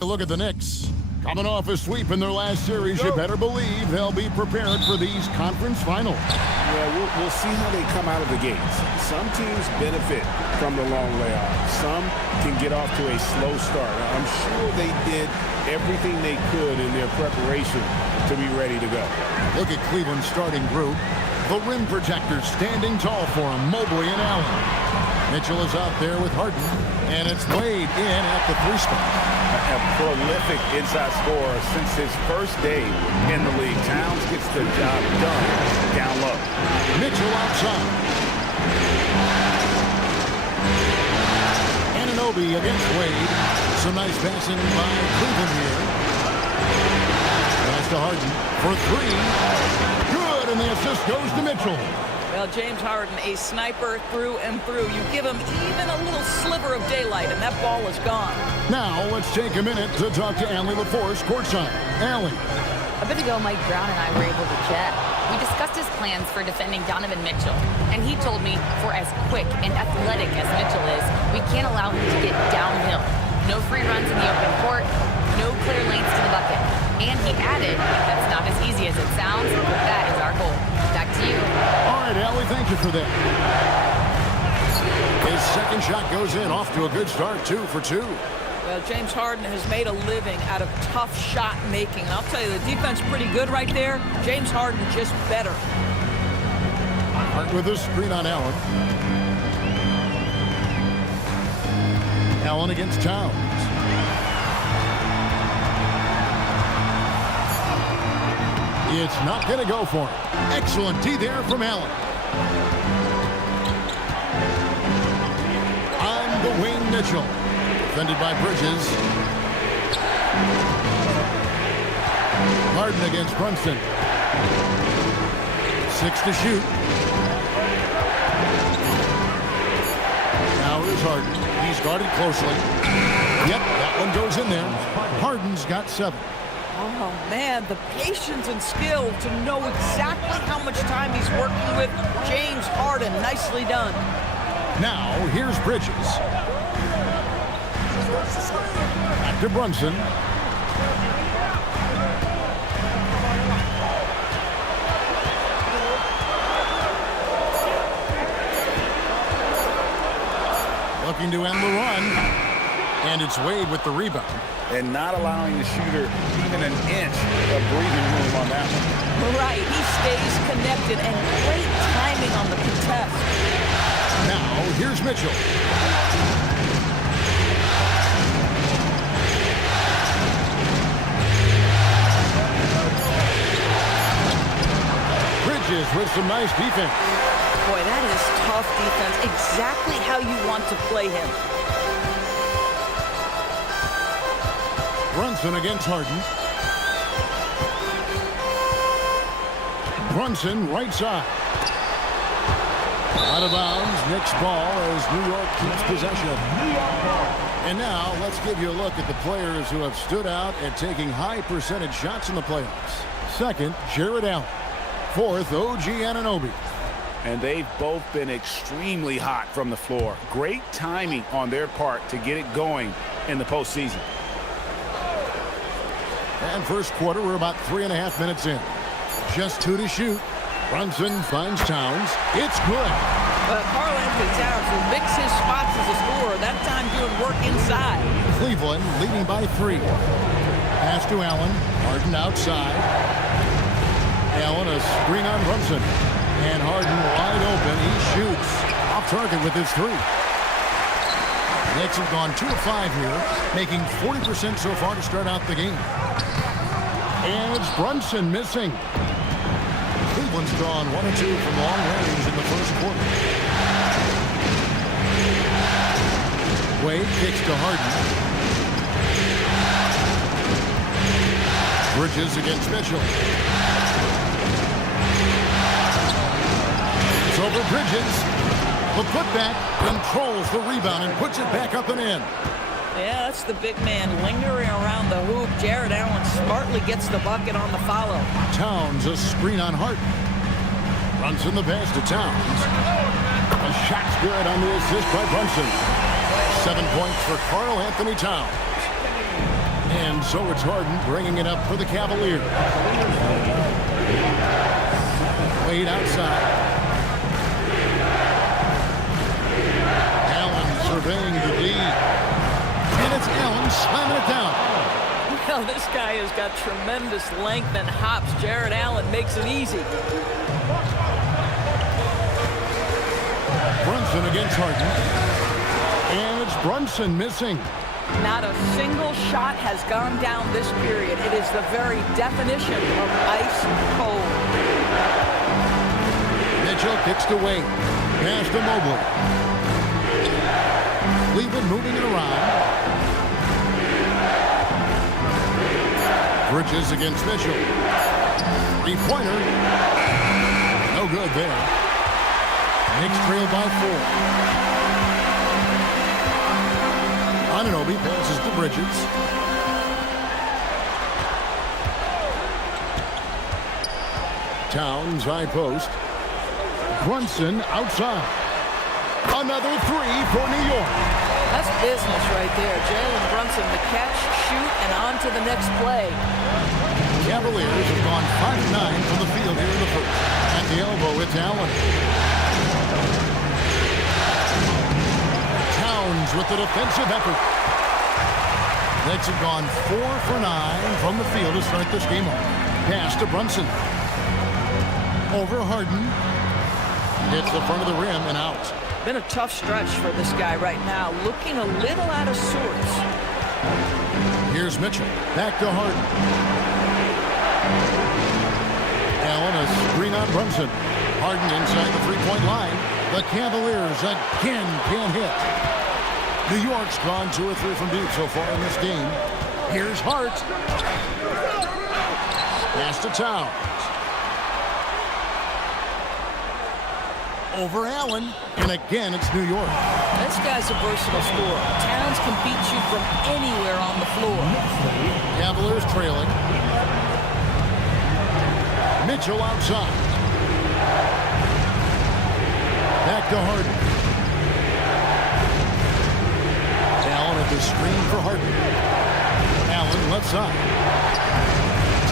Look at the Knicks. Coming off a sweep in their last series, you better believe they'll be prepared for these conference finals. Yeah, we'll see how they come out of the gates. Some teams benefit from the long layoff. Some can get off to a slow start. I'm sure they did everything they could in their preparation to be ready to go. Look at Cleveland's starting group. The rim protectors standing tall for him, Mobley and Allen. Mitchell is out there with Harden, and it's Wade in at the 3 spot. A prolific inside scorer since his first day in the league. Towns gets the job done down low. Mitchell outside. Anunoby against Wade. Some nice passing by Cleveland here. Pass to Harden for 3. Good, and the assist goes to Mitchell. Well, James Harden, a sniper through and through. You give him even a little sliver of daylight, and that ball is gone. Now, let's take a minute to talk to Allie LaForce courtside. Allie. A bit ago, Mike Brown and I were able to chat. We discussed his plans for defending Donovan Mitchell, and he told me for as quick and athletic as Mitchell is, we can't allow him to get downhill. No free runs in the open court, no clear lanes to the bucket. And he added, that's not as easy as it sounds, but that is our goal. Back to you. All right, Allie, thank you for that. His second shot goes in, off to a good start, 2 for 2. Well, James Harden has made a living out of tough shot making. And I'll tell you, the defense pretty good right there. James Harden just better. Hart with a screen on Allen. Allen against Towns. It's not going to go for him. Excellent D there from Allen. On the wing, Mitchell. Defended by Bridges. Harden against Brunson. 6 to shoot. Now here's Harden. He's guarded closely. Yep, that one goes in there. Harden's got 7. Oh, man, the patience and skill to know exactly how much time he's working with. James Harden, nicely done. Now, here's Bridges. Back to Brunson. Looking to end the run. And it's Wade with the rebound. And not allowing the shooter even an inch of breathing room on that one. Right, he stays connected and great timing on the contest. Now, here's Mitchell. Bridges with some nice defense. Boy, that is tough defense. Exactly how you want to play him. Brunson against Harden. Brunson right side. Out of bounds. Knicks ball as New York keeps possession. And now let's give you a look at the players who have stood out at taking high percentage shots in the playoffs. Second, Jared Allen. Fourth, OG Anunoby. And they've both been extremely hot from the floor. Great timing on their part to get it going in the postseason. And first quarter, we're about 3.5 minutes in. Just 2 to shoot. Brunson finds Towns. It's good. But Karl-Anthony Towns will mix his spots as a scorer. That time doing work inside. Cleveland leading by 3. Pass to Allen. Harden outside. Allen a screen on Brunson. And Harden wide open. He shoots. Off target with his 3. Knicks have gone 2 of 5 here, making 40% so far to start out the game. And it's Brunson missing. Cleveland's gone 1 of 2 from long range in the first quarter. Wade kicks to Harden. Bridges against Mitchell. It's over Bridges. The putback controls the rebound and puts it back up and in. Yeah, that's the big man lingering around the hoop. Jared Allen smartly gets the bucket on the follow. Towns a screen on Harden. Brunson the pass to Towns. A shot's good on the assist by Brunson. 7 points for Karl-Anthony Towns. And so it's Harden bringing it up for the Cavaliers. Wade outside. Allen surveying the D. And it's Allen slamming it down. Well, this guy has got tremendous length and hops. Jared Allen makes it easy. Brunson against Harden. And it's Brunson missing. Not a single shot has gone down this period. It is the very definition of ice cold. Mitchell kicks to Wade. Pass to Mobley. Cleveland moving it around. Bridges against Mitchell. Three-pointer. No good there. Knicks trail by 4. Anunoby passes to Bridges. Towns high post. Brunson outside. Another three for New York. That's business right there. Jalen Brunson, the catch, shoot, and on to the next play. Cavaliers have gone 5-9 from the field here in the first. At the elbow, it's Allen. Towns with the defensive effort. Knicks have gone 4 for 9 from the field to start this game off. Pass to Brunson. Over Harden. Hits the front of the rim and out. Been a tough stretch for this guy right now. Looking a little out of sorts. Here's Mitchell. Back to Harden. Allen a screen on Brunson. Harden inside the three-point line. The Cavaliers again can't hit. New York's gone 2 or 3 from deep so far in this game. Here's Hart. Pass to Towns. Over Allen. And again, it's New York. This guy's a versatile scorer. Towns can beat you from anywhere on the floor. Cavaliers trailing. Mitchell outside. Back to Harden. Allen at the screen for Harden. Allen left side.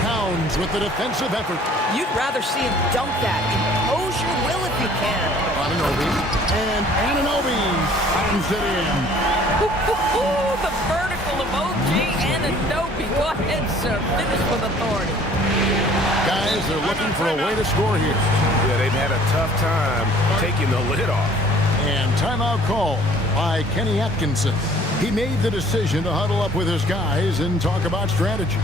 Towns with the defensive effort. You'd rather see him dunk that. Impose your will if you can. Anunoby. And Anunoby slams it in. The vertical of OG Anunoby. Go ahead, sir. Finish with authority. Guys, they're looking for a way to score here. Yeah, they've had a tough time taking the lid off. And timeout call by Kenny Atkinson. He made the decision to huddle up with his guys and talk about strategy.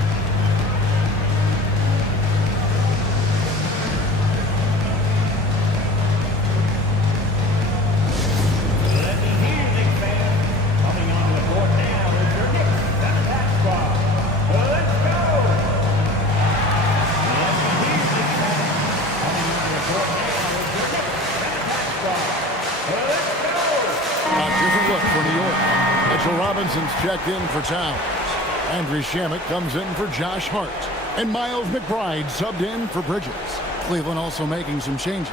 Robinson's checked in for Towns. Andrew Shamet comes in for Josh Hart. And Miles McBride subbed in for Bridges. Cleveland also making some changes.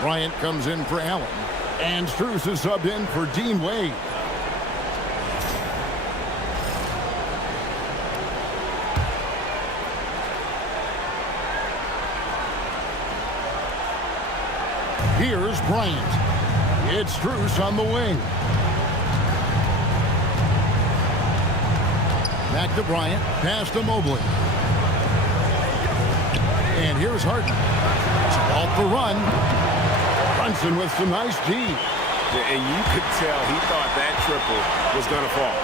Bryant comes in for Allen. And Strus is subbed in for Dean Wade. Here's Bryant. It's Strus on the wing. Back to Bryant. Pass to Mobley. And here's Harden. It's off the run. Brunson with some nice D. Yeah, and you could tell he thought that triple was going to fall.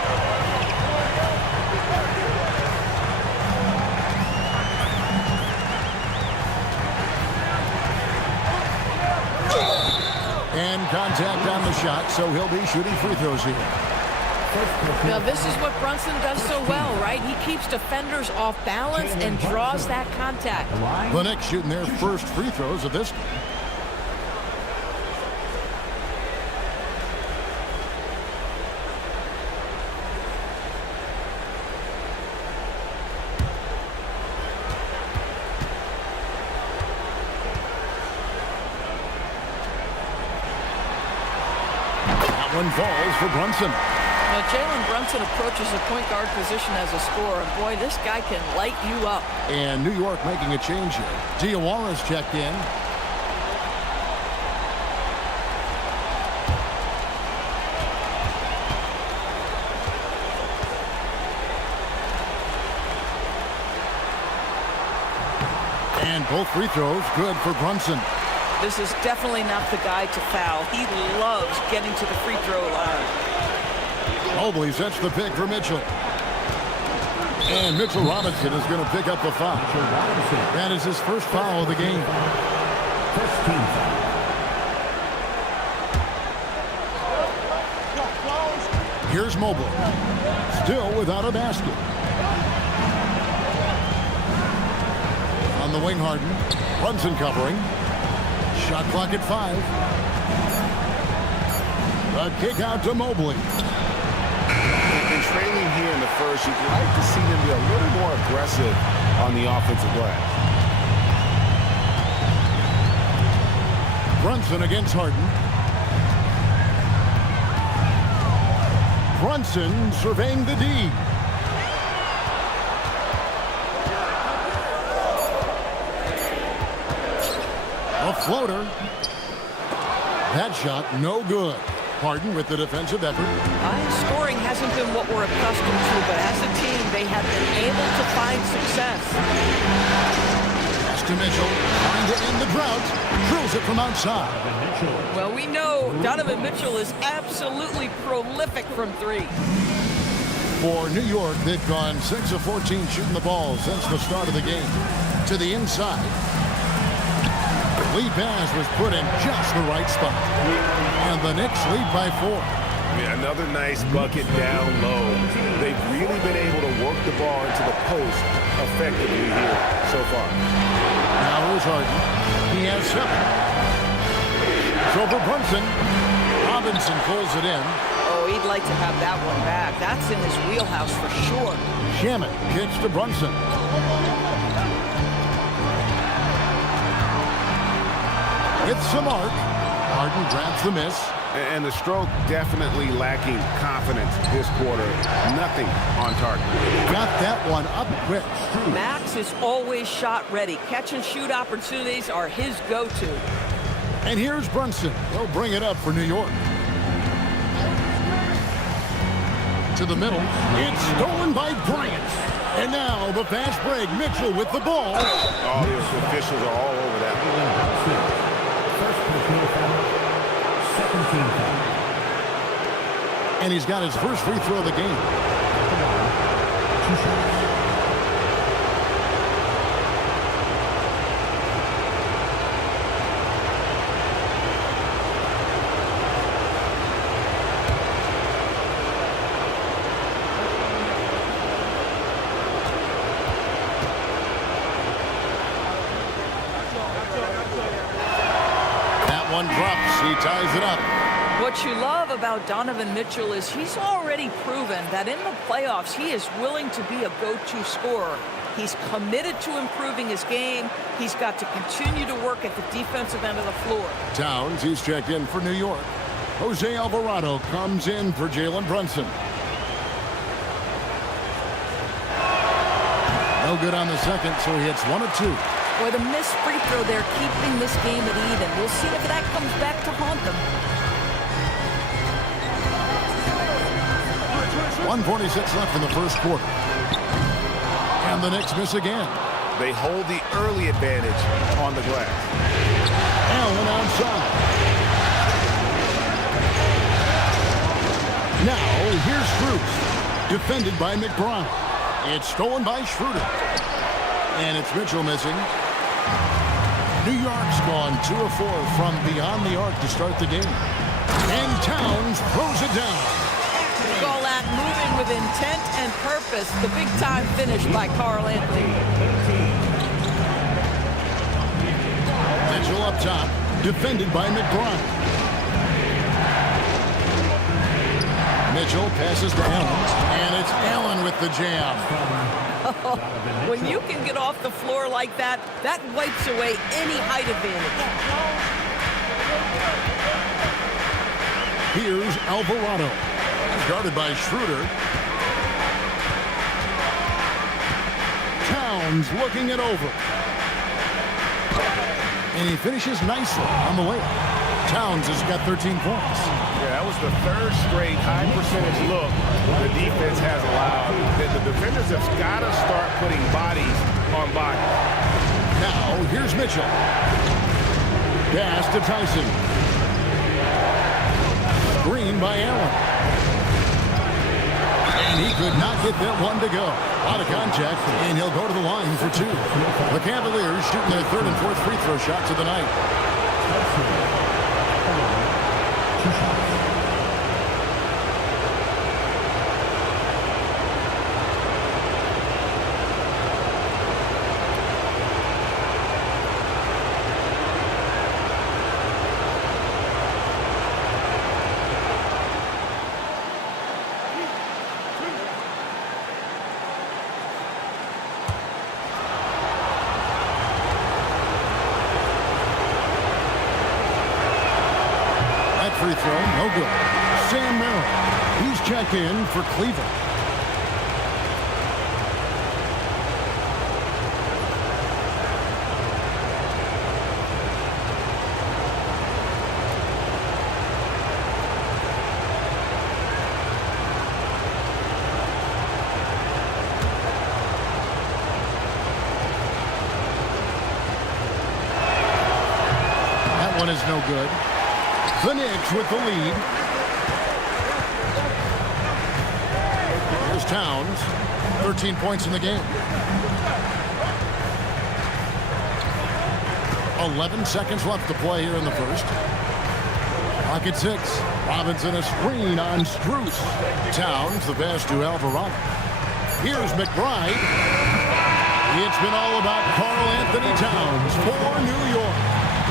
And contact on the shot, so he'll be shooting free throws here. Now, this is what Brunson does so well, right? He keeps defenders off balance and draws that contact. The Knicks shooting their first free throws of this game. That one falls for Brunson. Now, Jalen Brunson approaches the point guard position as a scorer. And boy, this guy can light you up. And New York making a change here. Diawara's checked in. And both free throws good for Brunson. This is definitely not the guy to foul. He loves getting to the free throw line. Mobley sets the pick for Mitchell. And Mitchell Robinson is going to pick up the foul. That is his first foul of the game. First team foul. Here's Mobley. Still without a basket. On the wing, Harden. Brunson covering. Shot clock at 5. A kick out to Mobley. And trailing here in the first, you'd like to see them be a little more aggressive on the offensive glass. Brunson against Harden. Brunson surveying the D. A floater. That shot no good. Harden with the defensive effort. Scoring hasn't been what we're accustomed to, but as a team, they have been able to find success. Pass to Mitchell. Trying to end the drought. Drills it from outside. Well, we know Donovan Mitchell is absolutely prolific from 3. For New York, they've gone 6 of 14 shooting the ball since the start of the game. To the inside. Lead pass was put in just the right spot. And the Knicks lead by 4. Yeah, another nice bucket down low. They've really been able to work the ball into the post effectively here so far. Now here's Harden. He has 7. It's over Brunson. Robinson pulls it in. Oh, he'd like to have that one back. That's in his wheelhouse for sure. Shamet kicks to Brunson. With some arc, Harden grabs the miss. And the stroke definitely lacking confidence this quarter. Nothing on target. Got that one up quick. Max is always shot ready. Catch and shoot opportunities are his go-to. And here's Brunson. He'll bring it up for New York. To the middle. It's stolen by Bryant. And now the fast break. Mitchell with the ball. Oh, the officials are all over that. First personal foul. Second team foul. And he's got his first free throw of the game. 2 shots. One drops. He ties it up. What you love about Donovan Mitchell is he's already proven that in the playoffs he is willing to be a go-to scorer. He's committed to improving his game. He's got to continue to work at the defensive end of the floor. Towns, he's checked in for New York. Jose Alvarado comes in for Jalen Brunson. No good on the second, so he hits 1 of 2. Boy, the missed free throw there, keeping this game at even. We'll see if that comes back to haunt them. 1:46 left in the first quarter. And the Knicks miss again. They hold the early advantage on the glass. Allen outside. Now, here's Strus. Defended by McBride. It's stolen by Schroeder. And it's Mitchell missing. New York's gone 2 of 4 from beyond the arc to start the game. And Towns throws it down. Call that moving with intent and purpose. The big-time finish by Karl Anthony. Mitchell up top, defended by McBride. Mitchell passes to Allen, and it's Allen with the jam. When you can get off the floor like that, that wipes away any height advantage. Here's Alvarado. Guarded by Schroeder. Towns looking it over. And he finishes nicely on the layup. Towns has got 13 points. Yeah, that was the third straight high percentage look the defense has allowed. The defenders have got to start putting bodies on bodies. Now, here's Mitchell. Pass to Tyson. Screen by Allen. And he could not get that one to go. Out of contact, and he'll go to the line for two. The Cavaliers shooting their third and fourth free throw shots of the night. Free throw, no good. Sam Merrill, he's checked in for Cleveland. That one is no good. The Knicks with the lead. Here's Towns. 13 points in the game. 11 seconds left to play here in the first. Clock at 6. Robinson a screen on Strus. Towns the pass to Alvarado. Here's McBride. It's been all about Karl Anthony Towns for New York.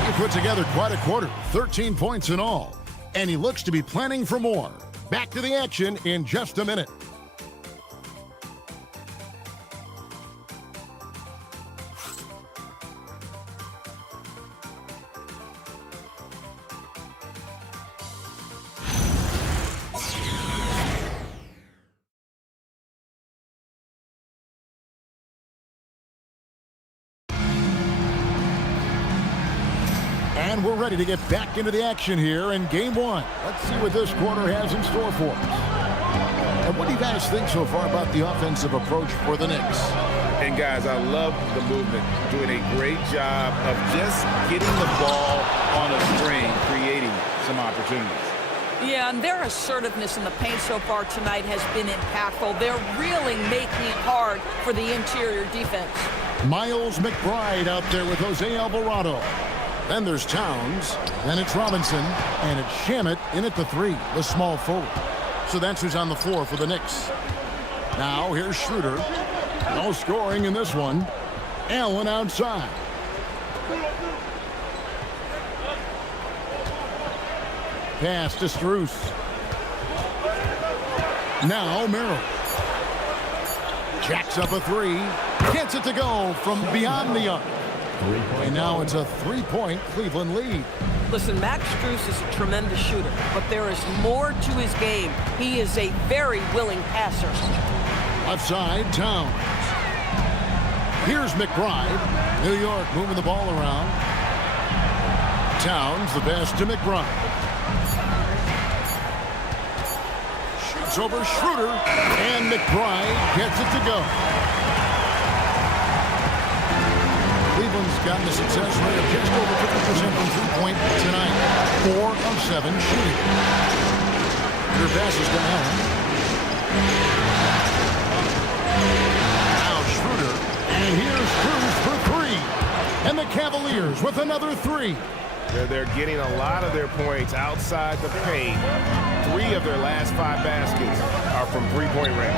He put together quite a quarter, 13 points in all. And he looks to be planning for more. Back to the action in just a minute. And we're ready to get back into the action here in game one. Let's see what this quarter has in store for us. And what do you guys think so far about the offensive approach for the Knicks? And guys, I love the movement. Doing a great job of just getting the ball on a string, creating some opportunities. Yeah, and their assertiveness in the paint so far tonight has been impactful. They're really making it hard for the interior defense. Miles McBride out there with Jose Alvarado. Then there's Towns, then it's Robinson, and it's Shamet in at the 3, the small forward. So that's who's on the floor for the Knicks. Now here's Schroeder. No scoring in this one. Allen outside. Pass to Strus. Now Merrill. Jacks up a 3. Gets it to go from beyond the arc. And now it's a 3-point Cleveland lead. Listen, Max Strus is a tremendous shooter, but there is more to his game. He is a very willing passer. Left side, Towns. Here's McBride. New York moving the ball around. Towns, the pass to McBride. Shoots over Schroeder, and McBride gets it to go. Cleveland's gotten a success rate of just over 50% from three-point tonight. 4 of 7 shooting. Their passes to Allen. Now Schroeder. And here's Cruz for 3. And the Cavaliers with another 3. They're getting a lot of their points outside the paint. 3 of their last 5 baskets are from three-point range.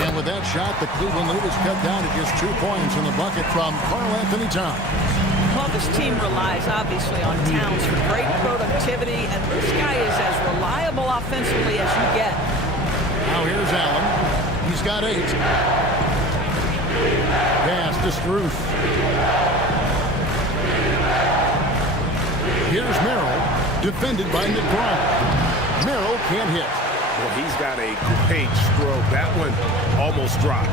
And with that shot, the Cleveland lead is cut down to just 2 points in the bucket from Karl Anthony Towns. Well, this team relies obviously on Towns for great productivity, and this guy is as reliable offensively as you get. Now here's Allen. He's got 8. Pass to Strus. Here's Merrill, defended by McBride. Merrill can't hit. Well, he's got a great stroke. That one almost dropped.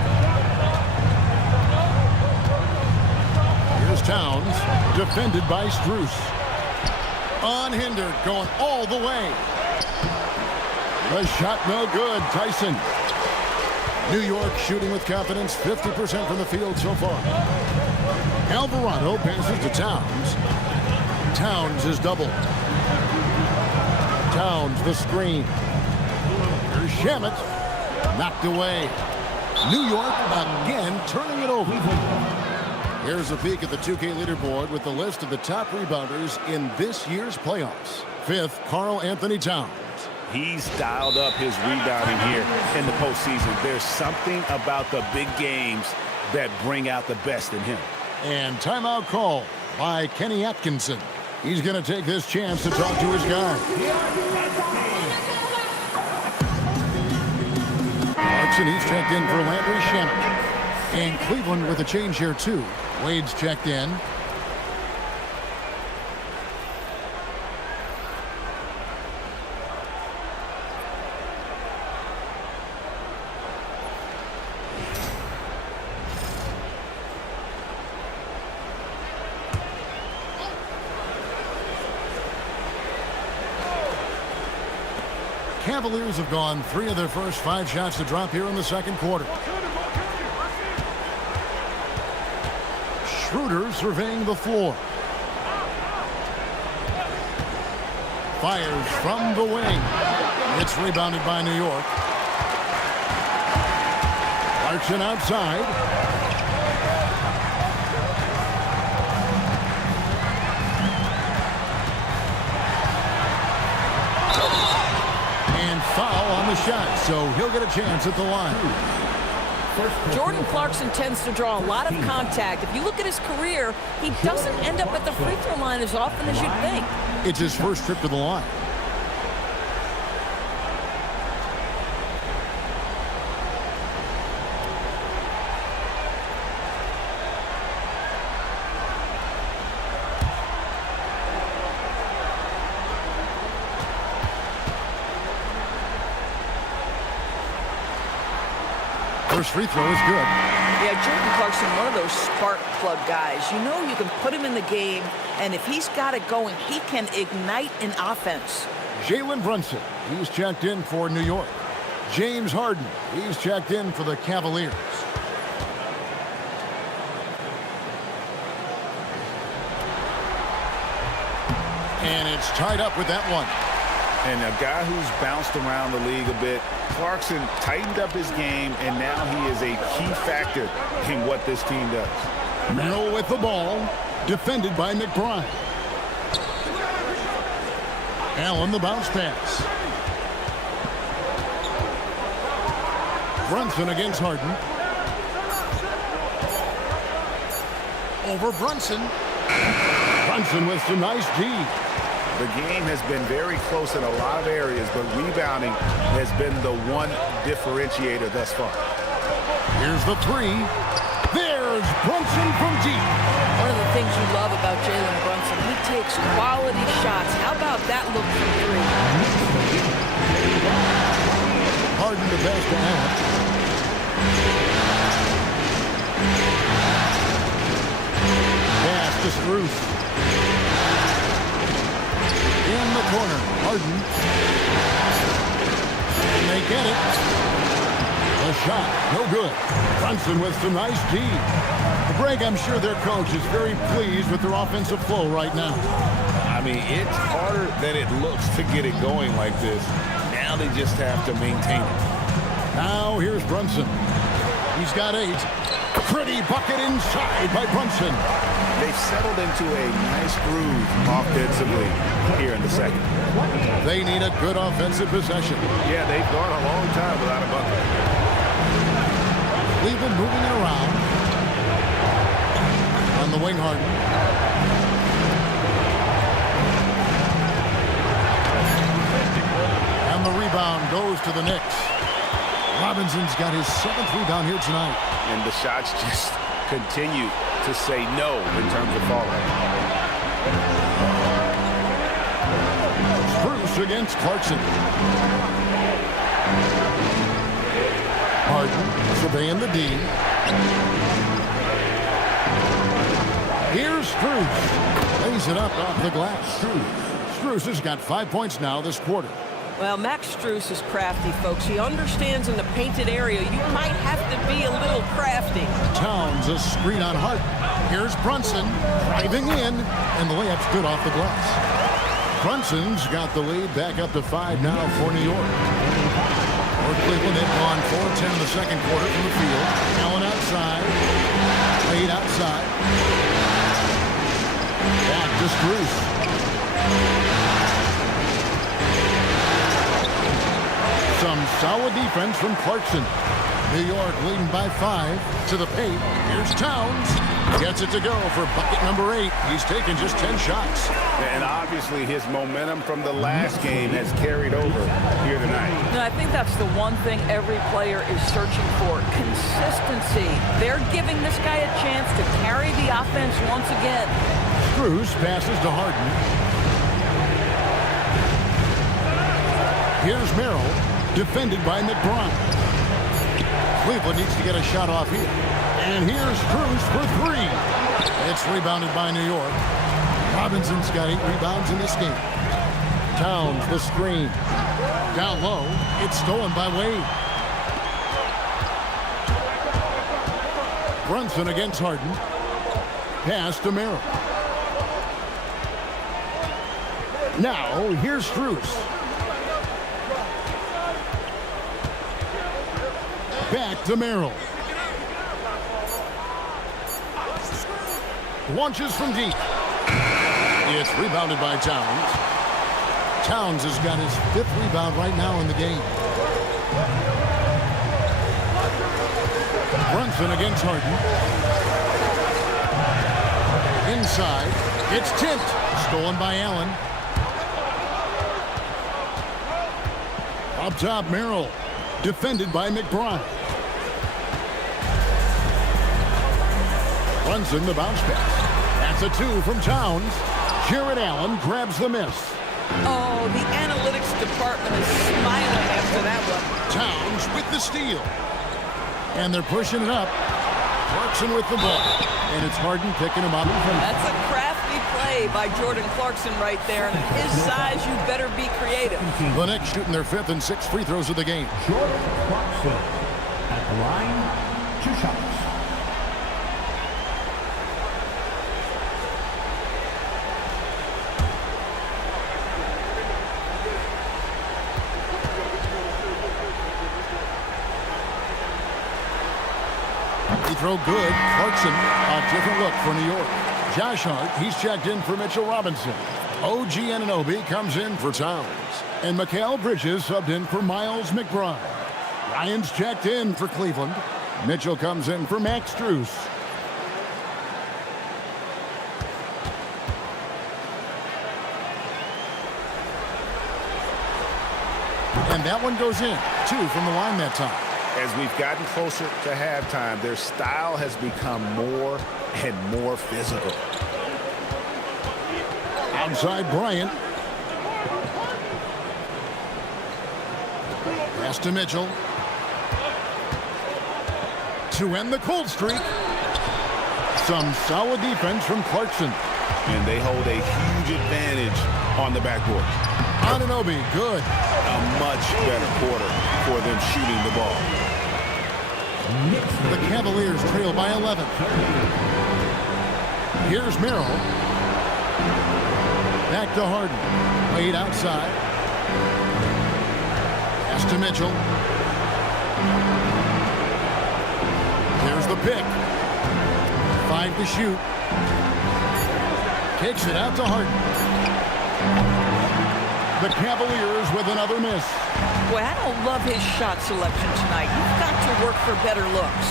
Here's Towns, defended by Strus. Unhindered, going all the way. The shot no good. Tyson. New York shooting with confidence, 50% from the field so far. Alvarado passes to Towns. Towns is doubled. Towns the screen. Here's Shamet. Knocked away. New York again turning it over. Here's a peek at the 2K leaderboard with the list of the top rebounders in this year's playoffs. 5th, Karl Anthony Towns. He's dialed up his rebounding here in the postseason. There's something about the big games that bring out the best in him. And timeout call by Kenny Atkinson. He's going to take this chance to talk to his guy. Clarkson, he's checked in for Landry Shamet. And Cleveland with a change here, too. Wade's checked in. Cavaliers have gone 3 of their first 5 shots to drop here in the second quarter. Schroeder surveying the floor. Fires from the wing. It's rebounded by New York. Clarkson outside. And foul on the shot, so he'll get a chance at the line. Jordan Clarkson tends to draw a lot of contact. If you look at his career, he doesn't end up at the free throw line as often as you'd think. It's his first trip to the line. First free throw is good. Yeah, Jordan Clarkson, one of those spark plug guys. You know you can put him in the game, and if he's got it going, he can ignite an offense. Jalen Brunson, he's checked in for New York. James Harden, he's checked in for the Cavaliers. And it's tied up with that one. And a guy who's bounced around the league a bit, Clarkson tightened up his game, and now he is a key factor in what this team does. Merrill with the ball, defended by McBride. Allen the bounce pass. Brunson against Harden. Over Brunson. Brunson with some nice D. The game has been very close in a lot of areas, but rebounding has been the one differentiator thus far. Here's the 3. There's Brunson from deep. One of the things you love about Jalen Brunson, he takes quality shots. How about that look from 3? Harden to pass to Allen. Pass to Strus. In the corner, Harden. And they get it. The shot, no good. Brunson with some nice D. Greg, I'm sure their coach is very pleased with their offensive flow right now. I mean, it's harder than it looks to get it going like this. Now they just have to maintain it. Now here's Brunson. He's got 8. Pretty bucket inside by Brunson. They've settled into a nice groove offensively here in the second. They need a good offensive possession. Yeah, they've gone a long time without a bucket. Cleveland moving it around. On the wing, Harden. And the rebound goes to the Knicks. Robinson's got his 7th rebound here tonight. And the shots just continue to say no in terms of falling. Strus against Clarkson. Harden surveying the D. Here's Strus. Lays it up off the glass. Strus has got 5 points now this quarter. Well, Max Strus is crafty, folks. He understands in the painted area you might have to be a little crafty. Towns a screen on Harden. Here's Brunson driving in, and the layup's good off the glass. Brunson's got the lead back up to 5 now for New York. For Cleveland, they've gone 4-10 in the second quarter from the field. Allen outside. Laid outside. Back to Strus. Some solid defense from Clarkson. New York leading by 5 to the paint. Here's Towns. Gets it to go for bucket number 8. He's taken just 10 shots. And obviously his momentum from the last game has carried over here tonight. And I think that's the one thing every player is searching for. Consistency. They're giving this guy a chance to carry the offense once again. Strus passes to Harden. Here's Merrill. Defended by McBride. Cleveland needs to get a shot off here. And here's Strus for 3. It's rebounded by New York. Robinson's got 8 rebounds in this game. Towns, the screen. Down low. It's stolen by Wade. Brunson against Harden. Pass to Merrill. Now, here's Strus. Back to Merrill. Launches from deep. It's rebounded by Towns. Towns has got his 5th rebound right now in the game. Brunson against Harden. Inside. It's tipped. Stolen by Allen. Up top, Merrill. Defended by McBride. Brunson the bounce pass. That's a 2 from Towns. Jared Allen grabs the miss. Oh, the analytics department is smiling after that one. Towns with the steal. And they're pushing it up. Clarkson with the ball. And it's Harden picking him up. That's a crafty play by Jordan Clarkson right there. And at his size, you better be creative. The Knicks shooting their 5th and 6th free throws of the game. Jordan Clarkson at the line, 2 shots. He throw good. Clarkson, a different look for New York. Josh Hart, he's checked in for Mitchell Robinson. OG Anunoby comes in for Towns. And Mikal Bridges subbed in for Miles McBride. Ryan's checked in for Cleveland. Mitchell comes in for Max Strus. And that one goes in. 2 from the line that time. As we've gotten closer to halftime, their style has become more and more physical. Outside Bryant. Pass to Mitchell. To end the cold streak. Some solid defense from Clarkson. And they hold a huge advantage on the backboard. Anunoby, good. A much better quarter for them shooting the ball. The Cavaliers trail by 11. Here's Merrill. Back to Harden. Laid outside. Pass to Mitchell. There's the pick. 5 to shoot. Kicks it out to Harden. The Cavaliers with another miss. Boy, I don't love his shot selection tonight. You've got to work for better looks.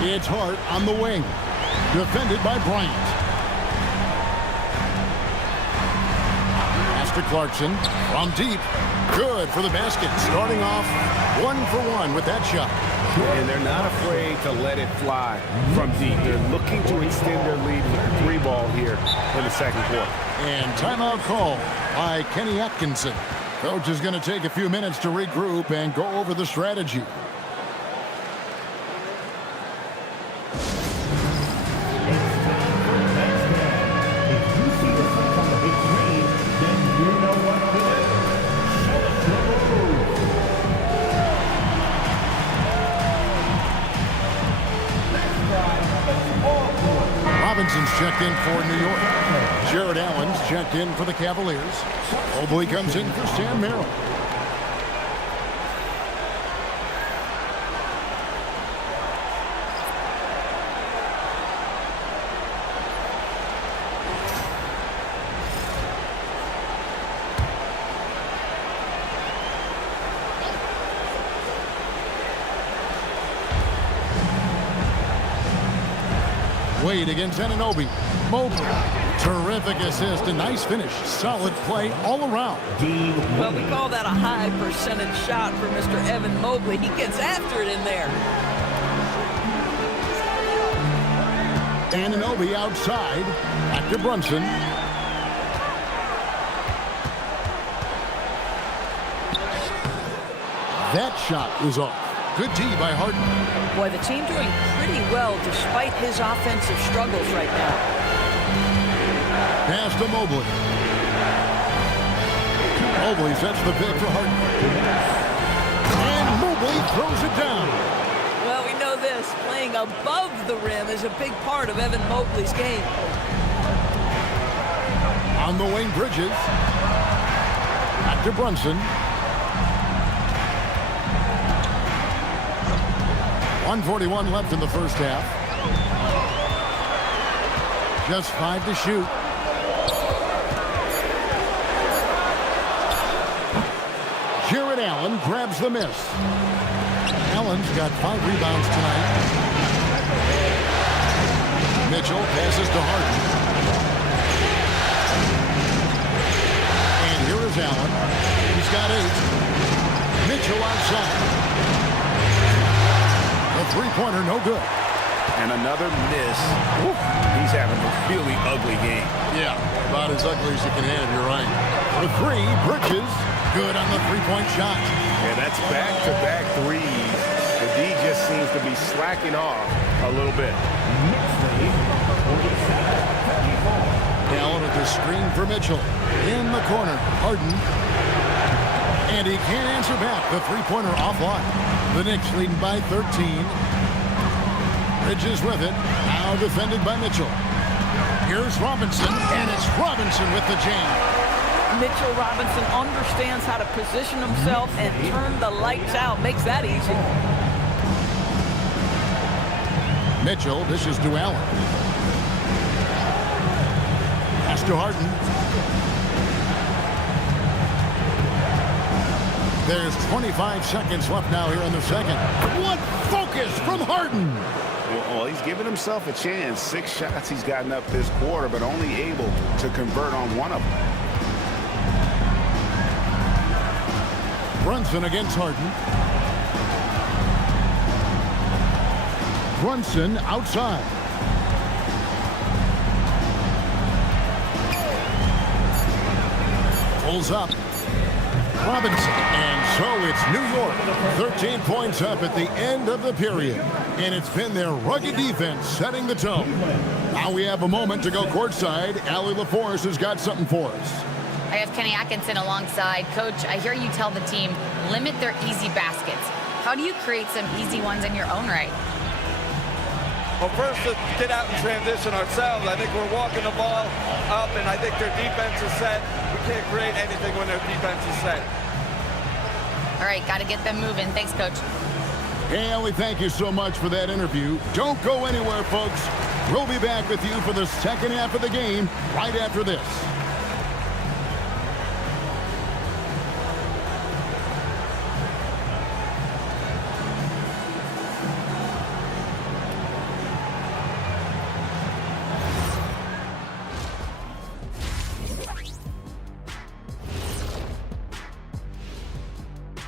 It's Hart on the wing. Defended by Bryant. Pass to Clarkson. From deep. Good for the basket. Starting off 1 for 1 with that shot. and they're not afraid to let it fly from deep. They're looking to extend their lead with the 3-ball here in the second quarter. And timeout call by Kenny Atkinson. Coach is going to take a few minutes to regroup and go over the strategy. Robinson's checked in for New York. Jared Allen's checked in for the Cavaliers. Mobley comes in for Sam Merrill. Wade against Anunoby. Mobley. Terrific assist, a nice finish. Solid play all around. Well, we call that a high percentage shot for Mr. Evan Mobley. He gets after it in there. Anunoby outside. Back to Brunson. That shot is off. Good D by Harden. Boy, the team doing pretty well despite his offensive struggles right now. Pass to Mobley. Mobley sets the pick for Harden. And Mobley throws it down. Well, we know this. Playing above the rim is a big part of Evan Mobley's game. On the wing, Bridges. Back to Brunson. 1:41 left in the first half. Just 5 to shoot. Jared Allen grabs the miss. Allen's got 5 rebounds tonight. Mitchell passes to Harden. And here is Allen. He's got 8. Mitchell outside. The three-pointer, no good. And another miss. Woo. He's having a really ugly game. Yeah, about as ugly as you can have, you're right. For 3, Bridges, good on the three-point shot. Yeah, that's back-to-back threes. The D just seems to be slacking off a little bit. Allen at the screen for Mitchell. In the corner, Harden. And he can't answer back. The three-pointer offline. The Knicks leading by 13. Bridges with it. Now defended by Mitchell. Here's Robinson, and it's Robinson with the jam. Mitchell Robinson understands how to position himself and turn the lights out. Makes that easy. Mitchell dishes to Allen. Pass to Harden. There's 25 seconds left now here in the second. What focus from Harden! Well, he's given himself a chance. 6 shots he's gotten up this quarter, but only able to convert on one of them. Brunson against Harden. Brunson outside. Pulls up. Robinson. And so it's New York. 13 points up at the end of the period. And it's been their rugged defense setting the tone. Now we have a moment to go courtside. Allie LaForce has got something for us. I have Kenny Atkinson alongside. Coach, I hear you tell the team, limit their easy baskets. How do you create some easy ones in your own right? Well, first, to get out and transition ourselves. I think we're walking the ball up, and I think their defense is set. We can't create anything when their defense is set. All right, got to get them moving. Thanks, Coach. Hey, Ellie, thank you so much for that interview. Don't go anywhere, folks. We'll be back with you for the second half of the game right after this.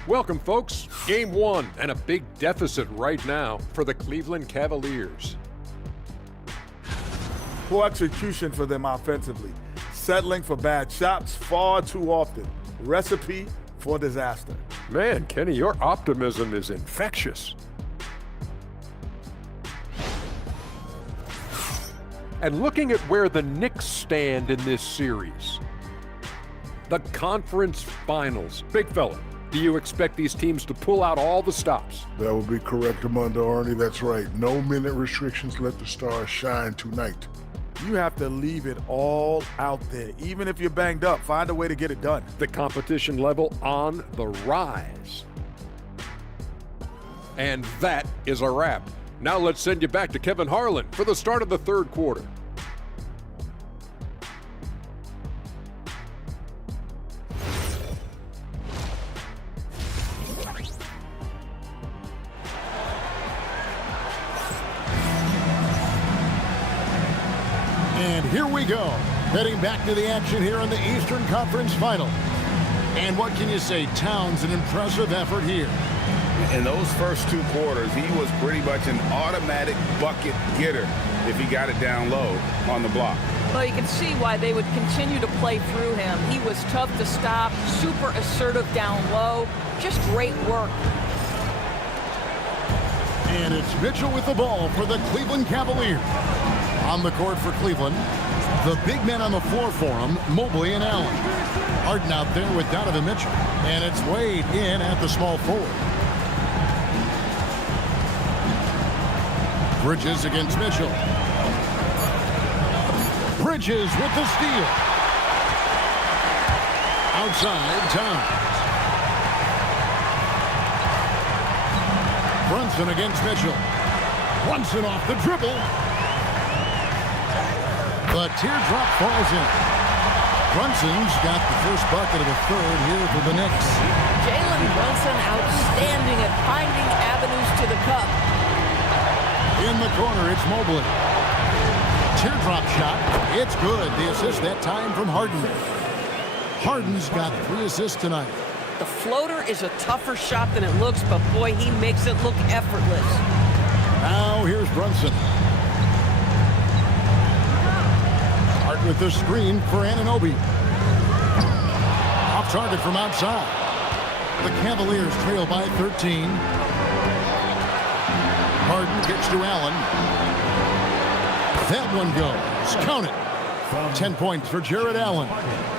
Welcome, folks. Game one, and a big deficit right now for the Cleveland Cavaliers. Poor execution for them offensively. Settling for bad shots far too often. Recipe for disaster. Man, Kenny, your optimism is infectious. And looking at where the Knicks stand in this series, the conference finals. Big fella, do you expect these teams to pull out all the stops? That would be correct, Armando Arnie. That's right. No minute restrictions. Let the stars shine tonight. You have to leave it all out there. Even if you're banged up, find a way to get it done. The competition level on the rise. And that is a wrap. Now let's send you back to Kevin Harlan for the start of the third quarter. And here we go, heading back to the action here in the Eastern Conference Final. And what can you say? Towns, an impressive effort here. In those first two quarters, he was pretty much an automatic bucket getter if he got it down low on the block. Well, you can see why they would continue to play through him. He was tough to stop, super assertive down low. Just great work. And it's Mitchell with the ball for the Cleveland Cavaliers. On the court for Cleveland, the big men on the floor for him, Mobley and Allen. Harden out there with Donovan Mitchell. And it's Wade in at the small forward. Bridges against Mitchell. Bridges with the steal. Outside, Towns. Brunson against Mitchell. Brunson off the dribble. The teardrop falls in. Brunson's got the first bucket of the third here for the Knicks. Jalen Brunson outstanding at finding avenues to the cup. In the corner, it's Mobley. Teardrop shot. It's good. The assist that time from Harden. Harden's got 3 assists tonight. The floater is a tougher shot than it looks, but boy, he makes it look effortless. Now here's Brunson. Hart with the screen for Anunoby. Off target from outside. The Cavaliers trail by 13. Harden kicks to Allen. That one goes. Count it. 10 points for Jared Allen.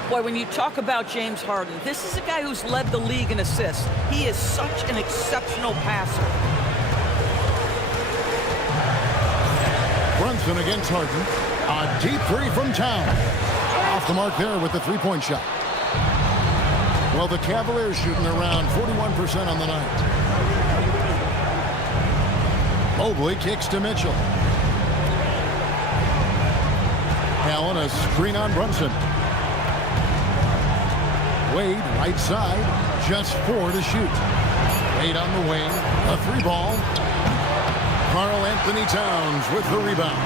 Boy, when you talk about James Harden, this is a guy who's led the league in assists. He is such an exceptional passer. Brunson against Harden. A deep three from Town. Off the mark there with the three-point shot. Well, the Cavaliers shooting around 41% on the night. Mobley kicks to Mitchell. Allen, a screen on Brunson. Wade, right side, just 4 to shoot. Wade on the wing, a 3-ball. Karl Anthony Towns with the rebound.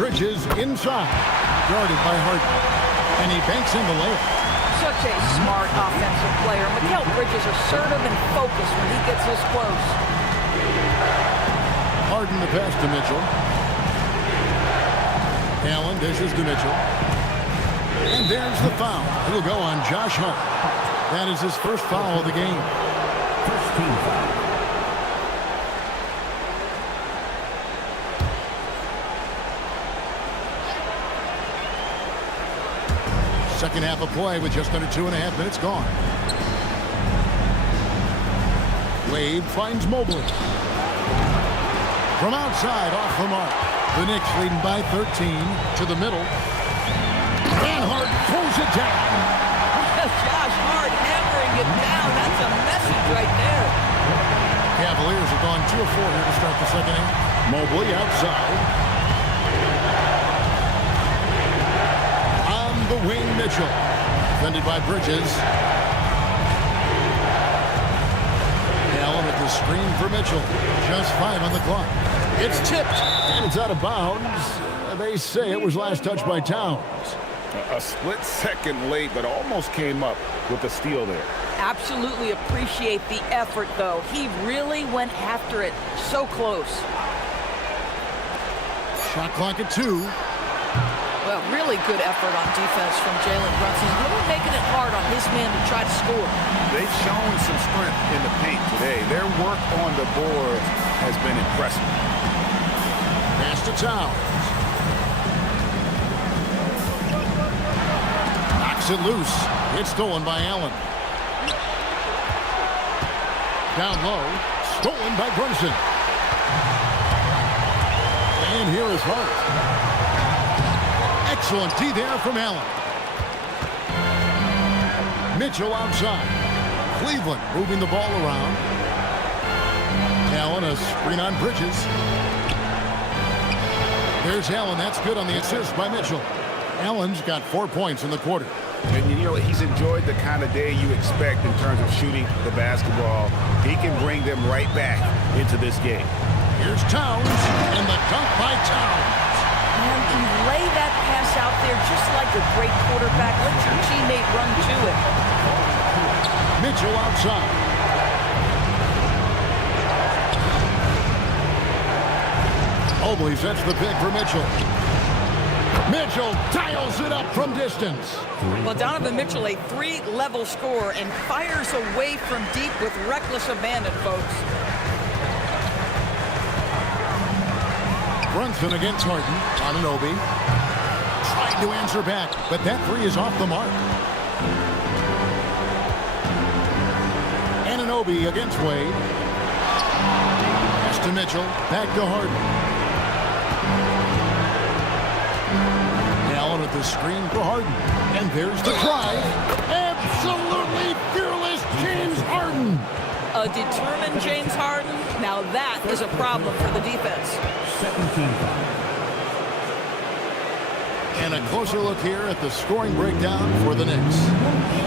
Bridges inside, guarded by Harden. And he banks in the layup. Such a smart offensive player. Mikal Bridges assertive and focused when he gets this close. Harden the pass to Mitchell. Allen dishes to Mitchell. And there's the foul. It'll go on Josh Hart. That is his first foul of the game. First team foul. Second half of play with just under 2.5 minutes gone. Wade finds Mobley. From outside, off the mark. The Knicks leading by 13 to the middle. And Hart pulls it down. Josh Hart hammering it down. That's a message right there. Cavaliers have gone 2 of 4 here to start the second half. Mobley outside. On the wing, Mitchell. Defended by Bridges. Allen with the screen for Mitchell. Just 5 on the clock. It's tipped, and it's out of bounds. They say it was last touched by Towns. A split second late, but almost came up with a steal there. Absolutely appreciate the effort, though. He really went after it. So close. Shot clock at 2. Well, really good effort on defense from Jalen Brunson. Really making it hard on his man to try to score. They've shown some strength in the paint today. Their work on the boards has been impressive. Pass to Towns. Knocks it loose. It's stolen by Allen. Down low. Stolen by Brunson. And here is Hart. Excellent D there from Allen. Mitchell outside. Cleveland moving the ball around. Allen, a screen on Bridges. There's Allen. That's good on the assist by Mitchell. Allen's got 4 points in the quarter. And you know, he's enjoyed the kind of day you expect in terms of shooting the basketball. He can bring them right back into this game. Here's Towns, and the dunk by Towns. And you lay that pass out there just like a great quarterback. Let your teammate run to it. Mitchell outside. Mobley sets the pick for Mitchell. Mitchell dials it up from distance. Well, Donovan Mitchell, a 3-level scorer, and fires away from deep with reckless abandon, folks. Brunson against Harden. Anunoby tried to answer back, but that three is off the mark. Anunoby against Wade. Pass to Mitchell. Back to Harden. Allen at the screen for Harden. And there's the drive. Absolutely fearless James Harden. A determined James Harden. Now that is a problem for the defense. Second team foul. And a closer look here at the scoring breakdown for the Knicks.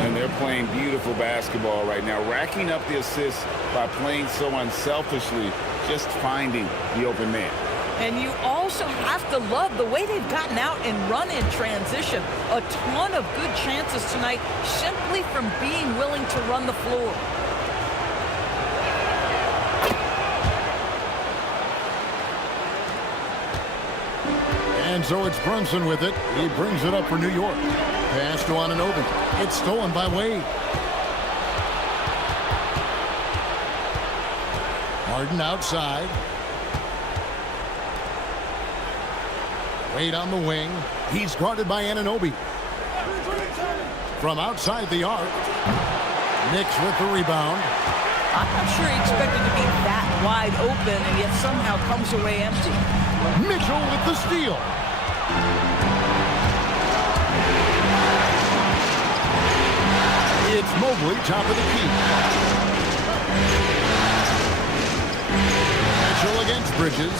And they're playing beautiful basketball right now, racking up the assists by playing so unselfishly, just finding the open man. And you also have to love the way they've gotten out and run in transition. A ton of good chances tonight simply from being willing to run the floor. And so it's Brunson with it. He brings it up for New York. Pass to Anunoby. It's stolen by Wade. Harden outside. Wade on the wing. He's guarded by Anunoby. From outside the arc. Knicks with the rebound. I'm not sure he expected to be that wide open and yet somehow comes away empty. Mitchell with the steal. It's Mobley, top of the key. Mitchell against Bridges.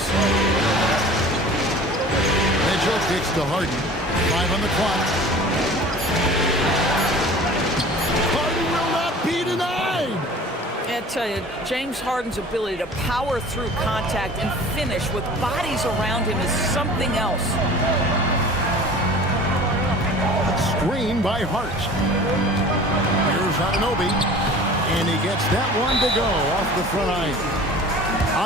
Mitchell kicks to Harden. 5 on the clock. Harden will not be denied. I tell you, James Harden's ability to power through contact and finish with bodies around him is something else. Screen by Hart. Here's Anunoby. And he gets that one to go off the front iron.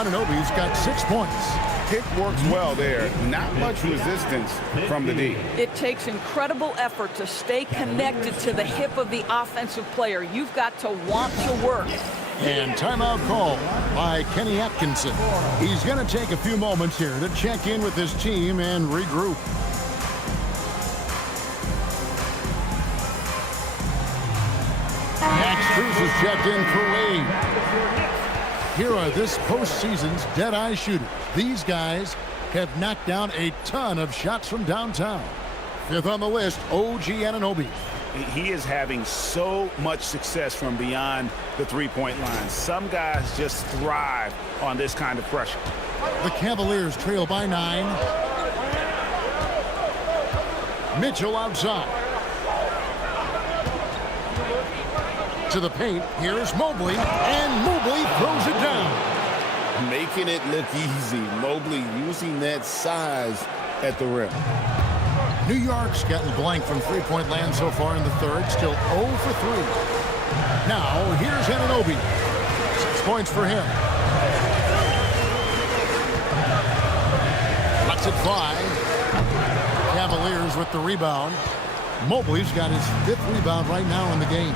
Anunoby's got 6 points. Pick works well there. Not much resistance from the D. It takes incredible effort to stay connected to the hip of the offensive player. You've got to want to work. And timeout call by Kenny Atkinson. He's going to take a few moments here to check in with his team and regroup. Max Strus is checked in for Wade. Here are this postseason's dead-eye shooters. These guys have knocked down a ton of shots from downtown. Fifth on the list, OG Anunoby. He is having so much success from beyond the three-point line. Some guys just thrive on this kind of pressure. The Cavaliers trail by 9. Mitchell outside. To the paint, here's Mobley, and Mobley throws it down. Making it look easy. Mobley using that size at the rim. New York's gotten blank from three-point land so far in the third. Still 0 for 3. Now, here's Anunoby. 6 points for him. Lets it fly. Cavaliers with the rebound. Mobley's got his 5th rebound right now in the game.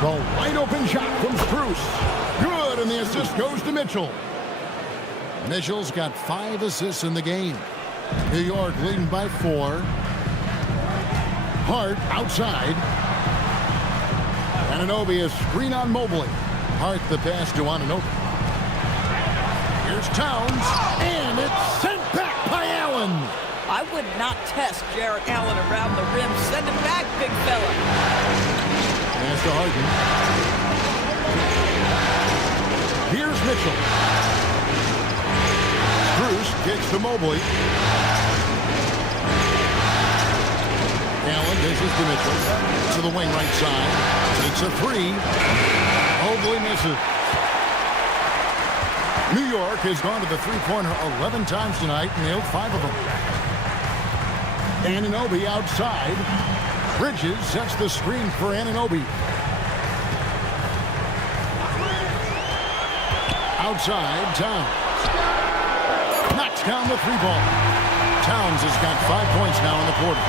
The wide open shot from Strus. Good, and the assist goes to Mitchell. Mitchell's got 5 assists in the game. New York leading by 4. Hart outside. Anunoby is screen on Mobley. Hart the pass to Anunoby. Here's Towns, and it's sent back by Allen. I would not test Jarrett Allen around the rim. Send him back, big fella. Pass to Harden. Here's Mitchell. Bruce kicks to Mobley. Allen dishes to Mitchell. To the wing right side. Takes a 3. Mobley misses. New York has gone to the three-pointer 11 times tonight and nailed 5 of them. Anunoby outside. Bridges sets the screen for Anunoby. Outside, Towns. Knocks down the 3-ball. Towns has got 5 points now in the quarter.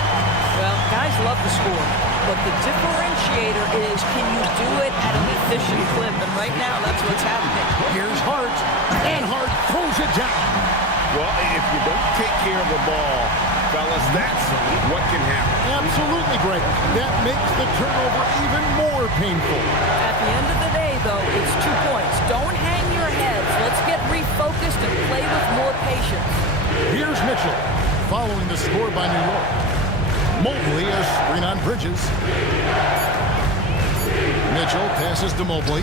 Well, guys love to score, but the differentiator is, can you do it at an efficient clip? And right now, that's what's happening. Here's Hart, and Hart throws it down. Well, if you don't take care of the ball, fellas, that's what can happen. Absolutely, Greg. That makes the turnover even more painful. At the end of the day, though, it's 2 points. Don't hang your heads. Let's get refocused and play with more patience. Here's Mitchell, following the score by New York. Mobley a screen on Bridges. Mitchell passes to Mobley.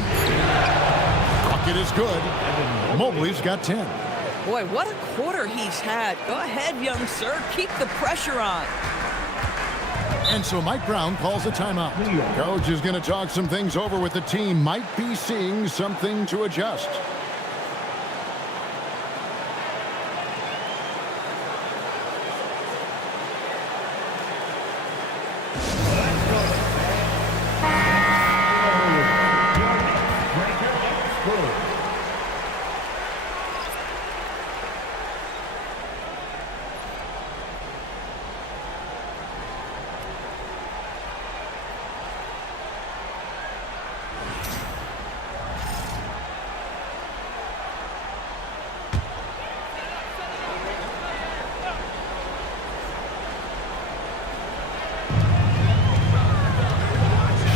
Bucket is good. Mobley's got 10. Boy, what a quarter he's had. Go ahead, young sir. Keep the pressure on. And so Mike Brown calls a timeout. Coach is going to talk some things over with the team. Might be seeing something to adjust.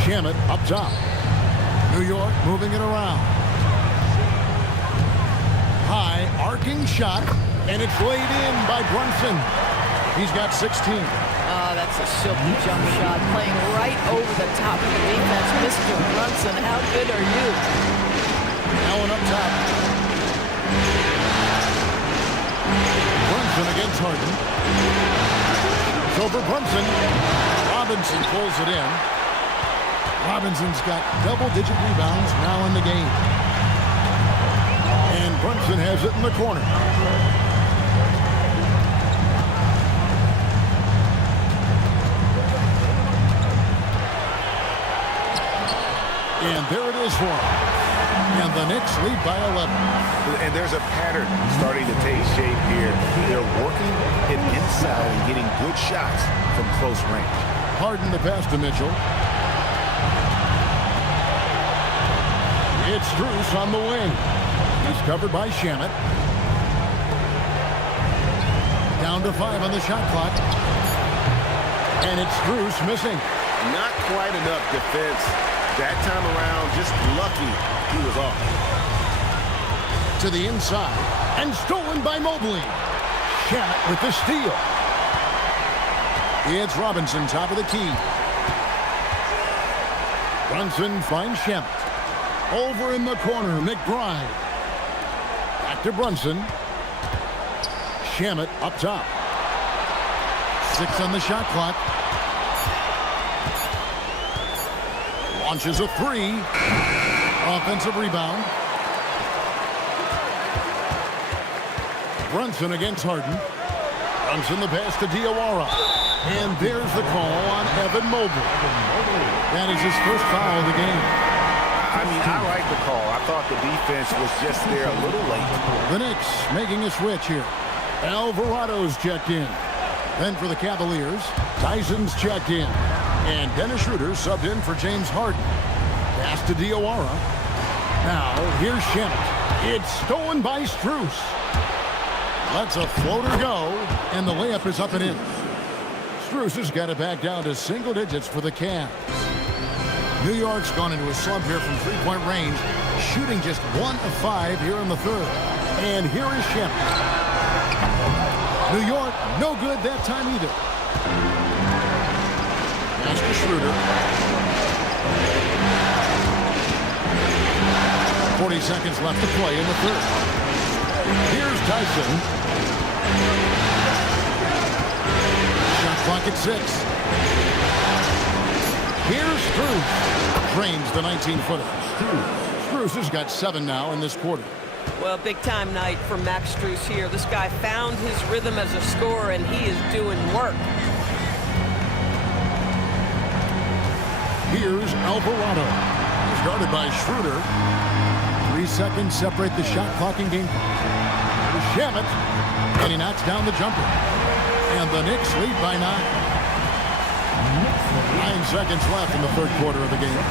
Shamet up top. New York moving it around. High arcing shot, and it's laid in by Brunson. He's got 16. Oh, that's a silky jump shot. Playing right over the top of the defense. Mr. Brunson, how good are you? Allen up top. Brunson against Harden. It's over Brunson. Robinson pulls it in. Robinson's got double-digit rebounds now in the game. And Brunson has it in the corner. And there it is for him. And the Knicks lead by 11. And there's a pattern starting to take shape here. They're working it inside and getting good shots from close range. Harden the pass to Mitchell. It's Strus on the wing. He's covered by Shamet. Down to 5 on the shot clock. And it's Strus missing. Not quite enough defense that time around. Just lucky he was off. To the inside. And stolen by Mobley. Shamet with the steal. It's Robinson, top of the key. Brunson finds Shamet. Over in the corner, McBride. Back to Brunson. Shamet up top. 6 on the shot clock. Launches a 3. Offensive rebound. Brunson against Harden. Brunson the pass to Diawara. And there's the call on Evan Mobley. That is his first foul of the game. I mean, I like the call. I thought the defense was just there a little late. The Knicks making a switch here. Alvarado's checked in. Then for the Cavaliers, Tyson's checked in. And Dennis Schroeder subbed in for James Harden. Pass to Diawara. Now, here's Shemet. It's stolen by Strus. Lets a floater go, and the layup is up and in. Strus has got it back down to single digits for the Cavs. New York's gone into a slump here from three-point range, shooting just 1 of 5 here in the third. And here is Shemet. New York, no good that time either. Pass to Schroeder. 40 seconds left to play in the third. Here's Tyson. Shot clock at 6. Here's Strus. Drains the 19-footer. Strus has got 7 now in this quarter. Well, big-time night for Max Strus here. This guy found his rhythm as a scorer, and he is doing work. Here's Alvarado. He's guarded by Schroeder. 3 seconds separate the shot clock and game clock. Shemet, and he knocks down the jumper. And the Knicks lead by 9. 9 seconds left in the third quarter of the game.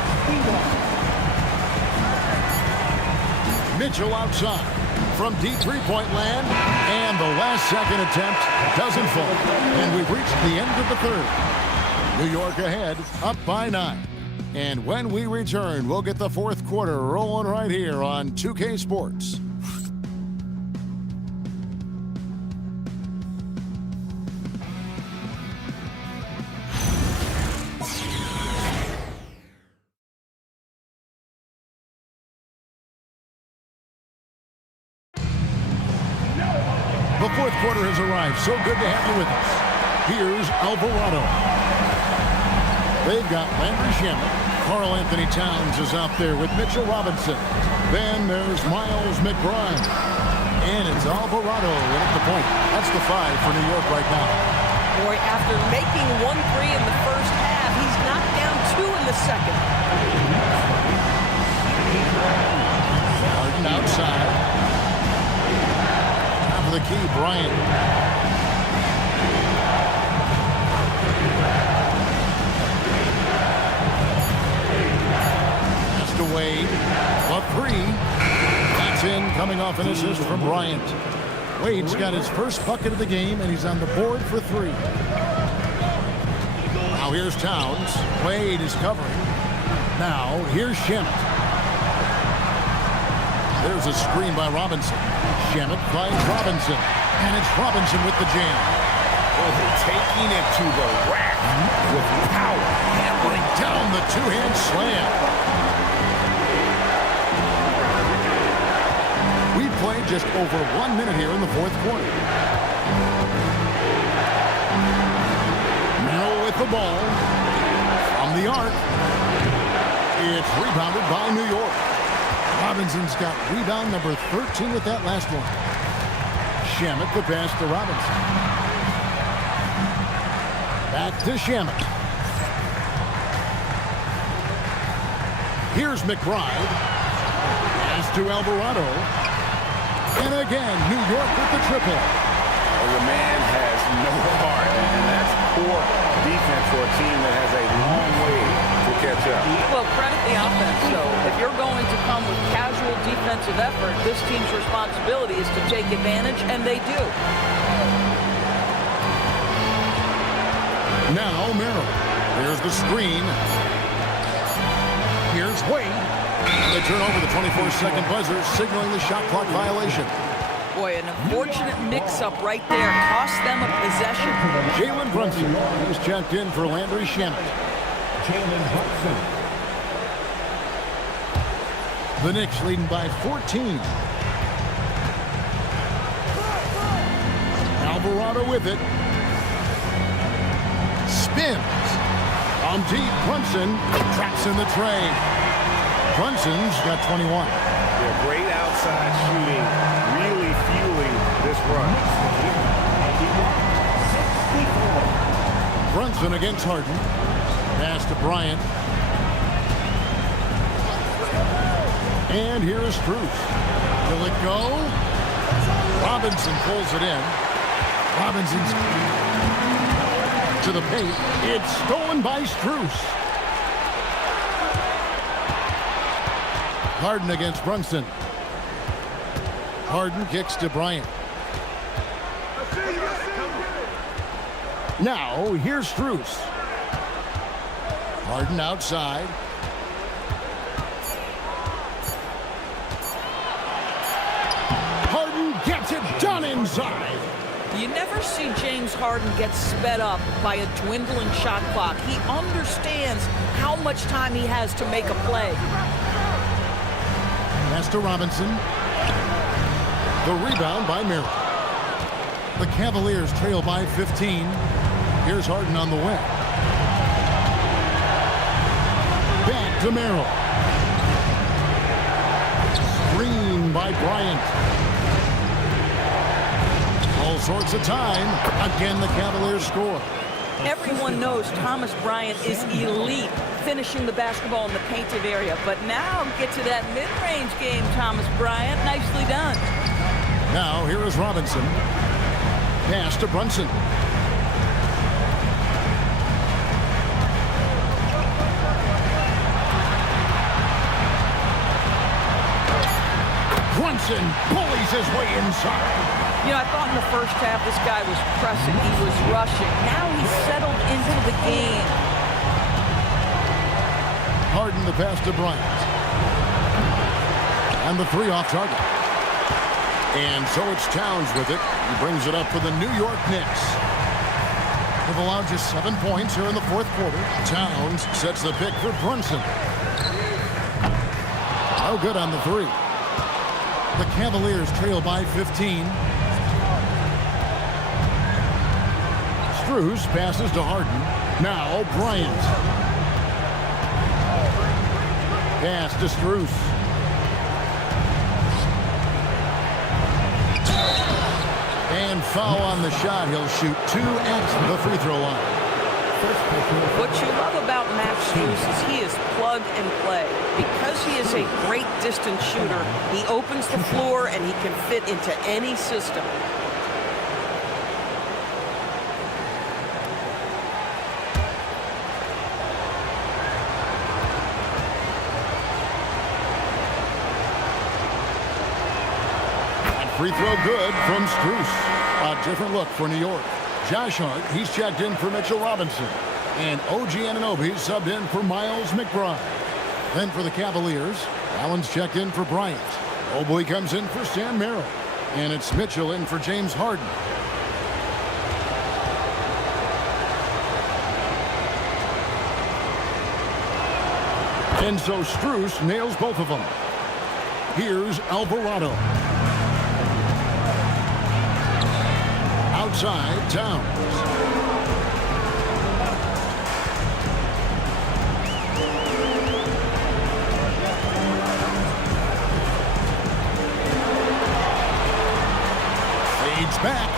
Mitchell outside from deep three-point land, and the last second attempt doesn't fall. And we've reached the end of the third. New York ahead, up by 9. And when we return, we'll get the fourth quarter rolling right here on 2K Sports. The fourth quarter has arrived. So good to have you with us. Here's Alvarado. They've got Landry Shemet. Karl Anthony Towns is out there with Mitchell Robinson. Then there's Miles McBride. And it's Alvarado in at the point. That's the 5 for New York right now. Boy, after making 1 3 in the first half, he's knocked down 2 in the second. Harden outside. Top of the key, Bryant. Wade, a 3. That's in, coming off an assist from Bryant. Wade's got his first bucket of the game, and he's on the board for 3. Now here's Towns. Wade is covering. Now here's Shemet. There's a screen by Robinson. Shemet finds Robinson, and it's Robinson with the jam. Oh, they're taking it to the rack with power. Hammering down the two-hand slam. We've played just over 1 minute here in the fourth quarter. Merrill with the ball. From the arc. It's rebounded by New York. Robinson's got rebound number 13 with that last one. Shemet the pass to Robinson. Back to Shemet. Here's McBride. Pass to Alvarado. And again, New York with the triple. Well, the man has no heart, and that's poor defense for a team that has a long way to catch up. Well, credit the offense, though. If you're going to come with casual defensive effort, this team's responsibility is to take advantage, and they do. Now Merrill. Here's the screen. Here's Wade. They turn over the 24-second buzzer, signaling the shot clock violation. Boy, an unfortunate mix-up right there. Cost them a possession. Jalen Brunson is checked in for Landry Shemet. Jalen Brunson. The Knicks leading by 14. Alvarado with it. Spins. On deep, Brunson traps in the tray. Brunson's got 21. Yeah, great outside shooting, really fueling this run. Brunson against Harden. Pass to Bryant. And here is Strus. Will it go? Robinson pulls it in. Robinson's to the paint. It's stolen by Strus. Harden against Brunson. Harden kicks to Bryant. Now, here's Strus. Harden outside. Harden gets it done inside. You never see James Harden get sped up by a dwindling shot clock. He understands how much time he has to make a play. Pass to Robinson. The rebound by Merrill. The Cavaliers trail by 15. Here's Harden on the wing. Back to Merrill. Screen by Bryant. All sorts of time. Again, the Cavaliers score. Everyone knows Thomas Bryant is elite finishing the basketball in the painted area. But now get to that mid-range game, Thomas Bryant. Nicely done. Now, here is Robinson. Pass to Brunson. Brunson bullies his way inside. You know, I thought in the first half this guy was pressing. He was rushing. Now he's settled into the game. Harden the pass to Bryant. And the three off target. And so it's Towns with it. He brings it up for the New York Knicks. They've allowed just 7 points here in the fourth quarter. Towns sets the pick for Brunson. No good on the three. The Cavaliers trail by 15. Strus passes to Harden. Now Bryant. Pass to Strus. And foul on the shot. He'll shoot 2 at the free throw line. What you love about Max Strus is he is plug and play. Because he is a great distance shooter, he opens the floor and he can fit into any system. Free throw good from Strus. A different look for New York. Josh Hart, he's checked in for Mitchell Robinson. And OG Anunoby subbed in for Miles McBride. Then for the Cavaliers, Allen's checked in for Bryant. Mobley comes in for Sam Merrill. And it's Mitchell in for James Harden. And so Strus nails both of them. Here's Alvarado. Outside, Towns. Fades back.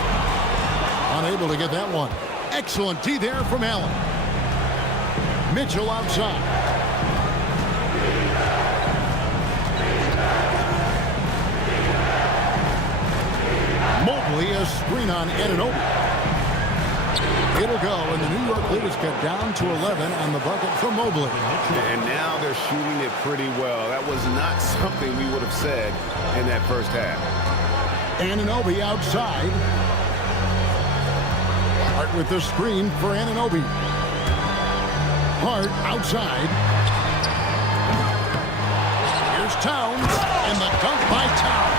Unable to get that one. Excellent D there from Allen. Mitchell outside. Mobley, a screen on Anunoby. It'll go, and the New York lead is cut down to 11 on the bucket from Mobley. And now they're shooting it pretty well. That was not something we would have said in that first half. Anunoby outside. Hart with the screen for Anunoby. Hart outside. Here's Towns, and the dunk by Towns.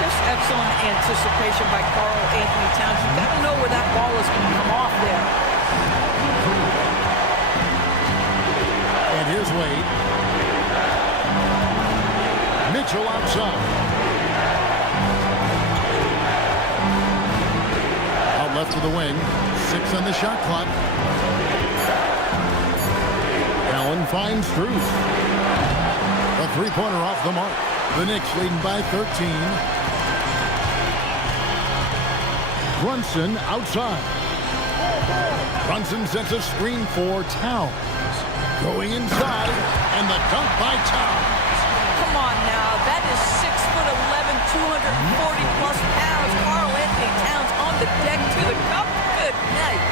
Just excellent anticipation by Karl Anthony Towns. You've got to know where that ball is going to come off there. And here's Wade. Mitchell outside. Out left to the wing. 6 on the shot clock. Allen finds Strus. A three-pointer off the mark. The Knicks leading by 13. Brunson outside. Brunson sets a screen for Towns. Going inside, and the dunk by Towns. Come on now, that is 6'11", 240-plus pounds. Karl Anthony Towns on the deck to the cup. Good night.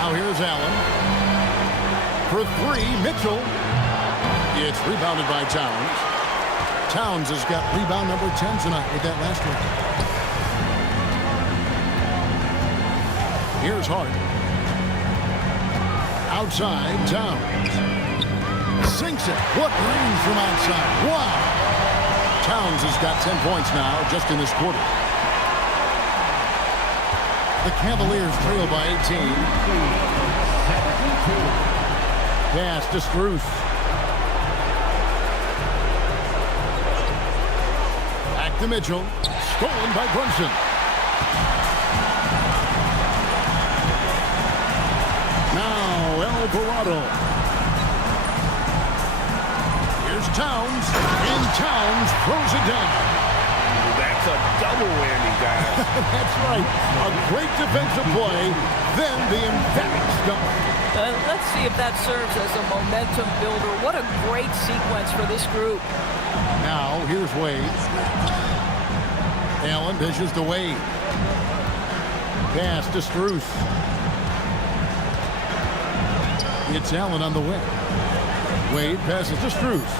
Now here's Allen. For three, Mitchell. It's rebounded by Towns. Towns has got rebound number 10 tonight with that last one. Here's Hart. Outside, Towns. Sinks it. What range from outside. Wow. Towns has got 10 points now just in this quarter. The Cavaliers trail by 18. Pass to Strus. Back to Mitchell. Stolen by Brunson. Now Alvarado. Here's Towns. And Towns throws it down. That's a double whammy, guys. That's right. A great defensive play. Then the emphatic stop. Let's see if that serves as a momentum builder. What a great sequence for this group. Now, here's Wade. Allen dishes to Wade. Pass to Strus. It's Allen on the wing. Wade passes to Strus.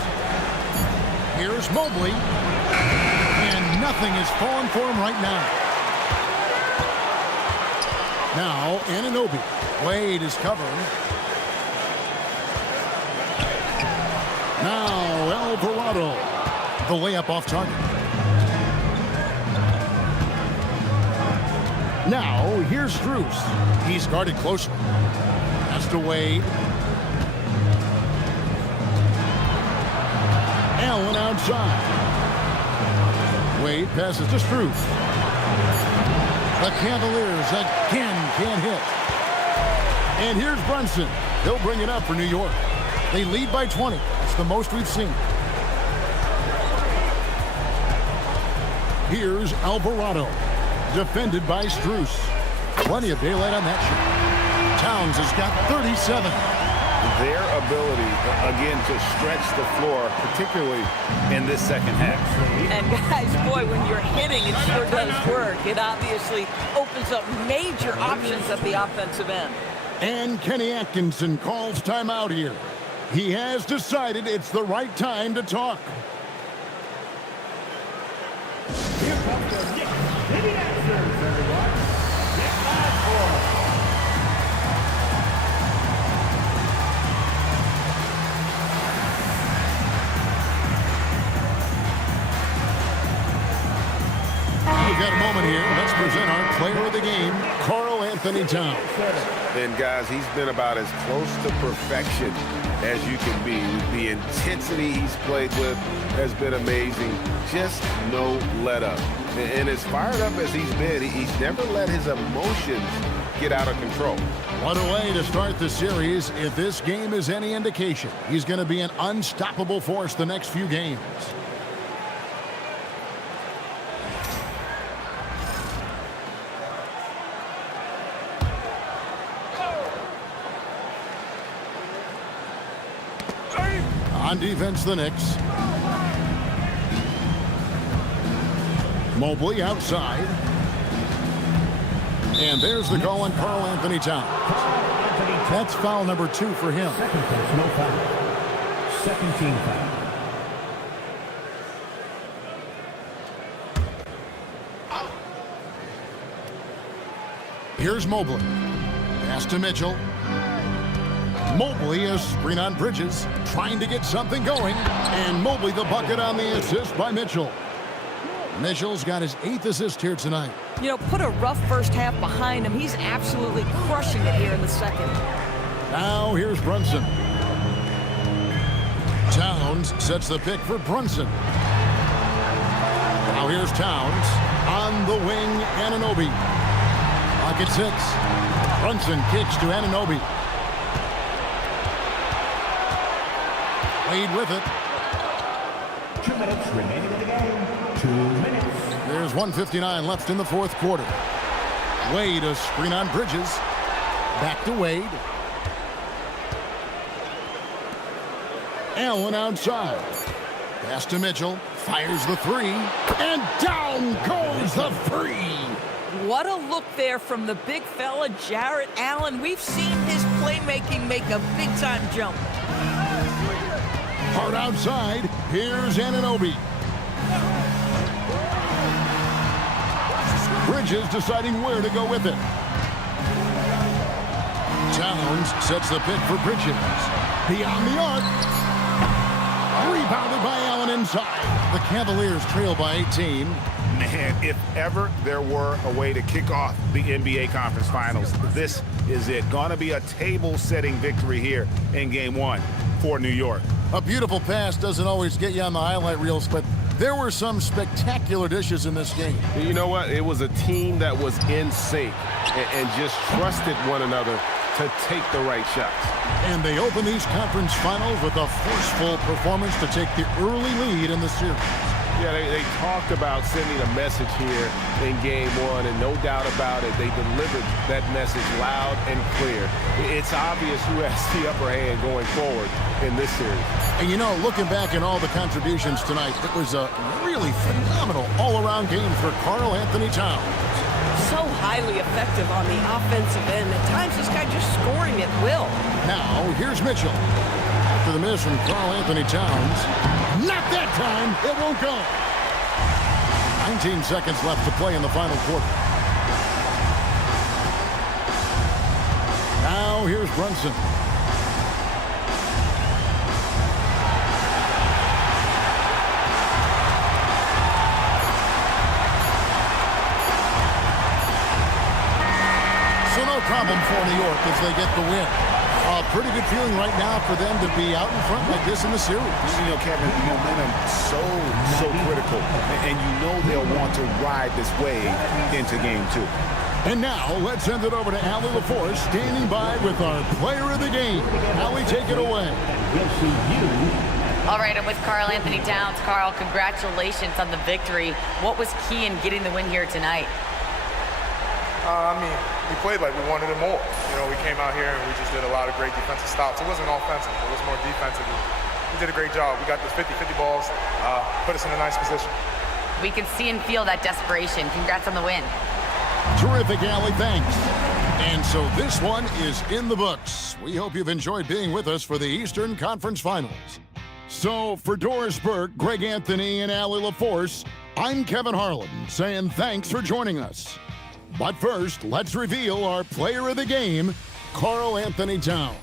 Here's Mobley. And nothing is falling for him right now. Now, Anunoby. Wade is covering. Now, Alvarado. The layup off target. Now, here's Strus. He's guarded closely. Pass to Wade. Allen outside. Wade passes to Strus. The Cavaliers again can't hit. And here's Brunson. He'll bring it up for New York. They lead by 20. That's the most we've seen. Here's Alvarado. Defended by Strus. Plenty of daylight on that shot. Towns has got 37. Their ability, again, to stretch the floor, particularly in this second half. And guys, boy, when you're hitting, it sure does work. It obviously opens up major options at the offensive end. And Kenny Atkinson calls timeout here. He has decided it's the right time to talk. Here comes the Knicks. To the answers, everyone. Knicks by 4. We've got a moment here. Let's present our player of the game, Karl Anthony Towns. And guys, he's been about as close to perfection as you can be. The intensity he's played with has been amazing. Just no let up. And as fired up as he's been, he's never let his emotions get out of control. What a way to start the series. If this game is any indication, he's going to be an unstoppable force the next few games. On defense, the Knicks. Mobley outside. And there's the call on Karl Anthony Towns. That's foul number 2 for him. Second touch, no foul. Second team foul. Here's Mobley. Pass to Mitchell. Mobley is screen on Bridges, trying to get something going. And Mobley the bucket on the assist by Mitchell. Mitchell's got his 8th assist here tonight. You know, put a rough first half behind him. He's absolutely crushing it here in the second. Now here's Brunson. Towns sets the pick for Brunson. Now here's Towns. On the wing, Anunoby. Pocket 6. Brunson kicks to Anunoby. Wade with it. 2 minutes remaining in the game. 2 minutes. There's 1:59 left in the fourth quarter. Wade a screen on Bridges. Back to Wade. Allen outside. Pass to Mitchell. Fires the three. And down goes the three. What a look there from the big fella, Jarrett Allen. We've seen his playmaking make a big-time jump. Hard outside. Here's Anunoby. Bridges deciding where to go with it. Towns sets the pick for Bridges. Beyond the arc. Rebounded by Allen inside. The Cavaliers trail by 18. Man, if ever there were a way to kick off the NBA Conference Finals, this is it. Gonna be a table-setting victory here in Game 1 for New York. A beautiful pass doesn't always get you on the highlight reels, but there were some spectacular dishes in this game. You know what? It was a team that was in sync and just trusted one another to take the right shots. And they open these conference finals with a forceful performance to take the early lead in the series. Yeah, they talked about sending a message here in Game 1, and no doubt about it, they delivered that message loud and clear. It's obvious who has the upper hand going forward in this series. And you know, looking back at all the contributions tonight, it was a really phenomenal all-around game for Karl Anthony Towns. So highly effective on the offensive end. At times, this guy just scoring at will. Now, here's Mitchell. After the miss from Karl Anthony Towns. Not that time. It won't go. 19 seconds left to play in the final quarter. Now, here's Brunson. So no problem for New York as they get the win. A pretty good feeling right now for them to be out in front like this in the series. You know, Kevin, momentum so critical. And you know they'll want to ride this wave into Game 2. And now, let's send it over to Allie LaForce, standing by with our player of the game. Allie, take it away. All right, I'm with Karl Anthony Towns. Karl, congratulations on the victory. What was key in getting the win here tonight? We played like we wanted it more. You know, we came out here and we just did a lot of great defensive stops. It wasn't offensive. It was more defensive. We did a great job. We got those 50-50 balls, put us in a nice position. We can see and feel that desperation. Congrats on the win. Terrific, Allie. Thanks. And so this one is in the books. We hope you've enjoyed being with us for the Eastern Conference Finals. So for Doris Burke, Greg Anthony, and Allie LaForce, I'm Kevin Harlan saying thanks for joining us. But first, let's reveal our player of the game, Karl Anthony Towns.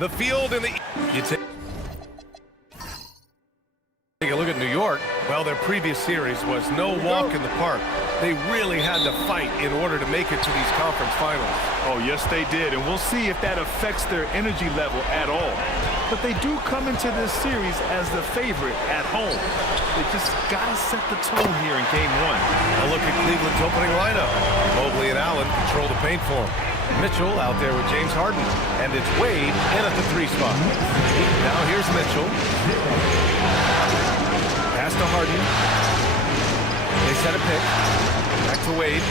The field in the... You take a look at New New York. Well, their previous series was no walk in the park. They really had to fight in order to make it to these conference finals. Oh, yes, they did. And we'll see if that affects their energy level at all. But they do come into this series as the favorite at home. They just got to set the tone here in Game 1. A look at Cleveland's opening lineup. Mobley and Allen control the paint for him. Mitchell out there with James Harden. And it's Wade in at the 3 spot. Now here's Mitchell. Pass to Harden. They set a pick. Back to Wade.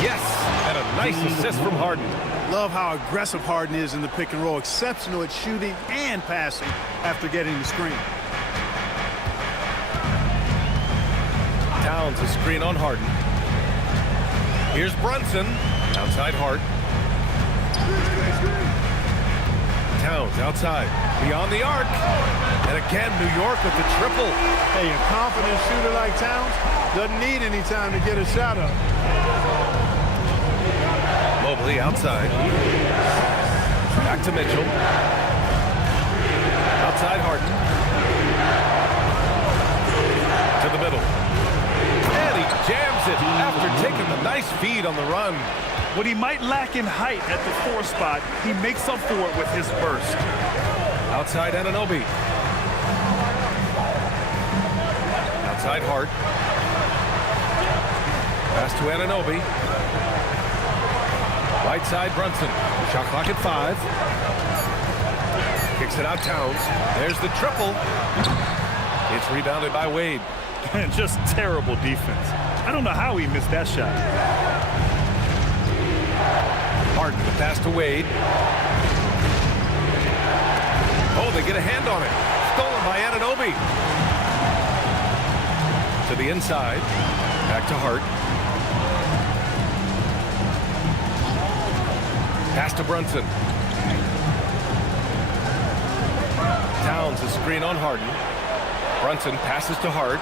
Yes! And a nice assist from Harden. Love how aggressive Harden is in the pick and roll. Exceptional at shooting and passing after getting the screen. Towns a screen on Harden. Here's Brunson. Outside Hart. Towns outside. Beyond the arc. And again, New York with the triple. Hey, a confident shooter like Towns doesn't need any time to get a shot up. Mobley outside. Back to Mitchell. Outside Harden. To the middle. And he jams it after taking the nice feed on the run. What he might lack in height at the 4 spot, he makes up for it with his burst. Outside Anunoby. Outside Hart. Pass to Anunoby. Right side Brunson. Shot clock at 5. Kicks it out Towns. There's the triple. It's rebounded by Wade. Just terrible defense. I don't know how he missed that shot. Harden, the pass to Wade. Oh, they get a hand on it. Stolen by Anunoby. To the inside. Back to Hart. Pass to Brunson. Towns a screen on Harden. Brunson passes to Hart.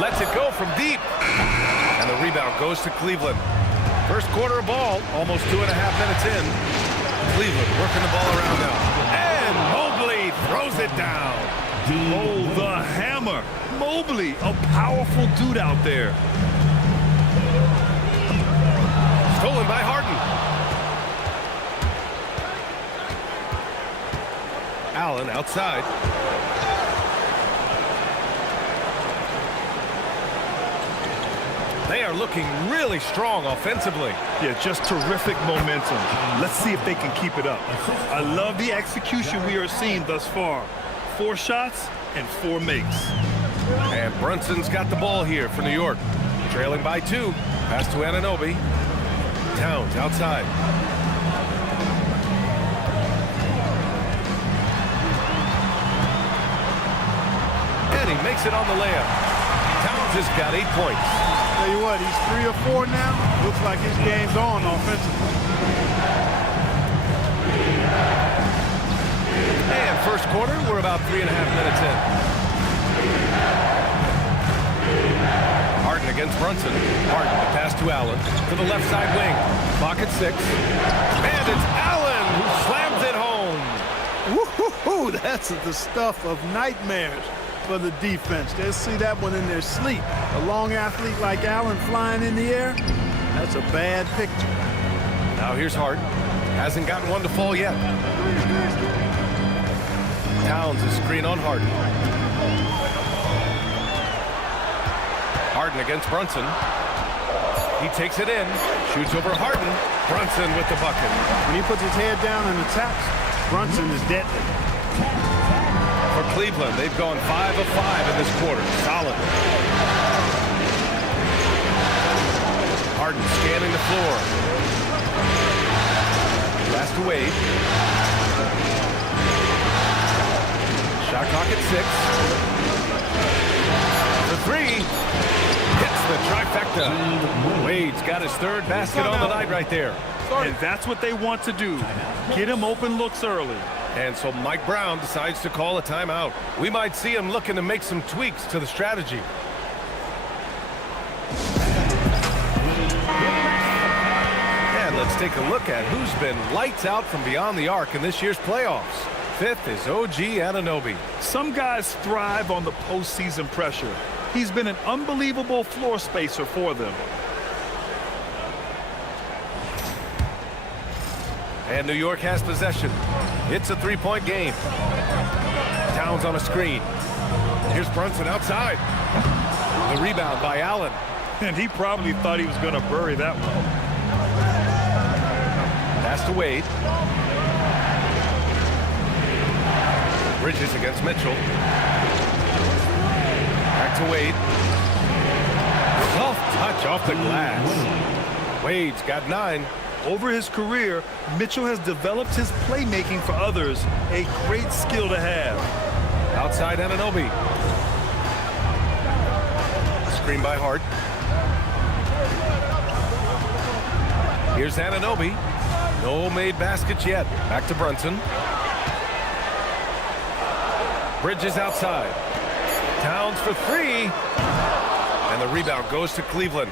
Lets it go from deep. And the rebound goes to Cleveland. First quarter of ball, almost 2.5 minutes in. Cleveland working the ball around now. And Mobley throws it down. Oh, the hammer. Mobley, a powerful dude out there. Stolen by Harden. Allen outside. They are looking really strong offensively. Yeah, just terrific momentum. Let's see if they can keep it up. I love the execution we are seeing thus far. 4 shots and 4 makes. And Brunson's got the ball here for New York. Trailing by 2. Pass to Anunoby. Towns outside. And he makes it on the layup. Towns has got 8 points. Tell you what, he's 3 or 4 now. Looks like his game's on offensively. And first quarter, we're about 3.5 minutes in. Harden against Brunson. Harden, the pass to Allen. To the left side wing. Clock at 6. And it's Allen who slams it home. Woo-hoo-hoo, that's the stuff of nightmares for the defense. They'll see that one in their sleep. A long athlete like Allen flying in the air, that's a bad picture. Now here's Hart. Hasn't gotten one to fall yet. Towns a screen on Harden. Harden against Brunson. He takes it in. Shoots over Harden. Brunson with the bucket. When he puts his head down and attacks, Brunson is deadly. For Cleveland, they've gone 5 of 5 in this quarter. Solid. Harden scanning the floor. Pass to Wade. Shot clock at 6. The 3. Hits the trifecta. Wade's got his 3rd basket on the night right there. And that's what they want to do. Get him open looks early. And so Mike Brown decides to call a timeout. We might see him looking to make some tweaks to the strategy. And let's take a look at who's been lights out from beyond the arc in this year's playoffs. Fifth is OG Anunoby. Some guys thrive on the postseason pressure. He's been an unbelievable floor spacer for them. And New York has possession. It's a three-point game. Towns on a screen. Here's Brunson outside. The rebound by Allen. And he probably thought he was going to bury that one. Pass to Wade. Bridges against Mitchell. Back to Wade. Soft touch off the glass. Wade's got 9. Over his career, Mitchell has developed his playmaking for others, a great skill to have. Outside Anunoby. Screen by Hart. Here's Anunoby. No made baskets yet. Back to Brunson. Bridges outside. Towns for 3. And the rebound goes to Cleveland.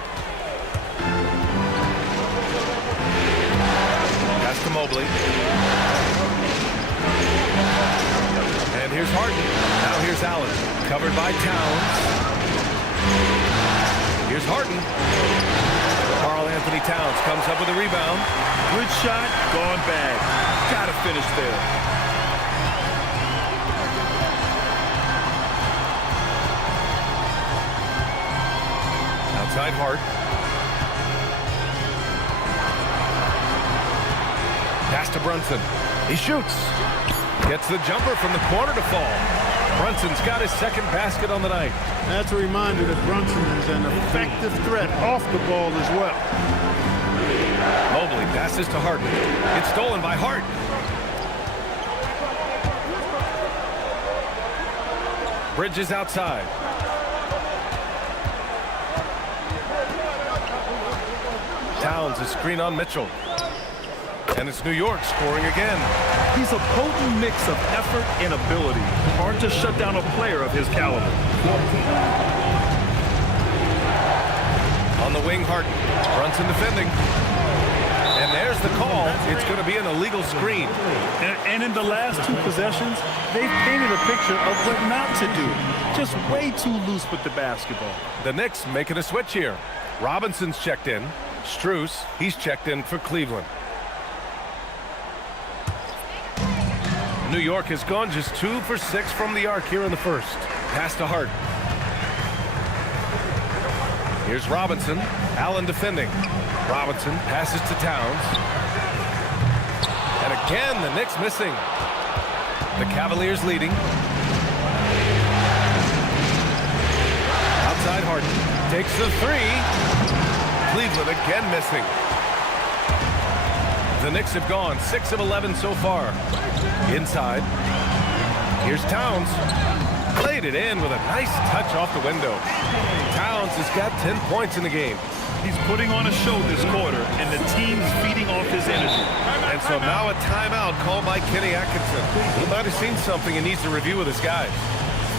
Pass to Mobley. And here's Harden. Now here's Allen. Covered by Towns. Here's Harden. Karl Anthony Towns comes up with a rebound. Good shot, gone bad. Gotta finish there. Outside Hart. Pass to Brunson. He shoots. Gets the jumper from the corner to fall. Brunson's got his second basket on the night. That's a reminder that Brunson is an effective threat off the ball as well. Mobley passes to Harden. It's stolen by Hart. Bridges outside. Towns a screen on Mitchell. And it's New York scoring again. He's a potent mix of effort and ability. Hard to shut down a player of his caliber. On the wing, Harden. Brunson defending. And there's the call. It's going to be an illegal screen. And in the last 2 possessions, they've painted a picture of what not to do. Just way too loose with the basketball. The Knicks making a switch here. Robinson's checked in. Strus, he's checked in for Cleveland. New York has gone just 2 for 6 from the arc here in the first. Pass to Hart. Here's Robinson. Allen defending. Robinson passes to Towns. And again, the Knicks missing. The Cavaliers leading. Outside Harden. Takes the 3. Cleveland again missing. The Knicks have gone 6 of 11 so far. Inside. Here's Towns. Played it in with a nice touch off the window. Towns has got 10 points in the game. He's putting on a show this quarter, and the team's feeding off his energy. And so now a timeout called by Kenny Atkinson. He might have seen something and needs to review with his guys.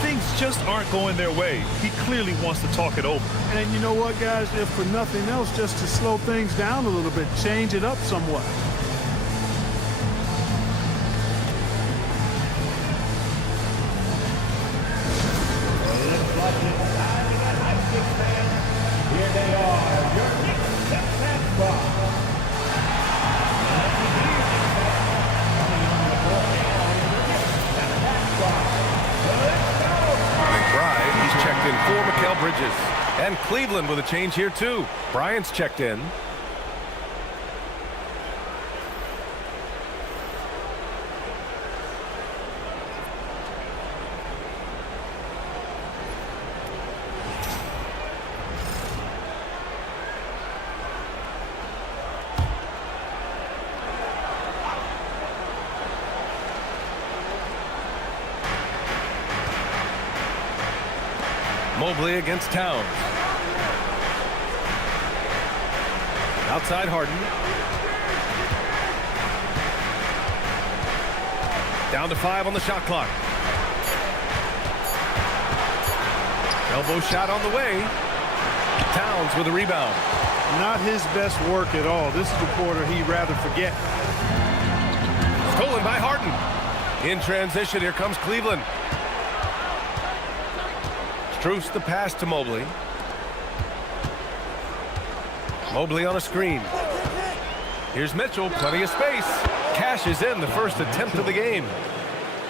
Things just aren't going their way. He clearly wants to talk it over. And you know what, guys? If for nothing else, just to slow things down a little bit, change it up somewhat. Here they are, your Knicks McBride, he's checked in for Mikal Bridges. And Cleveland with a change here too. Bryant's checked in. Mobley against Towns. Outside Harden. Down to 5 on the shot clock. Elbow shot on the way. Towns with a rebound. Not his best work at all. This is the quarter he'd rather forget. Stolen by Harden. In transition, here comes Cleveland. Strus the pass to Mobley. Mobley on a screen. Here's Mitchell, plenty of space. Cashes in the first attempt of the game.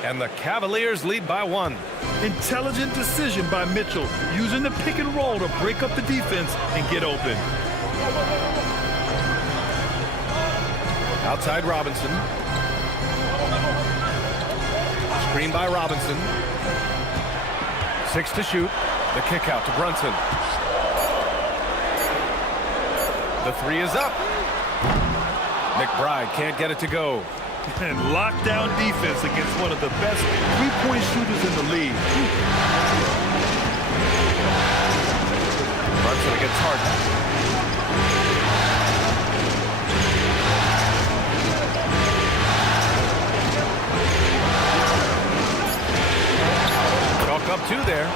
And the Cavaliers lead by 1. Intelligent decision by Mitchell, using the pick and roll to break up the defense and get open. Outside Robinson. Screen by Robinson. 6 to shoot. The kick out to Brunson. The 3 is up. McBride can't get it to go. And lockdown defense against one of the best three-point shooters in the league. Brunson against Harden. Chalk up 2 there.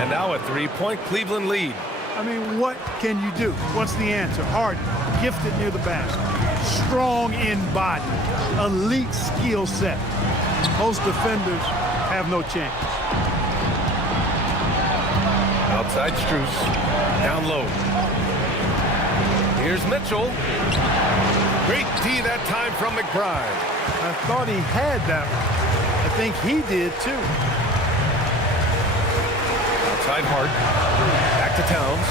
And now a 3-point Cleveland lead. I mean, what can you do? What's the answer? Harden, gifted near the basket. Strong in body. Elite skill set. Most defenders have no chance. Outside Strus. Down low. Here's Mitchell. Great D that time from McBride. I thought he had that one. I think he did too. Outside Hart. Back to Towns.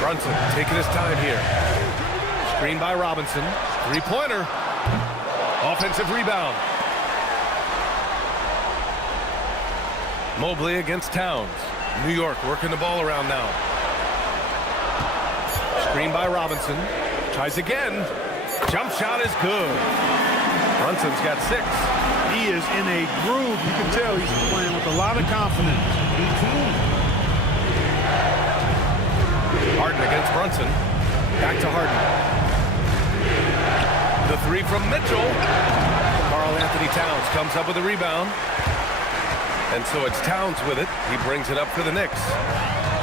Brunson taking his time here. Screen by Robinson. 3-pointer. Offensive rebound. Mobley against Towns. New York working the ball around now. Screen by Robinson. Tries again. Jump shot is good. Brunson's got 6. He is in a groove. You can tell he's playing with a lot of confidence. Harden against Brunson. Back to Harden. The 3 from Mitchell. Karl Anthony Towns comes up with a rebound. And so it's Towns with it. He brings it up for the Knicks.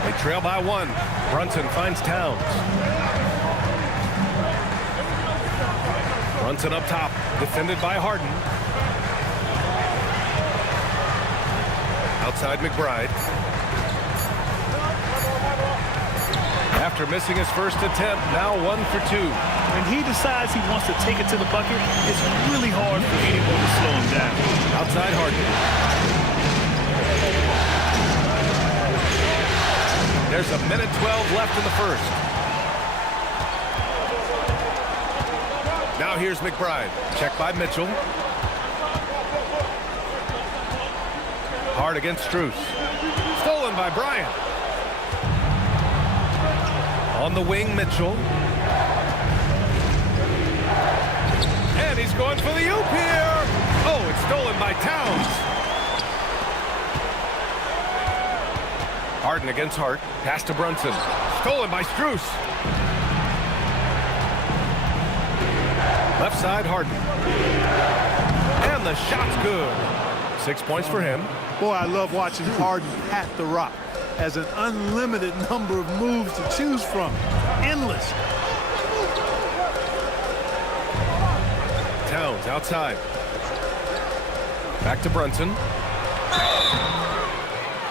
They trail by 1. Brunson finds Towns. Brunson up top. Defended by Harden. Outside McBride. After missing his first attempt, now 1 for 2. When he decides he wants to take it to the bucket, it's really hard for anyone to slow him down. Outside Harden. There's a minute 12 left in the first. Now here's McBride. Check by Mitchell. Hard against Strus. Stolen by Bryant. On the wing, Mitchell. And he's going for the oop here. Oh, it's stolen by Towns. Harden against Hart. Pass to Brunson. Stolen by Strus. Left side, Harden. And the shot's good. 6 points for him. Boy, I love watching Harden pat the rock. Has an unlimited number of moves to choose from. Endless. Towns outside. Back to Brunson.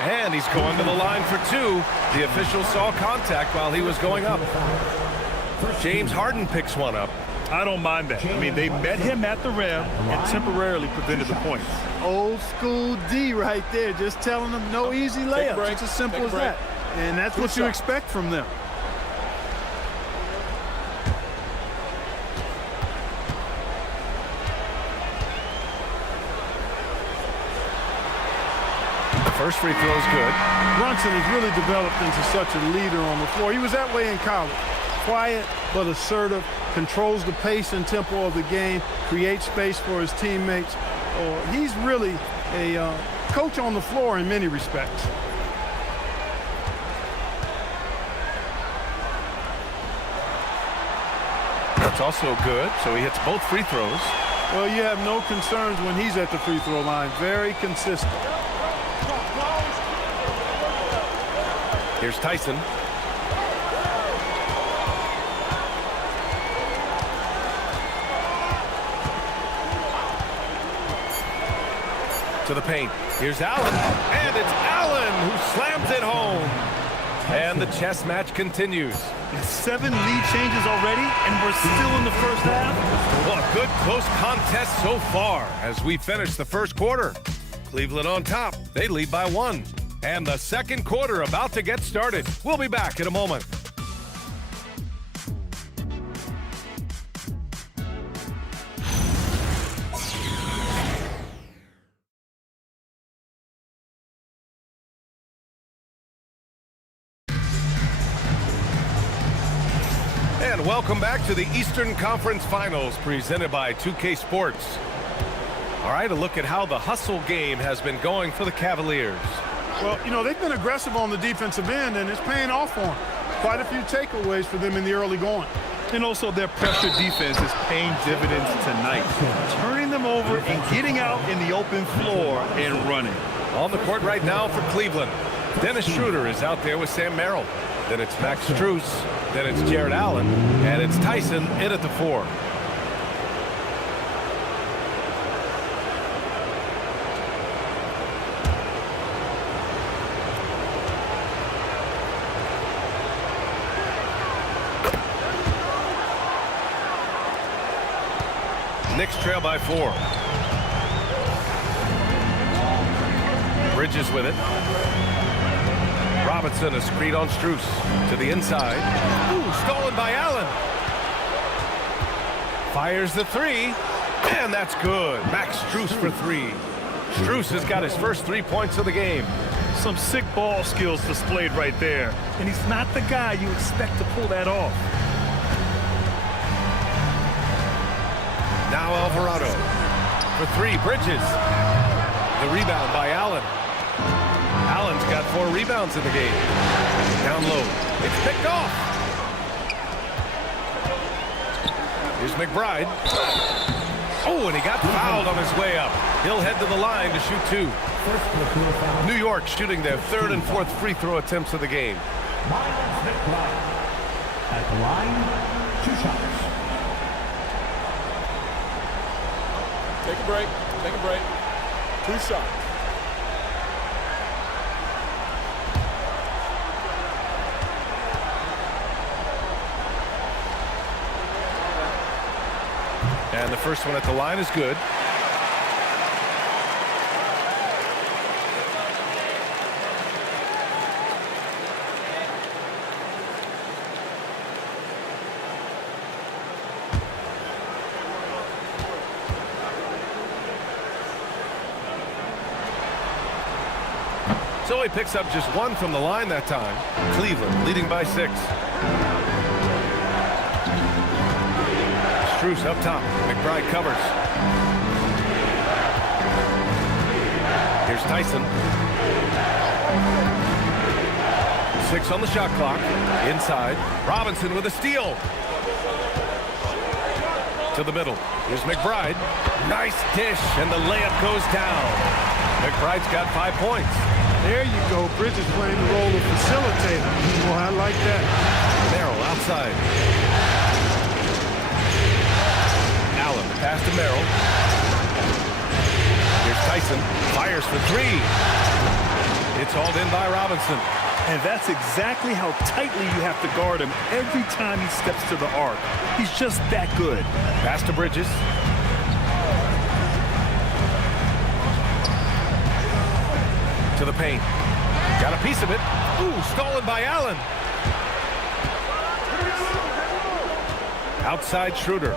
And he's going to the line for 2. The official saw contact while he was going up. James Harden picks one up. I don't mind that. I mean, they met him at the rim and temporarily prevented the points. Old school D right there, just telling them no easy layups. It's as simple as that. And that's what you expect from them. The first free throw is good. Brunson has really developed into such a leader on the floor. He was that way in college. Quiet but assertive, controls the pace and tempo of the game, creates space for his teammates. He's really a coach on the floor in many respects. That's also good, so he hits both free throws. Well, you have no concerns when he's at the free throw line. Very consistent. Here's Tyson. To the paint. Here's Allen. And it's Allen who slams it home. And the chess match continues. 7 lead changes already, and we're still in the first half. Well, a good close contest so far as we finish the first quarter. Cleveland on top. They lead by 1. And the second quarter about to get started. We'll be back in a moment. And welcome back to the Eastern Conference Finals presented by 2K Sports. All right, a look at how the hustle game has been going for the Cavaliers. Well, you know, they've been aggressive on the defensive end, and it's paying off for them. Quite a few takeaways for them in the early going. And also their pressure defense is paying dividends tonight. Turning them over and getting out in the open floor and running. On the court right now for Cleveland, Dennis Schroeder is out there with Sam Merrill. Then it's Max Strus. Then it's Jared Allen. And it's Tyson in at the 4. Knicks trail by 4. Bridges with it. Robinson, a screen on Strus to the inside. Ooh, stolen by Allen. Fires the 3, and that's good. Max Strus for 3. Strus has got his first 3 points of the game. Some sick ball skills displayed right there. And he's not the guy you expect to pull that off. Now Alvarado for 3. Bridges. The rebound by Allen. Allen's got 4 rebounds in the game. Down low. It's picked off. Here's McBride. Oh, and he got fouled on his way up. He'll head to the line to shoot 2. New York shooting their 3rd and 4th free throw attempts of the game. At the line, 2 shots. Take a break. Take a break. 2 shots. And the first one at the line is good. So he picks up just 1 from the line that time. Cleveland leading by 6. Strus up top. McBride covers. Here's Tyson. 6 on the shot clock. Inside. Robinson with a steal. To the middle. Here's McBride. Nice dish, and the layup goes down. McBride's got 5 points. There you go. Bridges playing the role of facilitator. Well, I like that. Merrill outside. Allen, pass to Merrill. Here's Tyson. Fires for 3. It's hauled in by Robinson. And that's exactly how tightly you have to guard him every time he steps to the arc. He's just that good. Pass to Bridges. To the paint. Got a piece of it. Ooh, stolen by Allen. Outside Schroeder.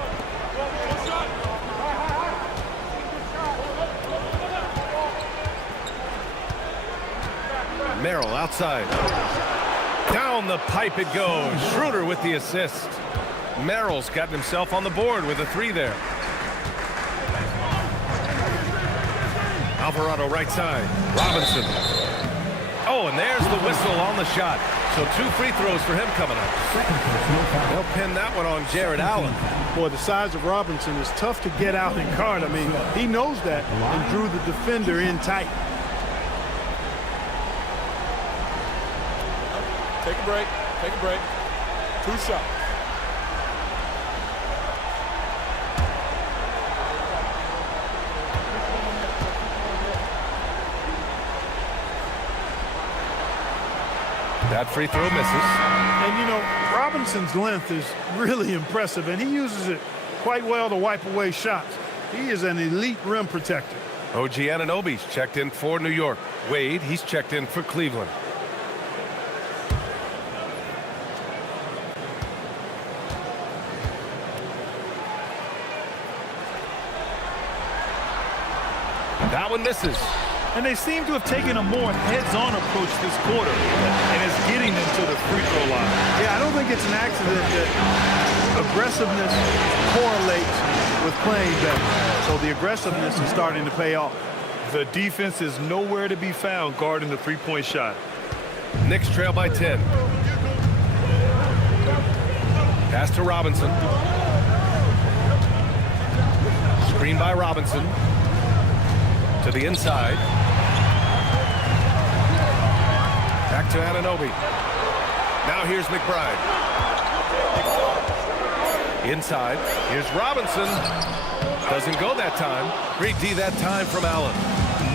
Merrill outside. Down the pipe it goes. Schroeder with the assist. Merrill's gotten himself on the board with a 3 there. Alvarado right side. Robinson. Oh, and there's the whistle on the shot. So 2 free throws for him coming up. They'll pin that one on Jared Allen. Boy, the size of Robinson is tough to get out and guard. I mean, he knows that and drew the defender in tight. Take a break. Take a break. 2 shots. That free throw misses. And, you know, Robinson's length is really impressive, and he uses it quite well to wipe away shots. He is an elite rim protector. OG Anunoby's checked in for New York. Wade, he's checked in for Cleveland. That one misses. And they seem to have taken a more heads-on approach this quarter, and it's getting them to the free throw line. Yeah, I don't think it's an accident that aggressiveness correlates with playing better. So the aggressiveness is starting to pay off. The defense is nowhere to be found guarding the three-point shot. Knicks trail by 10. Pass to Robinson. Screen by Robinson. To the inside. Back to Anunoby. Now here's McBride. Inside. Here's Robinson. Doesn't go that time. Great D that time from Allen.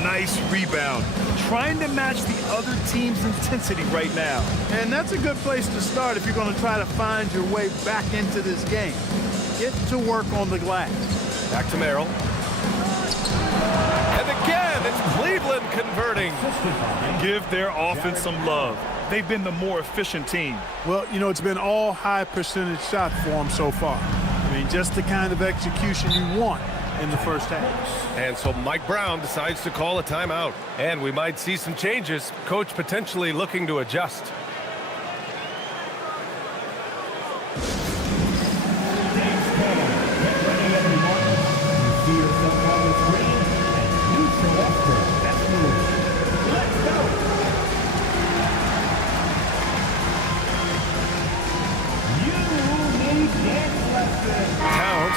Nice rebound. Trying to match the other team's intensity right now. And that's a good place to start if you're going to try to find your way back into this game. Get to work on the glass. Back to Merrill. And again, it's Cleveland converting. Give their offense some love. They've been the more efficient team. Well, you know, it's been all high percentage shot for them so far. I mean, just the kind of execution you want in the first half. And so Mike Brown decides to call a timeout. And we might see some changes. Coach potentially looking to adjust.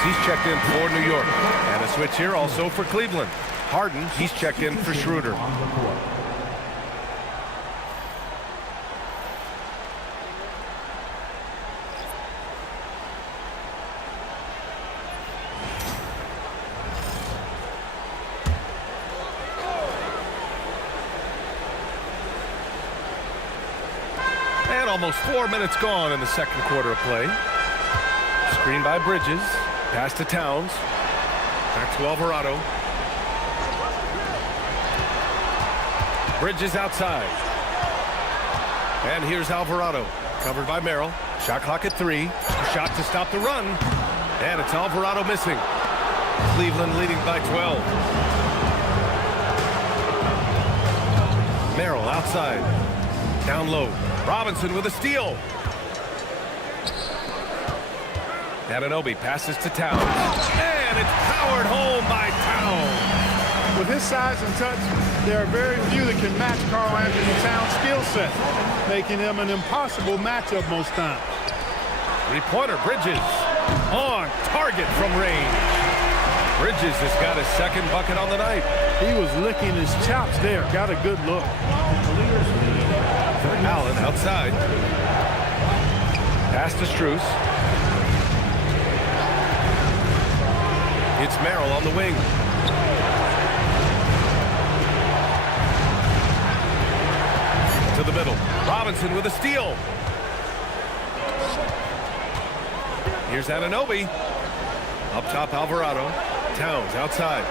He's checked in for New York. And a switch here also for Cleveland. Harden, he's checked in for Schroeder. And almost 4 minutes gone in the second quarter of play. Screen by Bridges. Pass to Towns. Back to Alvarado. Bridges outside. And here's Alvarado. Covered by Merrill. Shot clock at 3. Shot to stop the run. And it's Alvarado missing. Cleveland leading by 12. Merrill outside. Down low. Robinson with a steal. Anunoby passes to Towns. And it's powered home by Towns. With his size and touch, there are very few that can match Karl Anthony Towns' skill set, making him an impossible matchup most times. Three-pointer, Bridges. On target from range. Bridges has got his second bucket on the night. He was licking his chops there. Got a good look. Allen outside. Pass to Strus. It's Merrill on the wing. To the middle. Robinson with a steal. Here's Anunoby. Up top, Alvarado. Towns outside.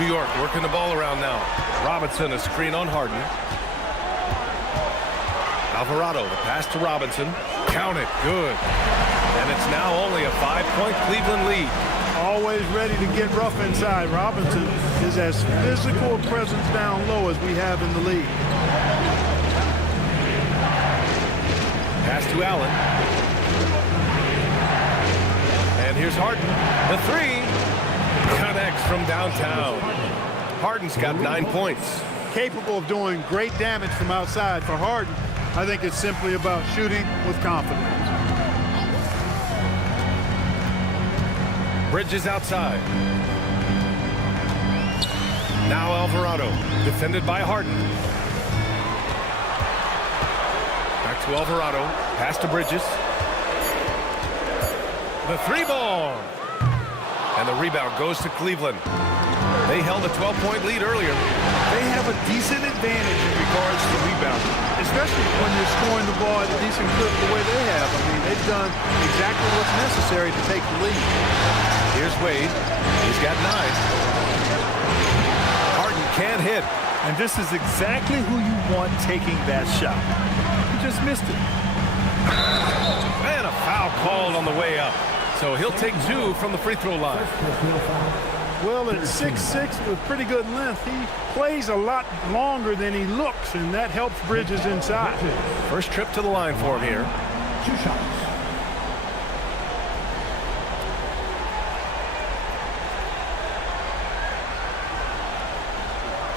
New York working the ball around now. Robinson, a screen on Harden. Alvarado, the pass to Robinson. Count it. Good. And it's now only a 5-point Cleveland lead. Always ready to get rough inside. Robinson is as physical a presence down low as we have in the league. Pass to Allen. And here's Harden. The three connects from downtown. Harden's got 9 points. Capable of doing great damage from outside. For Harden, I think it's simply about shooting with confidence. Bridges outside. Now Alvarado, defended by Harden. Back to Alvarado, pass to Bridges. The three ball. And the rebound goes to Cleveland. They held a 12-point lead earlier. They have a decent advantage in regards to rebounding, especially when you're scoring the ball at a decent clip the way they have. I mean, they've done exactly what's necessary to take the lead. Here's Wade. He's got 9. Harden can't hit. And this is exactly who you want taking that shot. He just missed it. And a foul called on the way up. So he'll take 2 from the free throw line. Well, at 6'6" with pretty good length, he plays a lot longer than he looks, and that helps Bridges inside. First trip to the line for him here. 2 shots.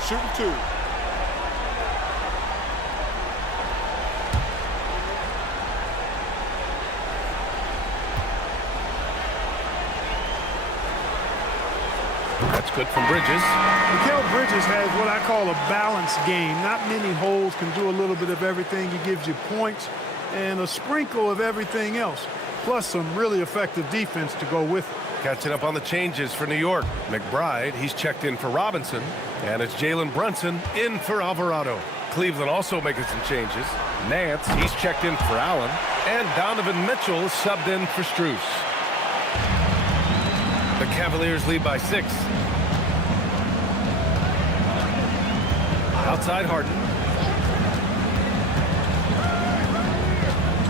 Shooting 2. That's good from Bridges. Mikal Bridges has what I call a balanced game. Not many holes, can do a little bit of everything. He gives you points and a sprinkle of everything else, plus some really effective defense to go with it. Catching up on the changes for New York. McBride, he's checked in for Robinson. And it's Jalen Brunson in for Alvarado. Cleveland also making some changes. Nance, he's checked in for Allen. And Donovan Mitchell is subbed in for Strus. The Cavaliers lead by 6. Outside Harden.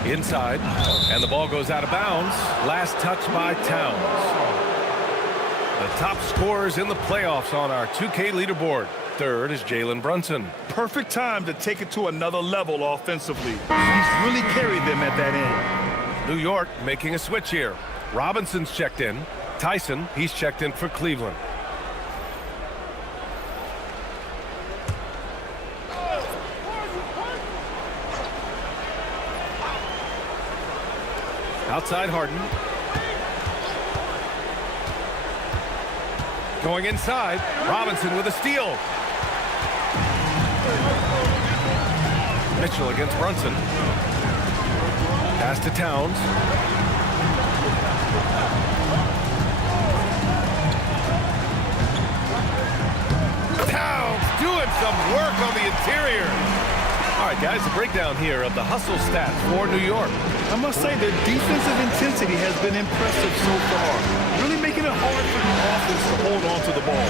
Inside. And the ball goes out of bounds. Last touch by Towns. The top scorers in the playoffs on our 2K leaderboard. Third is Jalen Brunson. Perfect time to take it to another level offensively. He's really carried them at that end. New York making a switch here. Robinson's checked in. Tyson, he's checked in for Cleveland. Outside Harden. Going inside. Robinson with a steal. Mitchell against Brunson. Pass to Towns. Towns doing some work on the interior. All right, guys, the breakdown here of the hustle stats for New York. I must say their defensive intensity has been impressive so far, really making it hard for the offense to hold on to the ball.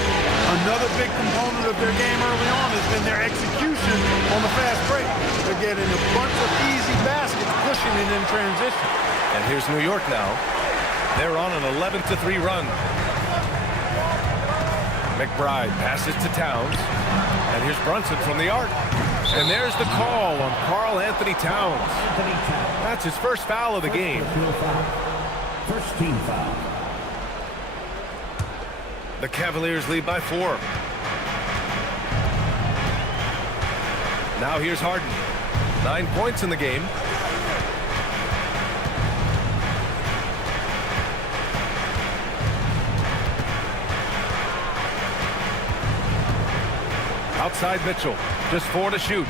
Another big component of their game early on has been their execution on the fast break. They're getting a bunch of easy baskets, pushing it in transition. And here's New York now. They're on an 11-3 run. McBride passes to Towns. And here's Brunson from the arc. And there's the call on Karl Anthony Towns. That's his first foul of the game. First team foul. The Cavaliers lead by 4. Now here's Harden. 9 points in the game. Outside Mitchell. Just 4 to shoot.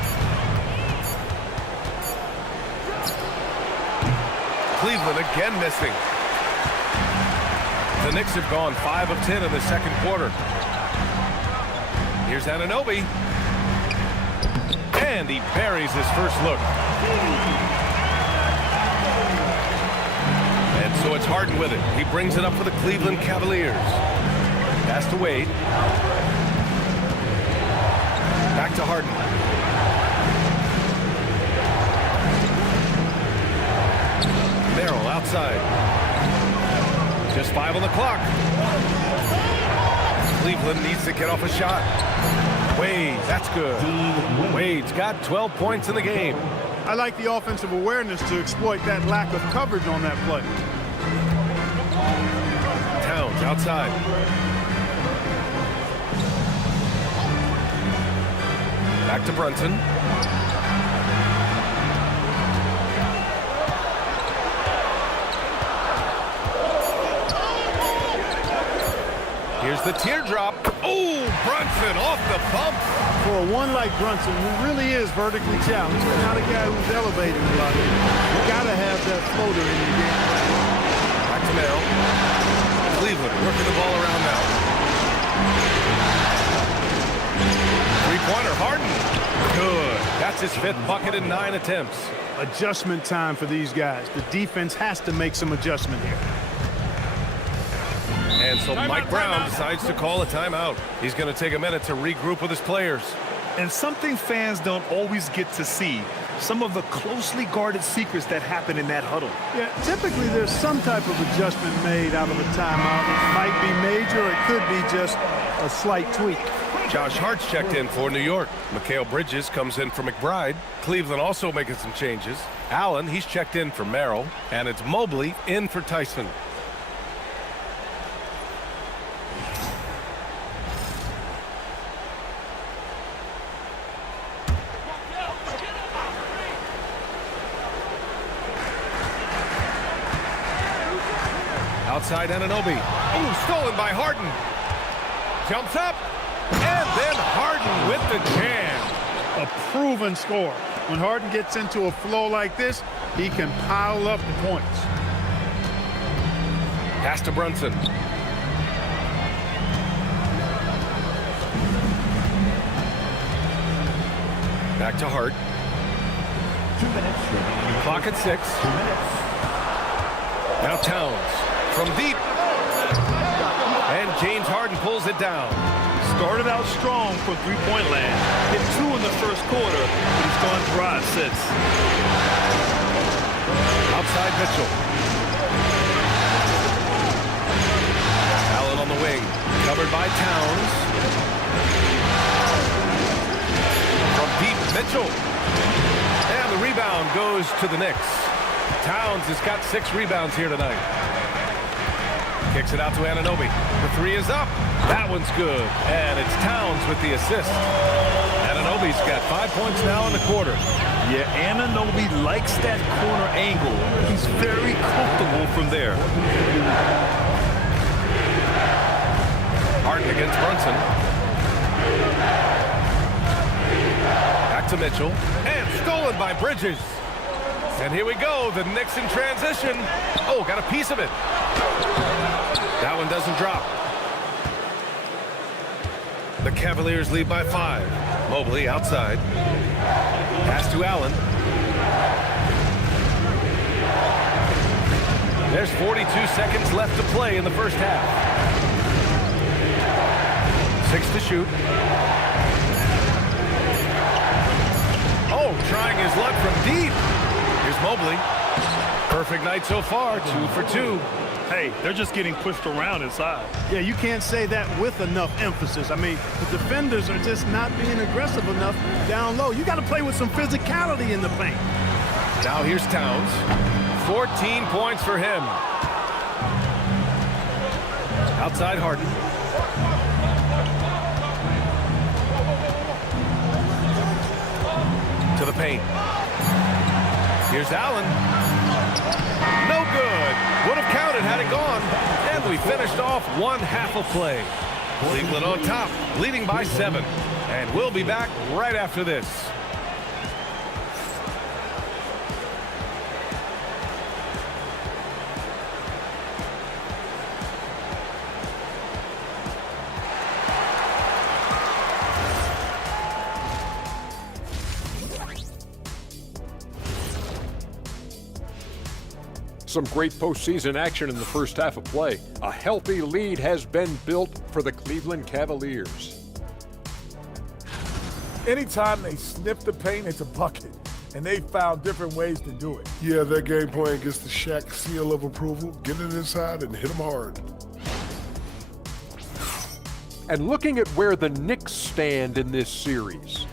Cleveland again missing. The Knicks have gone 5 of 10 in the second quarter. Here's Anunoby. And he buries his first look. And so it's Harden with it. He brings it up for the Cleveland Cavaliers. Pass to Wade. Back to Harden. Merrill outside. Just 5 on the clock. Cleveland needs to get off a shot. Wade, that's good. Wade's got 12 points in the game. I like the offensive awareness to exploit that lack of coverage on that play. Towns outside. Back to Brunson. Here's the teardrop. Oh, Brunson off the bump. For one like Brunson, who really is vertically challenged, but not a guy who's elevating a lot. You gotta have that floater in your game. Back to Merrill. Cleveland working the ball around now. three-pointer. Harden. Good. That's his 5th bucket in 9 attempts. Adjustment time for these guys. The defense has to make some adjustment here. And so Mike Brown decides to call a timeout. He's going to take a minute to regroup with his players. And something fans don't always get to see, some of the closely guarded secrets that happen in that huddle. Yeah, typically there's some type of adjustment made out of a timeout. It might be major, it could be just a slight tweak. Josh Hart's checked in for New York. Mikal Bridges comes in for McBride. Cleveland also making some changes. Allen, he's checked in for Merrill. And it's Mobley in for Tyson. Outside Anunoby. Oh, stolen by Harden. Jumps up. And then Harden with the jam. A proven score. When Harden gets into a flow like this, he can pile up the points. Pass to Brunson. Back to Hart. 2 minutes remaining. Clock at 6. 2 minutes. Now Towns from deep. And James Harden pulls it down. Started out strong for three-point land. Hit 2 in the first quarter, but he's gone dry since. Outside Mitchell. Allen on the wing. Covered by Towns. From deep, Mitchell. And the rebound goes to the Knicks. Towns has got 6 rebounds here tonight. Kicks it out to Anunoby. The 3 is up. That one's good. And it's Towns with the assist. Anunoby's got 5 points now in the quarter. Yeah, Anunoby likes that corner angle. He's very comfortable from there. Harden against Brunson. Back to Mitchell. And stolen by Bridges. And here we go. The Knicks in transition. Oh, got a piece of it. That one doesn't drop. The Cavaliers lead by 5. Mobley outside. Pass to Allen. There's 42 seconds left to play in the first half. 6 to shoot. Oh, trying his luck from deep. Here's Mobley. Perfect night so far, 2 for 2. Hey, they're just getting pushed around inside. Yeah, you can't say that with enough emphasis. I mean, the defenders are just not being aggressive enough down low. You got to play with some physicality in the paint. Now here's Towns. 14 points for him. Outside Harden. To the paint. Here's Allen. No good. Would have counted had it gone. And we finished off one half of play. Cleveland on top, leading by 7. And we'll be back right after this. Some great postseason action in the first half of play. A healthy lead has been built for the Cleveland Cavaliers. Anytime they snip the paint, it's a bucket. And they found different ways to do it. Yeah, that game plan gets the Shaq seal of approval. Get it inside and hit them hard. And looking at where the Knicks stand in this series.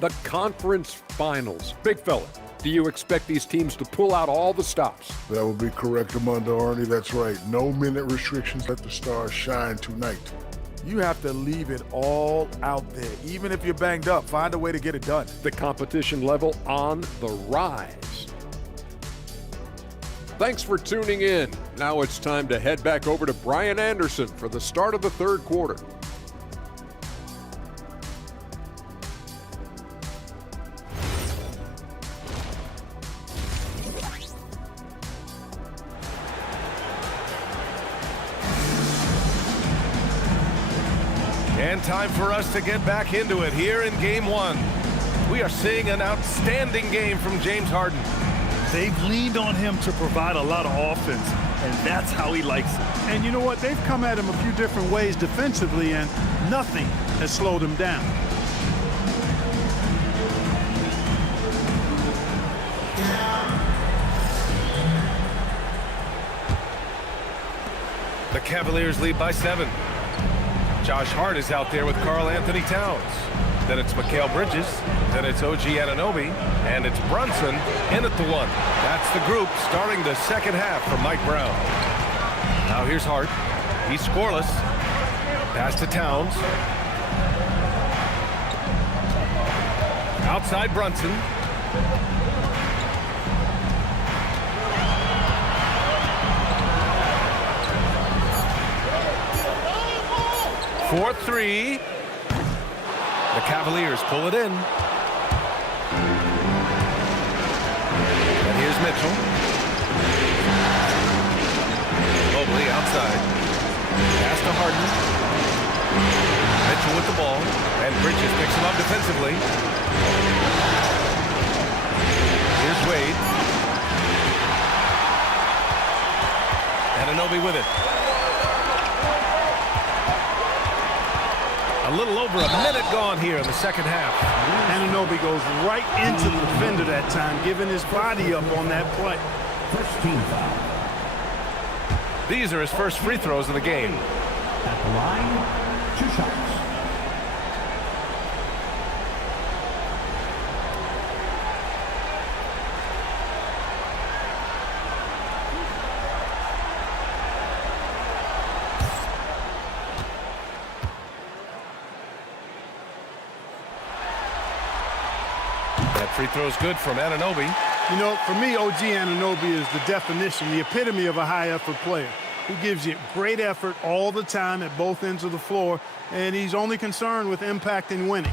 The conference finals. Big fella, do you expect these teams to pull out all the stops? That would be correct, Armando Arnie. That's right. No minute restrictions. Let the stars shine tonight. You have to leave it all out there. Even if you're banged up, find a way to get it done. The competition level on the rise. Thanks for tuning in. Now it's time to head back over to Brian Anderson for the start of the third quarter. And time for us to get back into it here in game one. We are seeing an outstanding game from James Harden. They've leaned on him to provide a lot of offense, and that's how he likes it. And you know what? They've come at him a few different ways defensively, and nothing has slowed him down. The Cavaliers lead by 7. Josh Hart is out there with Karl Anthony Towns. Then it's Mikal Bridges. Then it's OG Anunoby. And it's Brunson in at the 1. That's the group starting the second half for Mike Brown. Now here's Hart. He's scoreless. Pass to Towns. Outside Brunson. For 3. The Cavaliers pull it in. And here's Mitchell. Mobley outside. Pass to Harden. Mitchell with the ball. And Bridges picks him up defensively. Here's Wade. Anunoby with it. A little over a minute gone here in the second half. Anunoby goes right into the defender that time, giving his body up on that play. First team foul. These are his first free throws of the game. At the line, 2 shots. Free throw's good from Anunoby. You know, for me, OG Anunoby is the definition, the epitome of a high-effort player. He gives you great effort all the time at both ends of the floor, and he's only concerned with impact and winning.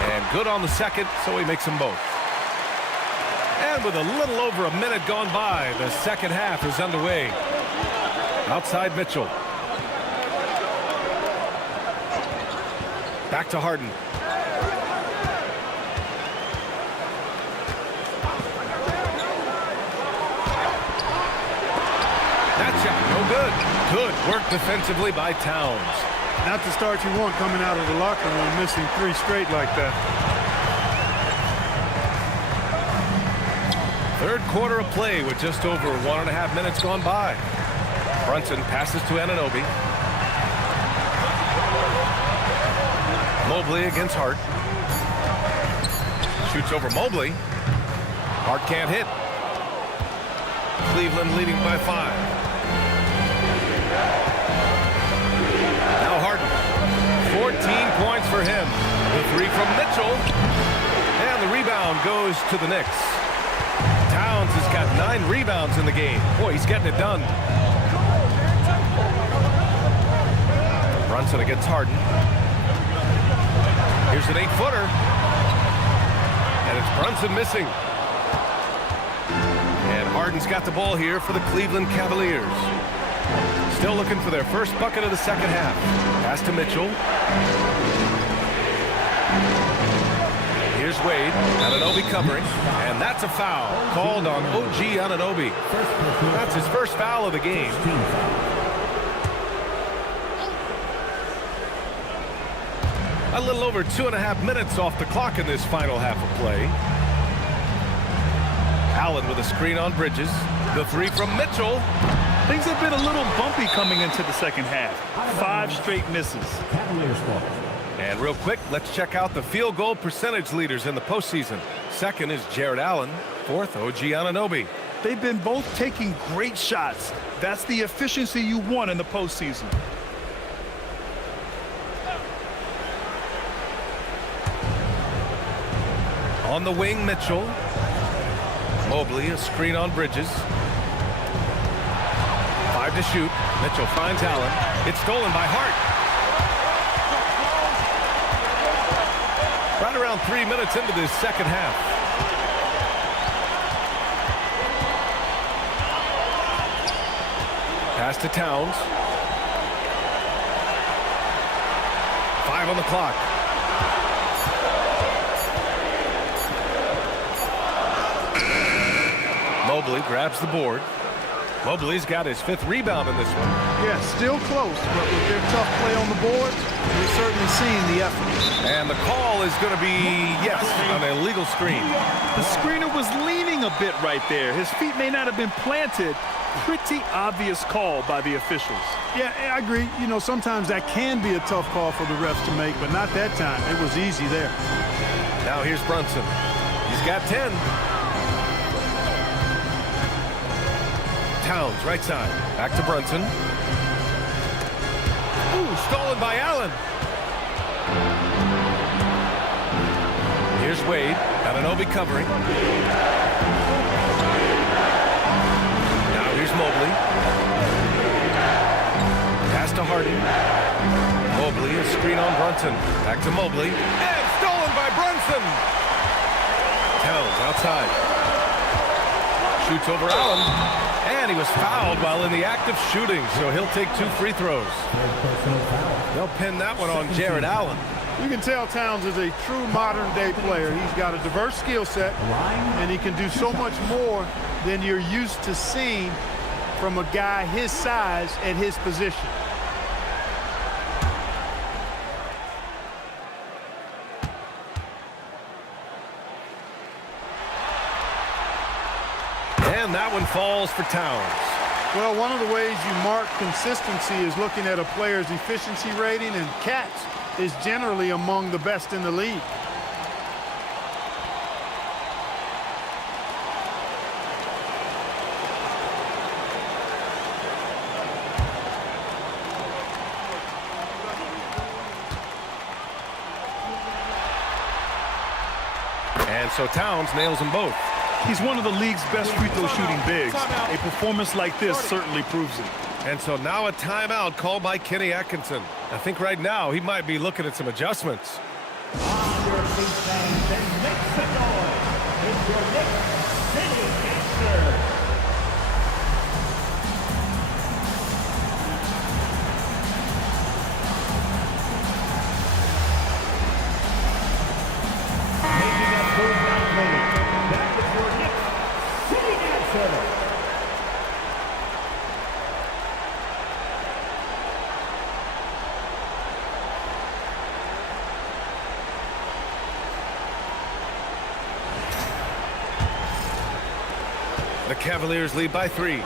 And good on the second, so he makes them both. And with a little over a minute gone by, the second half is underway. Outside Mitchell. Back to Harden. That shot, no good. Good work defensively by Towns. Not the start you want coming out of the locker room, missing 3 straight like that. Third quarter of play with just over 1.5 minutes gone by. Brunson passes to Anunoby. Mobley against Hart. Shoots over Mobley. Hart can't hit. Cleveland leading by 5. Now Harden. 14 points for him. The 3 from Mitchell. And the rebound goes to the Knicks. Towns has got 9 rebounds in the game. Boy, he's getting it done. Brunson against Harden. Here's an 8-footer. And it's Brunson missing. And Harden's got the ball here for the Cleveland Cavaliers. Still looking for their first bucket of the second half. Pass to Mitchell. Here's Wade. Anunoby covering. And that's a foul called on OG Anunoby. That's his first foul of the game. A little over 2.5 minutes off the clock in this final half of play. Allen with a screen on Bridges. The 3 from Mitchell. Things have been a little bumpy coming into the second half. 5 straight misses. And real quick, let's check out the field goal percentage leaders in the postseason. Second is Jared Allen. Fourth, OG Anunoby. They've been both taking great shots. That's the efficiency you want in the postseason. On the wing, Mitchell. Mobley, a screen on Bridges. 5 to shoot. Mitchell finds Allen. It's stolen by Hart. Right around 3 minutes into this second half. Pass to Towns. 5 on the clock. Mobley grabs the board. Mobley's got his 5th rebound in this one. Yeah, still close, but with their tough play on the board, we're certainly seeing the effort. And the call is going to be, yes, on an illegal screen. The screener was leaning a bit right there. His feet may not have been planted. Pretty obvious call by the officials. Yeah, I agree. You know, sometimes that can be a tough call for the refs to make, but not that time. It was easy there. Now here's Brunson. He's got 10. Towns, right side. Back to Brunson. Ooh, stolen by Allen. Here's Wade. Anunoby covering. Now here's Mobley. Pass to Harden. Mobley, a screen on Brunson. Back to Mobley. And stolen by Brunson. Towns outside. Shoots over Allen. And he was fouled while in the act of shooting, so he'll take 2 free throws. They'll pin that one on Jared Allen. You can tell Towns is a true modern-day player. He's got a diverse skill set, and he can do so much more than you're used to seeing from a guy his size at his position. And that one falls for Towns. Well, one of the ways you mark consistency is looking at a player's efficiency rating, and Katz is generally among the best in the league. And so Towns nails them both. He's one of the league's best free throw shooting bigs. A performance like this certainly proves it. And so now a timeout called by Kenny Atkinson. I think right now he might be looking at some adjustments. On your feet, fans, and make some noise. It's your Knicks City Gangster. Making that move down lane. That is your Knicks City Gangster. The Cavaliers lead by 3.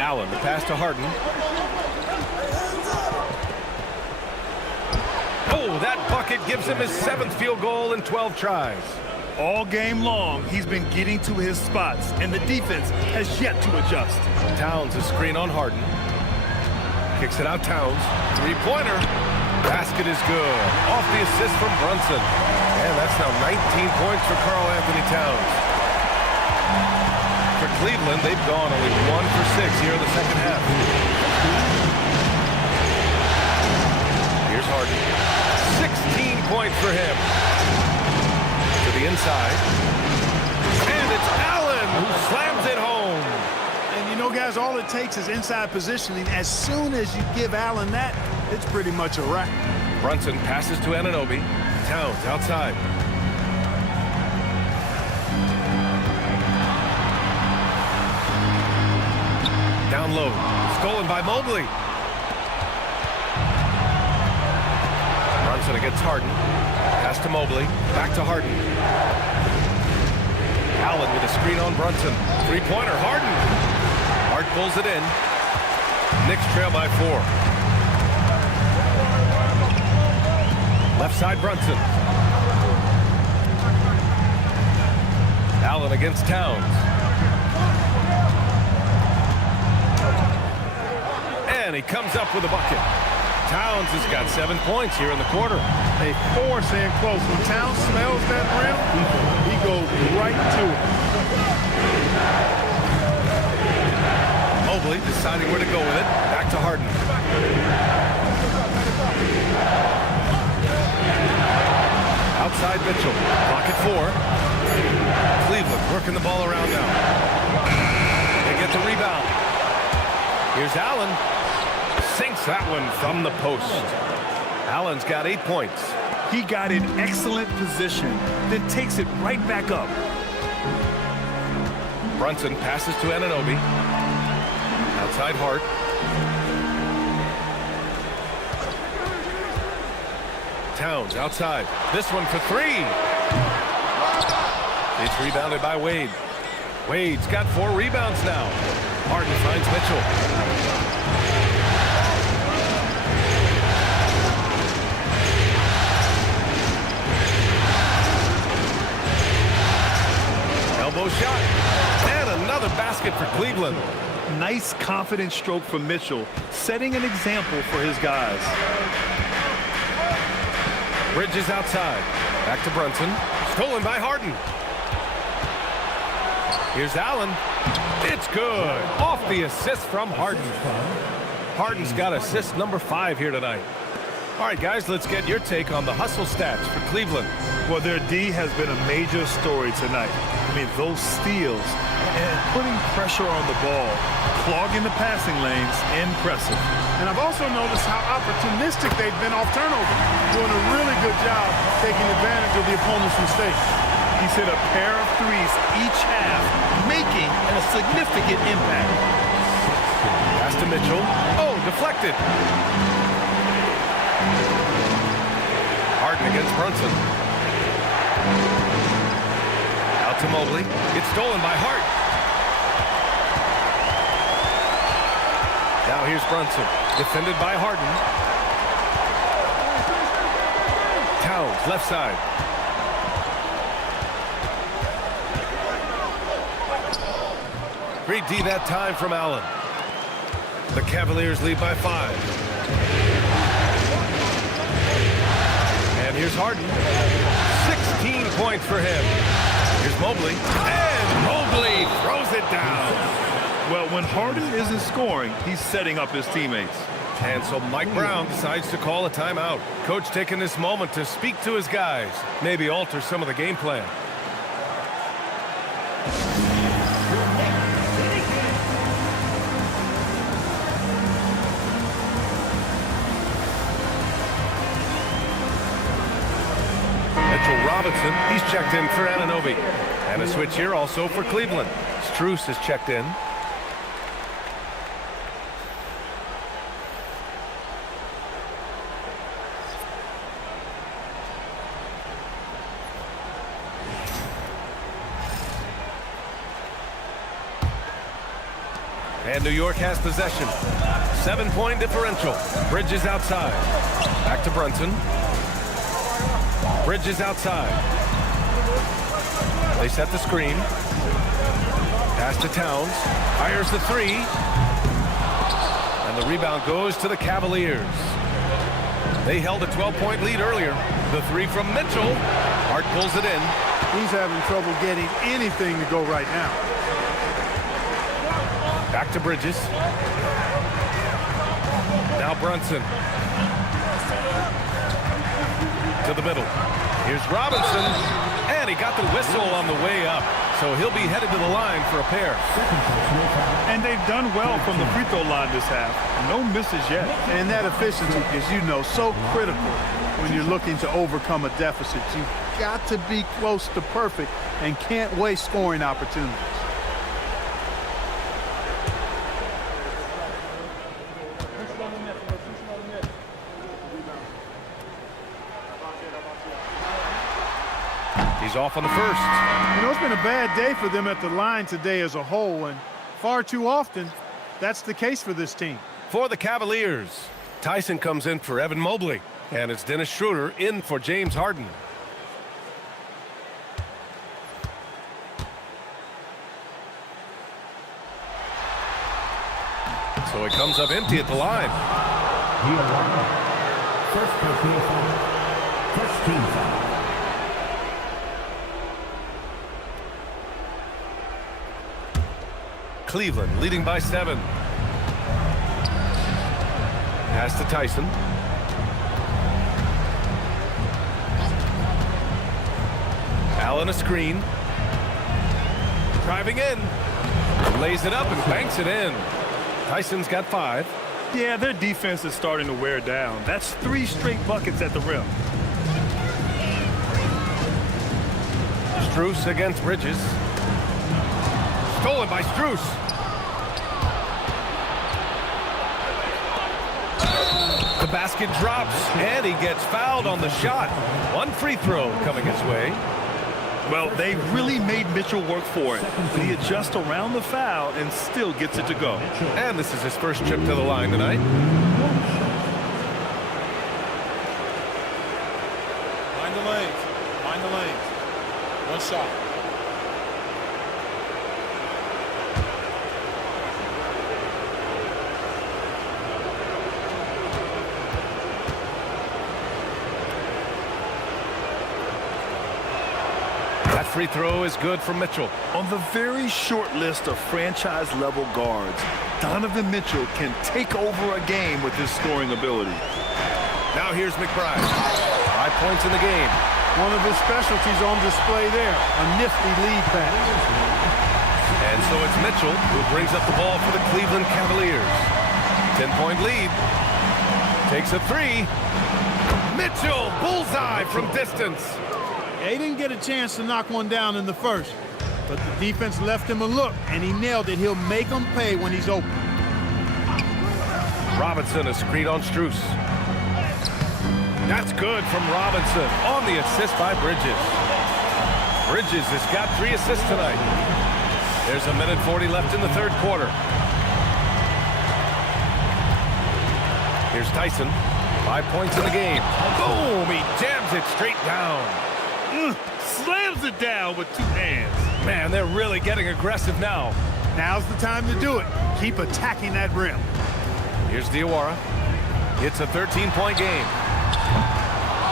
Allen, the pass to Harden. Oh, that bucket gives him his 7th field goal in 12 tries. All game long, he's been getting to his spots, and the defense has yet to adjust. Towns, a screen on Harden. Kicks it out, Towns. 3-pointer. Basket is good. Off the assist from Brunson. And that's now 19 points for Karl Anthony Towns. For Cleveland, they've gone only 1 for 6 here in the second half. Here's Harden. 16 points for him. To the inside. And it's Allen who slams it home. And you know, guys, all it takes is inside positioning. As soon as you give Allen that, it's pretty much a wrap. Brunson passes to Anunoby. Towns outside. Down low. Stolen by Mobley. Brunson against Harden. Pass to Mobley. Back to Harden. Allen with a screen on Brunson. 3-pointer. Harden. Hart pulls it in. Knicks trail by 4. Left side, Brunson. Allen against Towns. And he comes up with a bucket. Towns has got 7 points here in the quarter. They force in close. When Towns smells that rim, he goes right to it. Mobley deciding where to go with it. Back to Harden. Outside Mitchell. Clock at 4. Cleveland working the ball around now. They get the rebound. Here's Allen. Sinks that one from the post. Allen's got 8 points. He got in excellent position, then takes it right back up. Brunson passes to Anunoby. Outside Hart. Towns outside. This one for 3. It's rebounded by Wade. Wade's got 4 rebounds now. Harden finds Mitchell. Elbow shot. And another basket for Cleveland. Nice confident stroke from Mitchell, setting an example for his guys. Bridges outside. Back to Brunson. Stolen by Harden. Here's Allen. It's good. Off the assist from Harden. Harden's got assist number 5 here tonight. All right, guys, let's get your take on the hustle stats for Cleveland. Well, their D has been a major story tonight. I mean, those steals and putting pressure on the ball, clogging the passing lanes, impressive. And I've also noticed how opportunistic they've been off turnover, doing a really good job taking advantage of the opponent's mistakes. He's hit a pair of threes each half, making a significant impact. Pass to Mitchell. Oh, deflected. Harden against Brunson. Out to Mobley. It's stolen by Hart. Now here's Brunson. Defended by Harden. Towns, left side. Great D that time from Allen. The Cavaliers lead by 5. And here's Harden. 16 points for him. Here's Mobley. And Mobley throws it down. Well, when Harden isn't scoring, he's setting up his teammates. And so Mike Brown decides to call a timeout. Coach taking this moment to speak to his guys. Maybe alter some of the game plan. Robinson, he's checked in for Anunoby. And a switch here also for Cleveland. Strus is checked in. And New York has possession. 7-point differential. Bridges outside. Back to Brunson. Bridges outside. They set the screen. Pass to Towns. Fires the 3. And the rebound goes to the Cavaliers. They held a 12-point lead earlier. The 3 from Mitchell. Hart pulls it in. He's having trouble getting anything to go right now. Back to Bridges. Now Brunson. To the middle. Here's Robinson. And he got the whistle on the way up. So he'll be headed to the line for a pair. And they've done well from the free throw line this half. No misses yet. And that efficiency is, you know, so critical when you're looking to overcome a deficit. You've got to be close to perfect and can't waste scoring opportunities. He's off on the first. You know, it's been a bad day for them at the line today as a whole, and far too often, that's the case for this team. For the Cavaliers, Tyson comes in for Evan Mobley, and it's Dennis Schroeder in for James Harden. So he comes up empty at the line. First personal foul. First team foul. Cleveland leading by 7. Pass to Tyson. Allen a screen. Driving in. Lays it up and banks it in. Tyson's got 5. Yeah, their defense is starting to wear down. That's 3 straight buckets at the rim. Strus against Bridges. Stolen by Strus. The basket drops, and he gets fouled on the shot. 1 free throw coming his way. Well, they really made Mitchell work for it. But he adjusts around the foul and still gets it to go. And this is his first trip to the line tonight. Mind the lanes. Mind the lanes. One shot. That free throw is good for Mitchell. On the very short list of franchise-level guards, Donovan Mitchell can take over a game with his scoring ability. Now here's McBride. 5 points in the game. One of his specialties on display there, a nifty lead pass. And so it's Mitchell who brings up the ball for the Cleveland Cavaliers. 10-point lead. Takes a 3. Mitchell, bullseye from distance. They didn't get a chance to knock one down in the first, but the defense left him a look, and he nailed it. He'll make them pay when he's open. Robinson, a screen on Strus. That's good from Robinson on the assist by Bridges. Bridges has got 3 assists tonight. There's 1:40 left in the third quarter. Here's Tyson. 5 points in the game. Boom! He jams it straight down. Slams it down with 2 hands. Man, they're really getting aggressive now. Now's the time to do it. Keep attacking that rim. Here's Diawara. It's a 13-point game.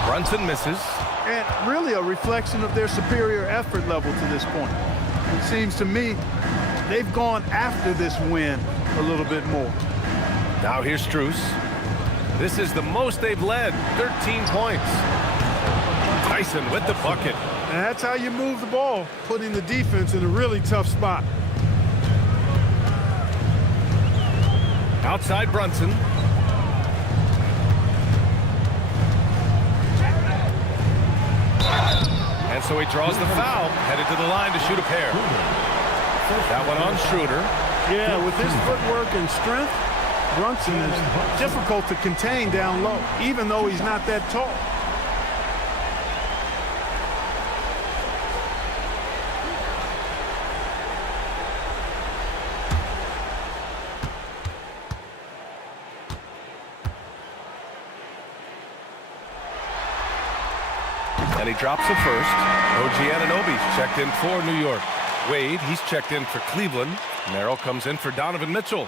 Brunson misses. And really a reflection of their superior effort level to this point. It seems to me they've gone after this win a little bit more. Now here's Strus. This is the most they've led, 13 points. Tyson with the bucket. And that's how you move the ball, putting the defense in a really tough spot. Outside Brunson. And so he draws the foul, headed to the line to shoot a pair. That one on Schroeder. Yeah, with his footwork and strength, Brunson is difficult to contain down low, even though he's not that tall. And he drops the first. OG Anunoby's checked in for New York. Wade, he's checked in for Cleveland. Merrill comes in for Donovan Mitchell.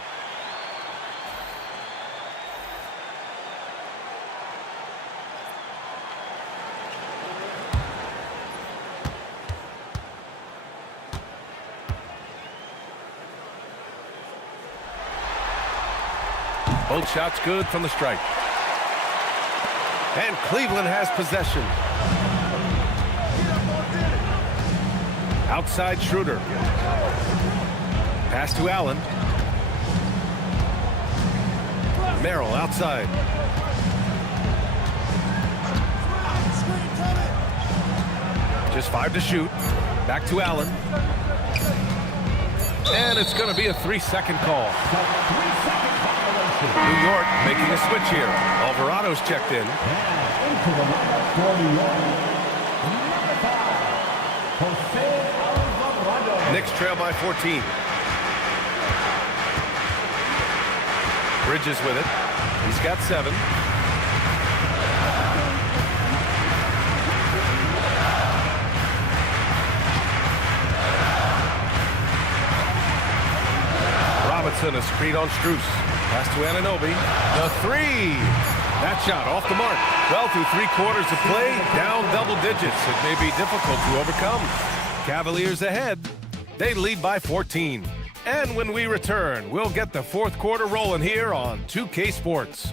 Both shots good from the stripe. And Cleveland has possession. Outside Schroeder. Pass to Allen. Merrill outside. Just 5 to shoot. Back to Allen. And it's going to be a 3-second call. New York making a switch here. Alvarado's checked in. Knicks trail by 14. Bridges with it. He's got 7. Robinson, a screen on Strus. Pass to Anunoby. The 3. That shot off the mark. Well, through 3 quarters of play, down double digits. It may be difficult to overcome. Cavaliers ahead. They lead by 14. And when we return, we'll get the fourth quarter rolling here on 2K Sports.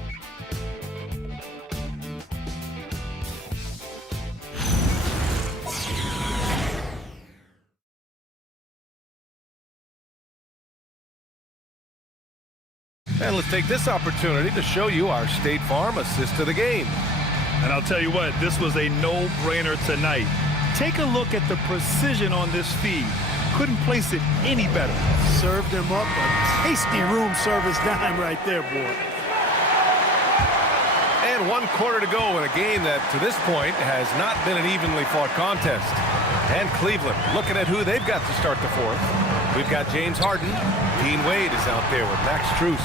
And let's take this opportunity to show you our State Farm assist to the game. And I'll tell you what, this was a no-brainer tonight. Take a look at the precision on this feed. Couldn't place it any better. Served him up a tasty room service dime right there, boy. And 1 quarter to go in a game that, to this point, has not been an evenly fought contest. And Cleveland looking at who they've got to start the fourth. We've got James Harden. Dean Wade is out there with Max Strus.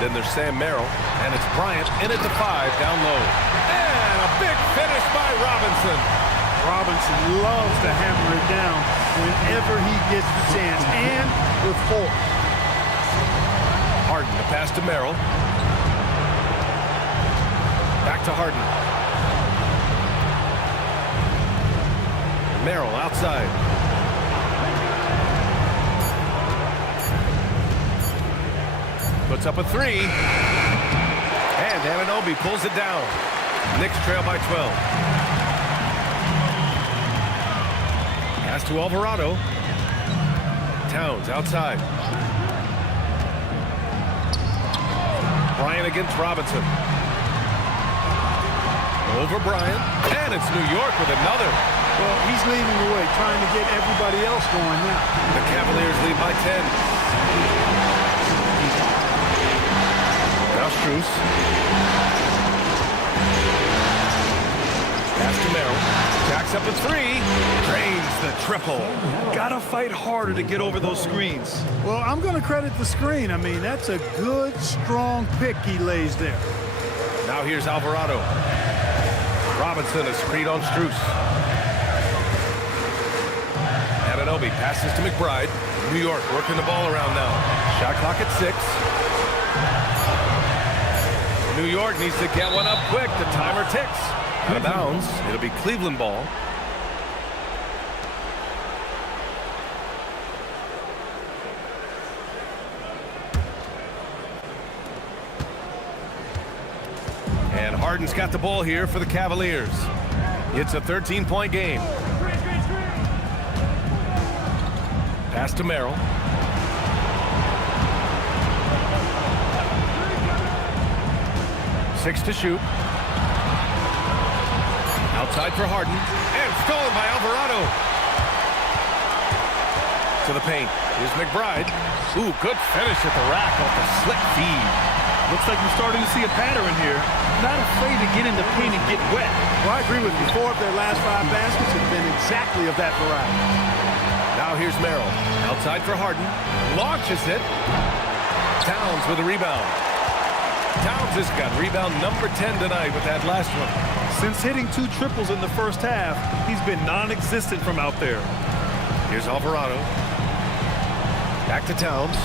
Then there's Sam Merrill, and it's Bryant in at the 5 down low. And a big finish by Robinson. Robinson loves to hammer it down whenever he gets the chance, and with force. Harden, the pass to Merrill. Back to Harden. Merrill outside. Puts up a 3. And Anunoby pulls it down. Knicks trail by 12. Pass to Alvarado. Towns outside. Bryant against Robinson. Over Bryant. And it's New York with another. Well, he's leading the way, trying to get everybody else going now. The Cavaliers lead by 10. Now Strus. Pass to Merrill. Jacks up a 3. Drains the triple. Gotta fight harder to get over those screens. Well, I'm going to credit the screen. I mean, that's a good, strong pick he lays there. Now here's Alvarado. Robinson a screen on Strus. Anunoby passes to McBride. New York working the ball around now. Shot clock at 6. New York needs to get one up quick. The timer ticks. Out of bounds. It'll be Cleveland ball. And Harden's got the ball here for the Cavaliers. It's a 13-point game. Pass to Merrill. Six to shoot. Outside for Harden. And stolen by Alvarado. To the paint. Here's McBride. Ooh, good finish at the rack off the slick feed. Looks like we're starting to see a pattern here. Not afraid to get in the paint and get wet. Well, I agree with you. 4 of their last 5 baskets have been exactly of that variety. Now here's Merrill. Outside for Harden. Launches it. Towns with a rebound. Towns has got rebound number 10 tonight with that last one. Since hitting 2 triples in the first half, he's been non-existent from out there. Here's Alvarado. Back to Towns.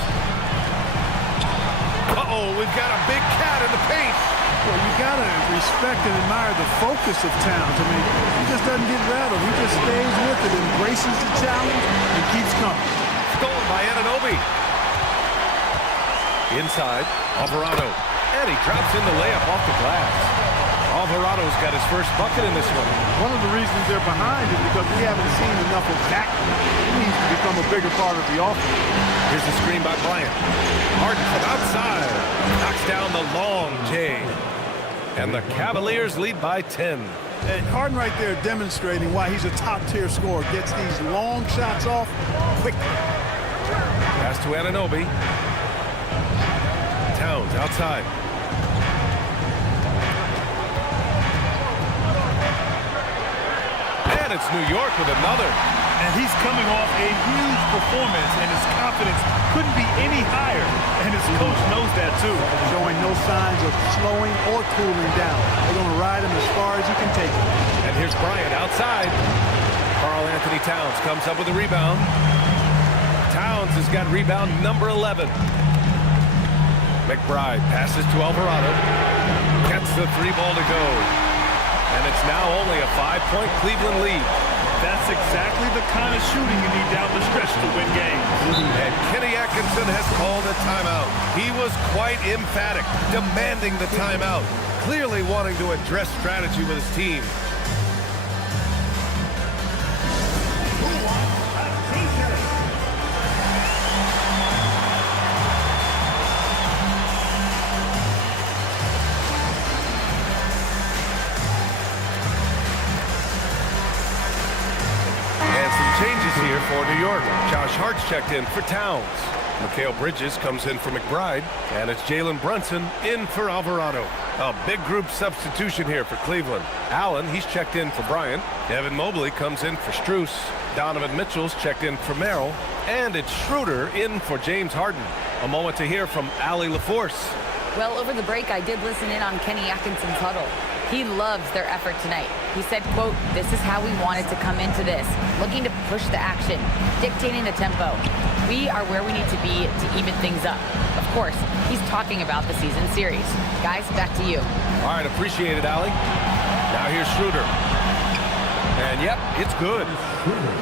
Uh-oh, we've got a big cat in the paint. Well, you got to respect and admire the focus of Towns. I mean, he just doesn't get rattled. He just stays with it, embraces the challenge, and keeps coming. Stolen by Anunoby. Inside, Alvarado. And he drops in the layup off the glass. Alvarado's got his first bucket in this one. One of the reasons they're behind is because we haven't seen enough of that. He needs to become a bigger part of the offense. Here's the screen by Bryant. Harden from outside. Knocks down the long J. And the Cavaliers lead by 10. And Harden right there demonstrating why he's a top-tier scorer. Gets these long shots off quickly. Pass to Anunoby. Towns outside. And it's New York with another. And he's coming off a huge performance, and his confidence couldn't be any higher. And his coach knows that, too. Showing no signs of slowing or cooling down. They're going to ride him as far as he can take him. And here's Bryant outside. Karl Anthony Towns comes up with a rebound. Towns has got rebound number 11. McBride passes to Alvarado. Gets the 3 ball to go. And it's now only a 5-point Cleveland lead. That's exactly the kind of shooting you need down the stretch to win games. And Kenny Atkinson has called a timeout. He was quite emphatic, demanding the timeout, clearly wanting to address strategy with his team. York, Josh Hart's checked in for Towns. Mikal Bridges comes in for McBride, and it's Jalen Brunson in for Alvarado. A big group substitution here for Cleveland. Allen, he's checked in for Bryant. Evan Mobley comes in for Strus. Donovan Mitchell's checked in for Merrill. And it's Schroeder in for James Harden. A moment to hear from Allie LaForce. Well, over the break, I did listen in on Kenny Atkinson's huddle. He loves their effort tonight. He said, quote, "This is how we wanted to come into this, looking to push the action, dictating the tempo. We are where we need to be to even things up." Of course, he's talking about the season series. Guys, back to you. All right, appreciate it, Allie. Now here's Schroeder. And yep, it's good.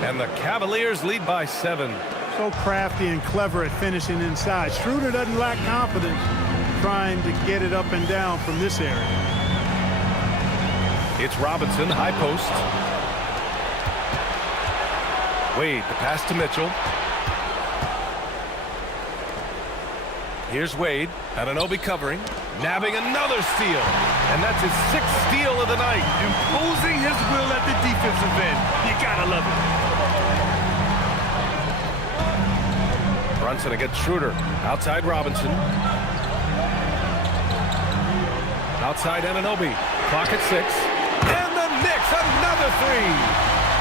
And the Cavaliers lead by 7. So crafty and clever at finishing inside. Schroeder doesn't lack confidence trying to get it up and down from this area. It's Robinson, high post. Wade, the pass to Mitchell. Here's Wade. Anunoby covering. Nabbing another steal. And that's his 6th steal of the night. Imposing his will at the defensive end. You gotta love it. Brunson against Schroeder. Outside Robinson. Outside Anunoby. Clock at 6. And the Knicks, another 3.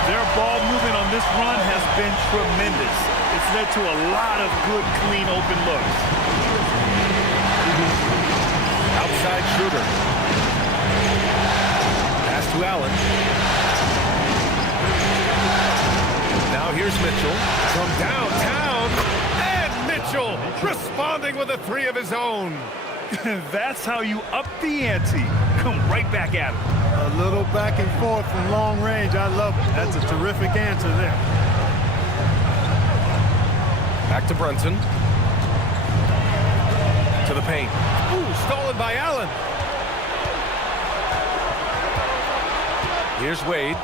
Their ball movement on this run has been tremendous. It's led to a lot of good, clean, open looks. Outside Schroeder. Pass to Allen. Now here's Mitchell from downtown. And Mitchell responding with a 3 of his own. That's how you up the ante. Come right back at him. A little back and forth from long range. I love it. That's a terrific answer there. Back to Brunson. To the paint. Ooh, stolen by Allen. Here's Wade.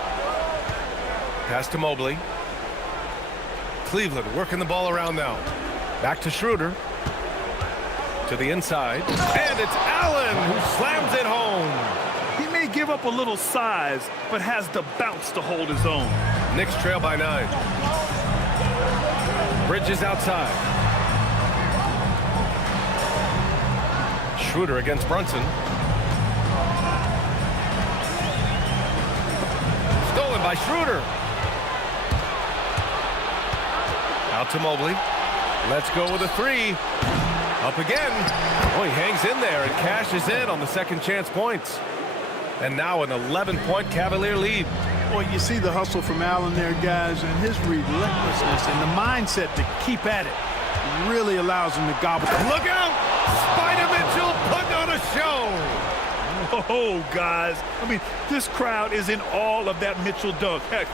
Pass to Mobley. Cleveland working the ball around now. Back to Schroeder. To the inside. And it's Allen who slams it home. He may give up a little size, but has the bounce to hold his own. Knicks trail by 9. Bridges outside. Schroeder against Brunson. Stolen by Schroeder. Out to Mobley. Let's go with a 3. Up again. Oh, he hangs in there and cashes in on the second chance points. And now an 11-point Cavalier lead. Well, you see the hustle from Allen there, guys, and his relentlessness and the mindset to keep at it really allows him to gobble. Look out! Spider Mitchell putting on a show! Oh, guys. I mean, this crowd is in awe of that Mitchell dunk. Heck,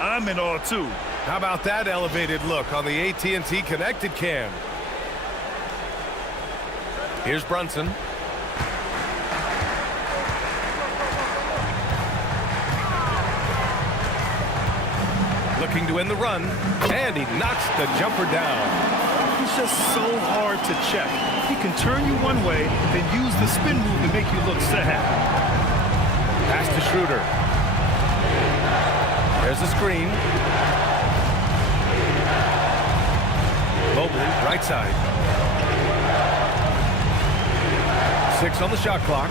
I'm in awe, too. How about that elevated look on the AT&T Connected Cam? Here's Brunson. Looking to end the run, and he knocks the jumper down. He's just so hard to check. He can turn you one way, then use the spin move to make you look sad. Pass to Schroeder. There's the screen. Mobley, right side. 6 on the shot clock.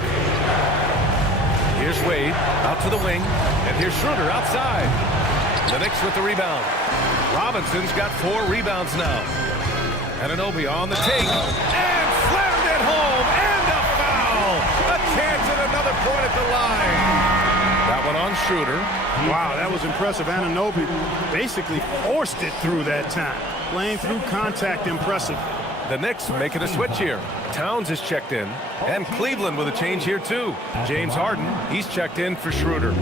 Here's Wade, out to the wing, and here's Schroeder outside. The Knicks with the rebound. Robinson's got 4 rebounds now. Anunoby on the take, and slammed it home, and a foul! A chance at another point at the line. That one on Schroeder. Wow, that was impressive. Anunoby basically forced it through that time. Playing through contact, impressive. The Knicks making a switch here. Towns is checked in, and Cleveland with a change here too. James Harden, he's checked in for Schroeder.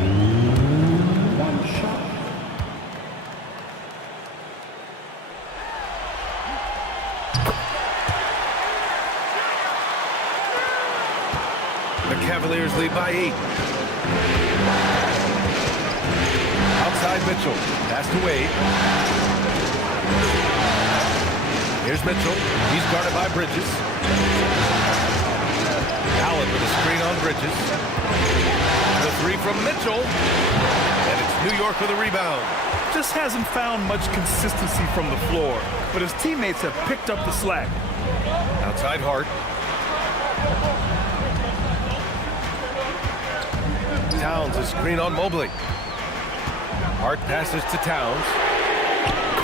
The Cavaliers lead by 8. Outside Mitchell, pass to Wade. Here's Mitchell. He's guarded by Bridges. Allen with a screen on Bridges. The 3 from Mitchell. And it's New York with a rebound. just hasn't found much consistency from the floor, but his teammates have picked up the slack. Outside Hart. Towns is screen on Mobley. Hart passes to Towns.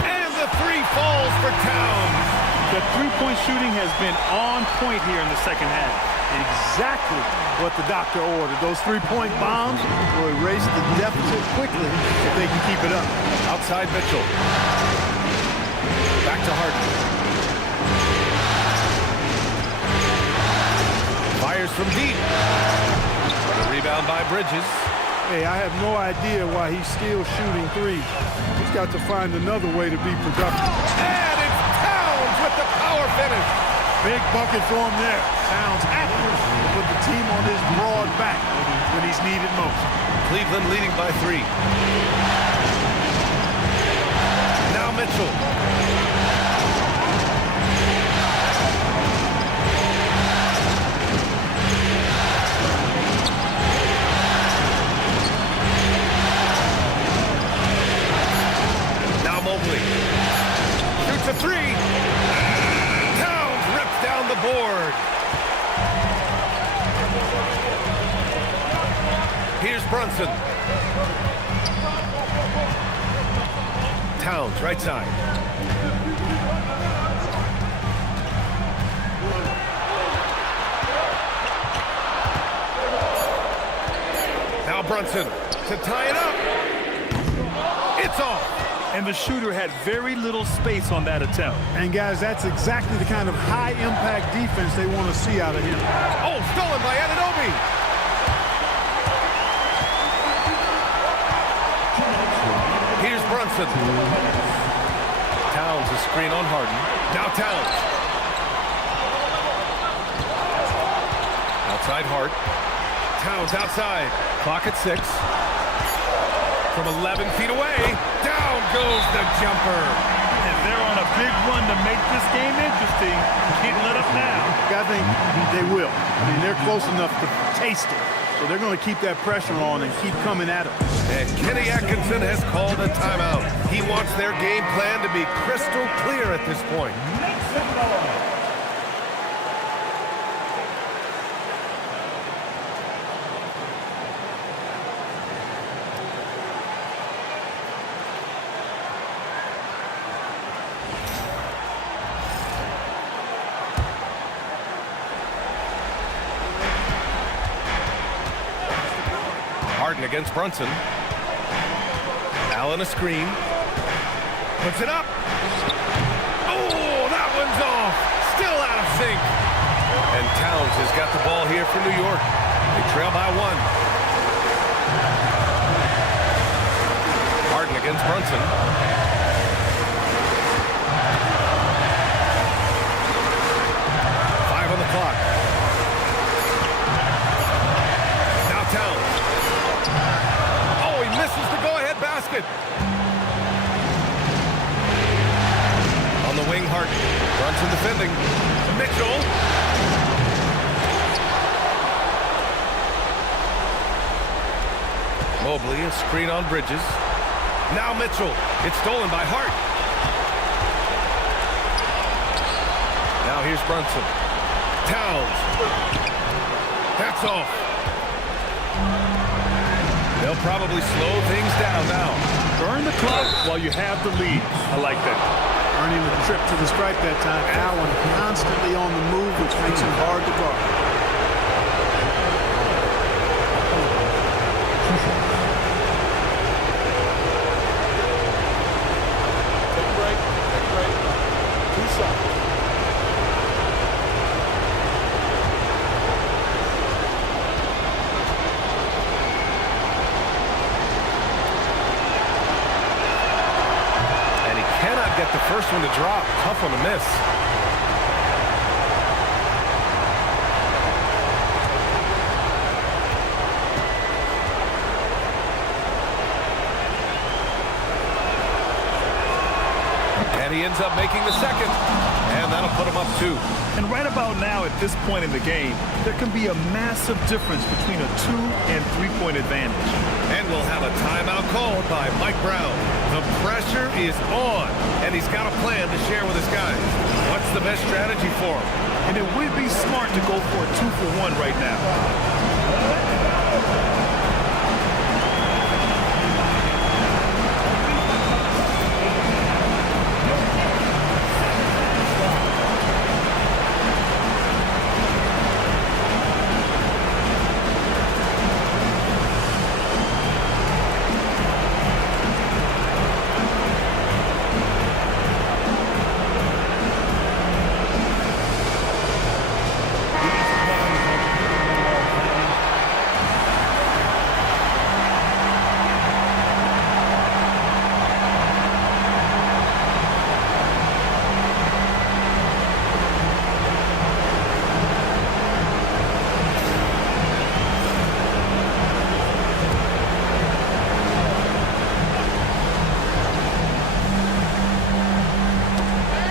And the three falls for Towns. The three-point shooting has been on point here in the second half. Exactly what the doctor ordered. Those three-point bombs will erase the deficit quickly if they can keep it up. Outside Mitchell. Back to Harden. Fires from deep. A rebound by Bridges. Hey, I have no idea why he's still shooting threes. He's got to find another way to be productive. And it's Towns with the power finish. Big bucket for him there. Towns happy to put the team on his broad back when he's needed most. Cleveland leading by 3. Now Mitchell. Now Mobley. Shoots a 3. Towns rips down the board. Here's Brunson. Towns, right side. Now Brunson to tie it up. It's off. And the shooter had very little space on that attempt. And guys, that's exactly the kind of high-impact defense they want to see out of him. Oh, stolen by Anunoby. Here's Brunson. Towns is screen on Harden. Now Towns. Outside Hart. Towns outside. Clock at 6. From 11 feet away. Down goes the jumper. And they're on a big run to make this game interesting. Can't let up now. I think they will. I mean, they're close enough to taste it. So they're going to keep that pressure on and keep coming at it. And Kenny Atkinson has called a timeout. He wants their game plan to be crystal clear at this point. Make some noise. Harden against Brunson. Allen a screen. Puts it up. Oh, that one's off. Still out of sync. And Towns has got the ball here for New York. They trail by 1. Harden against Brunson. Five on the clock. Now Towns. Oh, he misses the go-ahead basket. On the wing, Harden. Brunson defending. Mitchell. Mobley, a screen on Bridges. Now Mitchell. It's stolen by Hart. Now here's Brunson. Towns. That's off. They'll probably slow things down now. Burn the clock while you have the lead. I like that. Earning the trip to the stripe that time. Allen constantly on the move, which makes him hard to guard. Take a break. Take a break. 2 seconds. Get the first one to drop. Tough one to miss. And he ends up making the second. And that'll put them up 2. And right about now, at this point in the game, there can be a massive difference between a 2- and 3-point advantage. And we'll have a timeout called by Mike Brown. The pressure is on, and he's got a plan to share with his guys. What's the best strategy for him? And it would be smart to go for a 2-for-1 right now.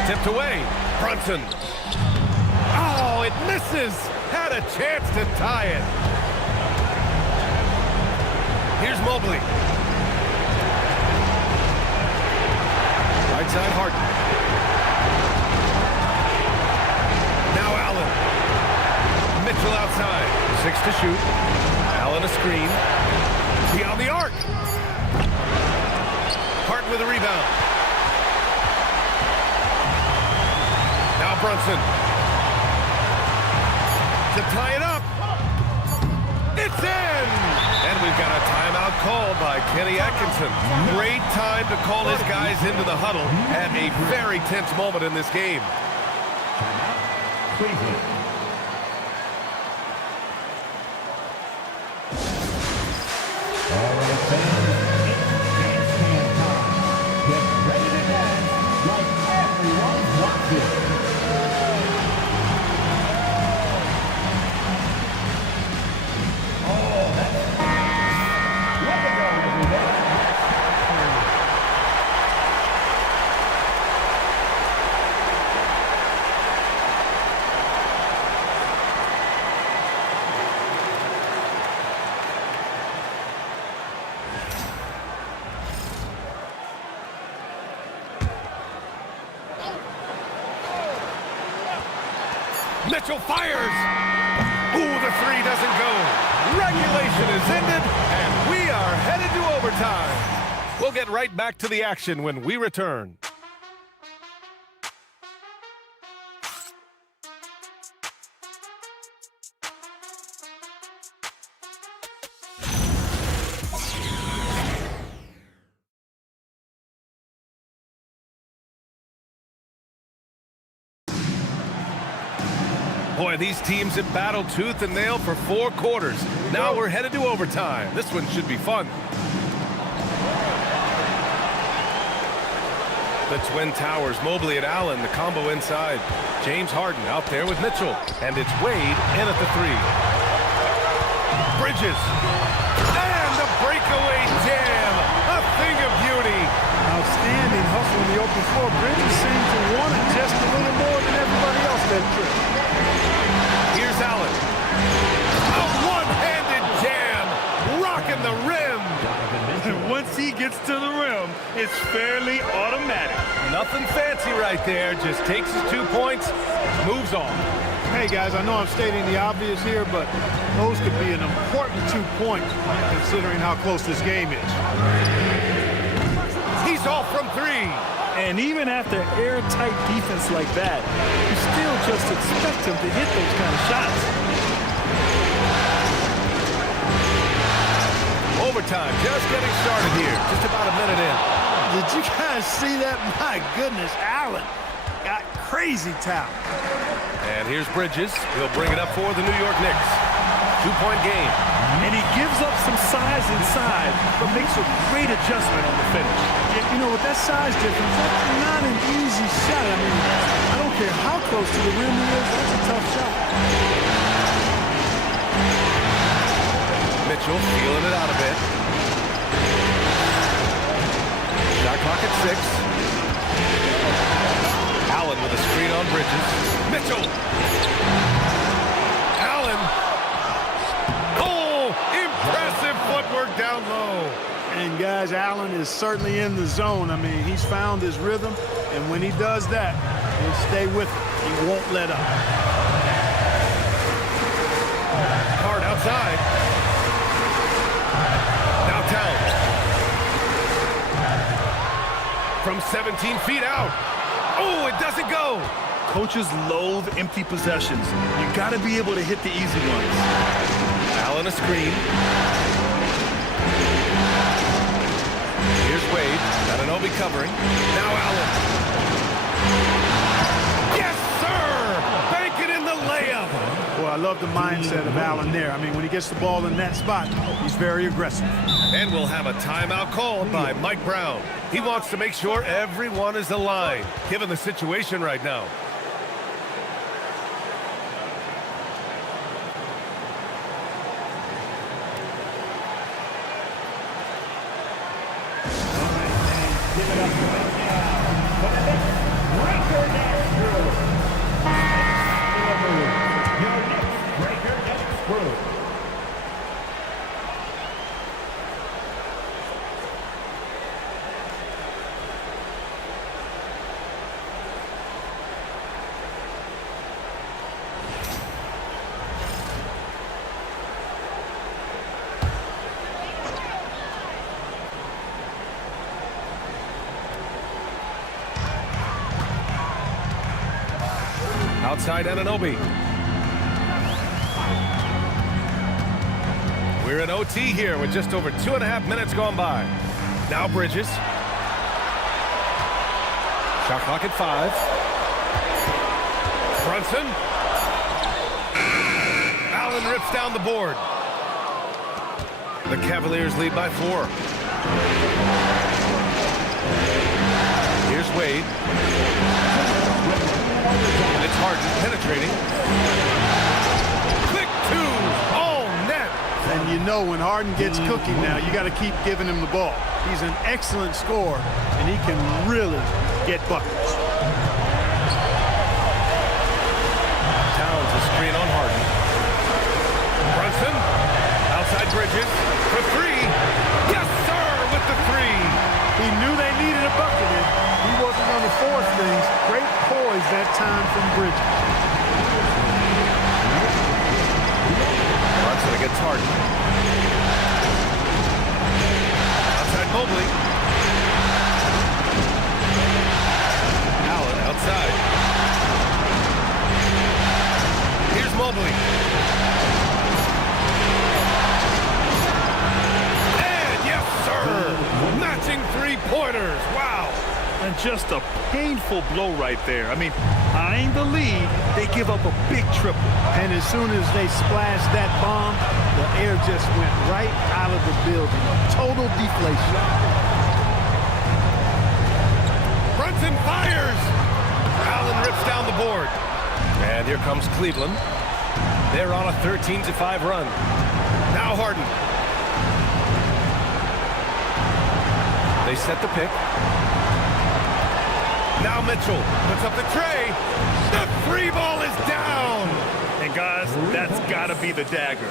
Tipped away. Brunson. Oh, it misses. Had a chance to tie it. Here's Mobley. Right side, Harden. Now Allen. Mitchell outside. 6 to shoot. Allen a screen. Beyond the arc. Harden with a rebound. Now Brunson. To tie it up. It's in! And we've got a timeout called by Kenny Atkinson. Great time to call his guys into the huddle at a very tense moment in this game. Cleveland. All right, fans, it's dance time. Get ready to dance like everyone's watching. Mitchell fires! Ooh, the three doesn't go. Regulation is ended, and we are headed to overtime. We'll get right back to the action when we return. Boy, these teams have battled tooth and nail for 4 quarters. Now we're headed to overtime. This one should be fun. The Twin Towers, Mobley and Allen, the combo inside. James Harden out there with Mitchell. And it's Wade in at the 3. Bridges. And the breakaway jam. A thing of beauty. Outstanding hustle in the open floor. Bridges seems to want it just a little more than everybody else that trip. Here's Allen. A one-handed jam. Rocking the rim. And once he gets to the rim, it's fairly automatic. Nothing fancy right there. Just takes his 2 points, moves on. Hey, guys, I know I'm stating the obvious here, but those could be an important 2 points considering how close this game is. He's off from 3. And even after airtight defense like that, you still just expect him to hit those kind of shots. Overtime, just getting started here. Just about a minute in. Did you guys see that? My goodness, Allen got crazy talent. And here's Bridges. He'll bring it up for the New York Knicks. 2-point game. And he gives up some size inside, but makes a great adjustment on the finish. You know, with that size difference, that's not an easy shot. I mean, I don't care how close to the rim he is, that's a tough shot. Mitchell feeling it out a bit. Shot clock at 6. Allen with a screen on Bridges. Mitchell. Allen. Oh, impressive footwork down low. And guys, Allen is certainly in the zone. I mean, he's found his rhythm, and when he does that, he'll stay with it. He won't let up. Hard outside. Now Towns. From 17 feet out. Oh, it doesn't go. Coaches loathe empty possessions. You got to be able to hit the easy ones. Allen a screen. Here's Wade. Anunoby covering. Now Allen. Yes, sir! Bank it in the layup. Well, I love the mindset of Allen there. I mean, when he gets the ball in that spot, he's very aggressive. And we'll have a timeout called by Mike Brown. He wants to make sure everyone is aligned, given the situation right now. Give it up right now for the Knicks breaker dance crew. Your Knicks breaker dance crew. Outside Anunoby. We're in OT here with just over 2.5 minutes gone by. Now Bridges. Shot clock at 5. Brunson. Allen rips down the board. The Cavaliers lead by 4. Here's Wade. And it's Harden penetrating. Quick 2. All net. And you know when Harden gets cooking now, you got to keep giving him the ball. He's an excellent scorer, and he can really get buckets. Towns a screen on Harden. Brunson. Outside Bridges. For 3. Yes, sir, with the 3. He knew they needed a bucket, and he wasn't going to force things. Great poise that time from Bridges. Brunson against Harden. Outside Mobley. Allen outside. Here's Mobley. And yes, sir! Matching 3-pointers. Wow! And just a painful blow right there. I mean, eyeing the lead, they give up a big triple. And as soon as they splashed that bomb, the air just went right out of the building. Total deflation. Brunson fires! Allen rips down the board. And here comes Cleveland. They're on a 13-5 run. Now Harden. They set the pick. Now Mitchell puts up the tray. The 3 ball is down. And guys, that's got to be the dagger.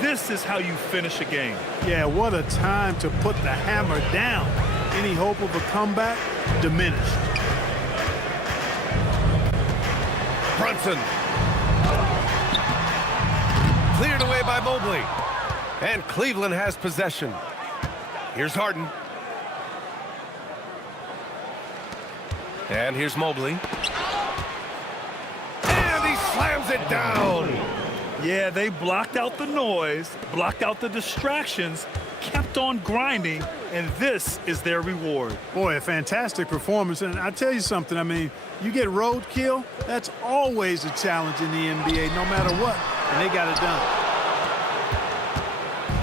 This is how you finish a game. Yeah, what a time to put the hammer down. Any hope of a comeback diminished. Brunson. Cleared away by Mobley. And Cleveland has possession. Here's Harden. And here's Mobley. And he slams it down. Yeah, they blocked out the noise, blocked out the distractions, kept on grinding, and this is their reward. Boy, a fantastic performance. And I tell you something, I mean, you get roadkill, that's always a challenge in the NBA, no matter what, and they got it done.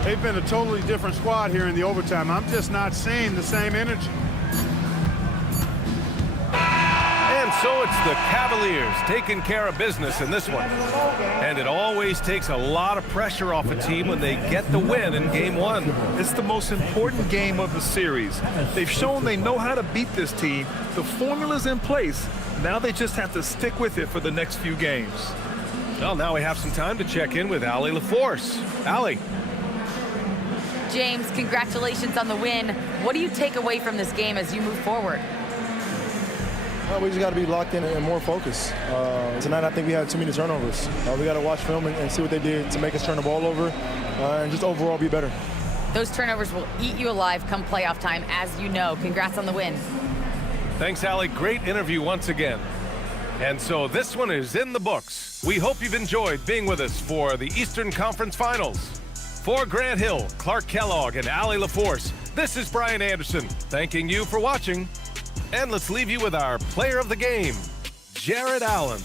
They've been a totally different squad here in the overtime. I'm just not seeing the same energy. And so it's the Cavaliers taking care of business in this one. And it always takes a lot of pressure off a team when they get the win in Game 1. It's the most important game of the series. They've shown they know how to beat this team. The formula's in place. Now they just have to stick with it for the next few games. Well, now we have some time to check in with Allie LaForce. Allie. James, congratulations on the win. What do you take away from this game as you move forward? Well, we just got to be locked in and more focused. Tonight, I think we had too many turnovers. We got to watch film and see what they did to make us turn the ball over and just overall be better. Those turnovers will eat you alive come playoff time, as you know. Congrats on the win. Thanks, Allie. Great interview once again. And so this one is in the books. We hope you've enjoyed being with us for the Eastern Conference Finals. For Grant Hill, Clark Kellogg, and Allie LaForce, this is Brian Anderson, thanking you for watching. And let's leave you with our player of the game, Jared Allen.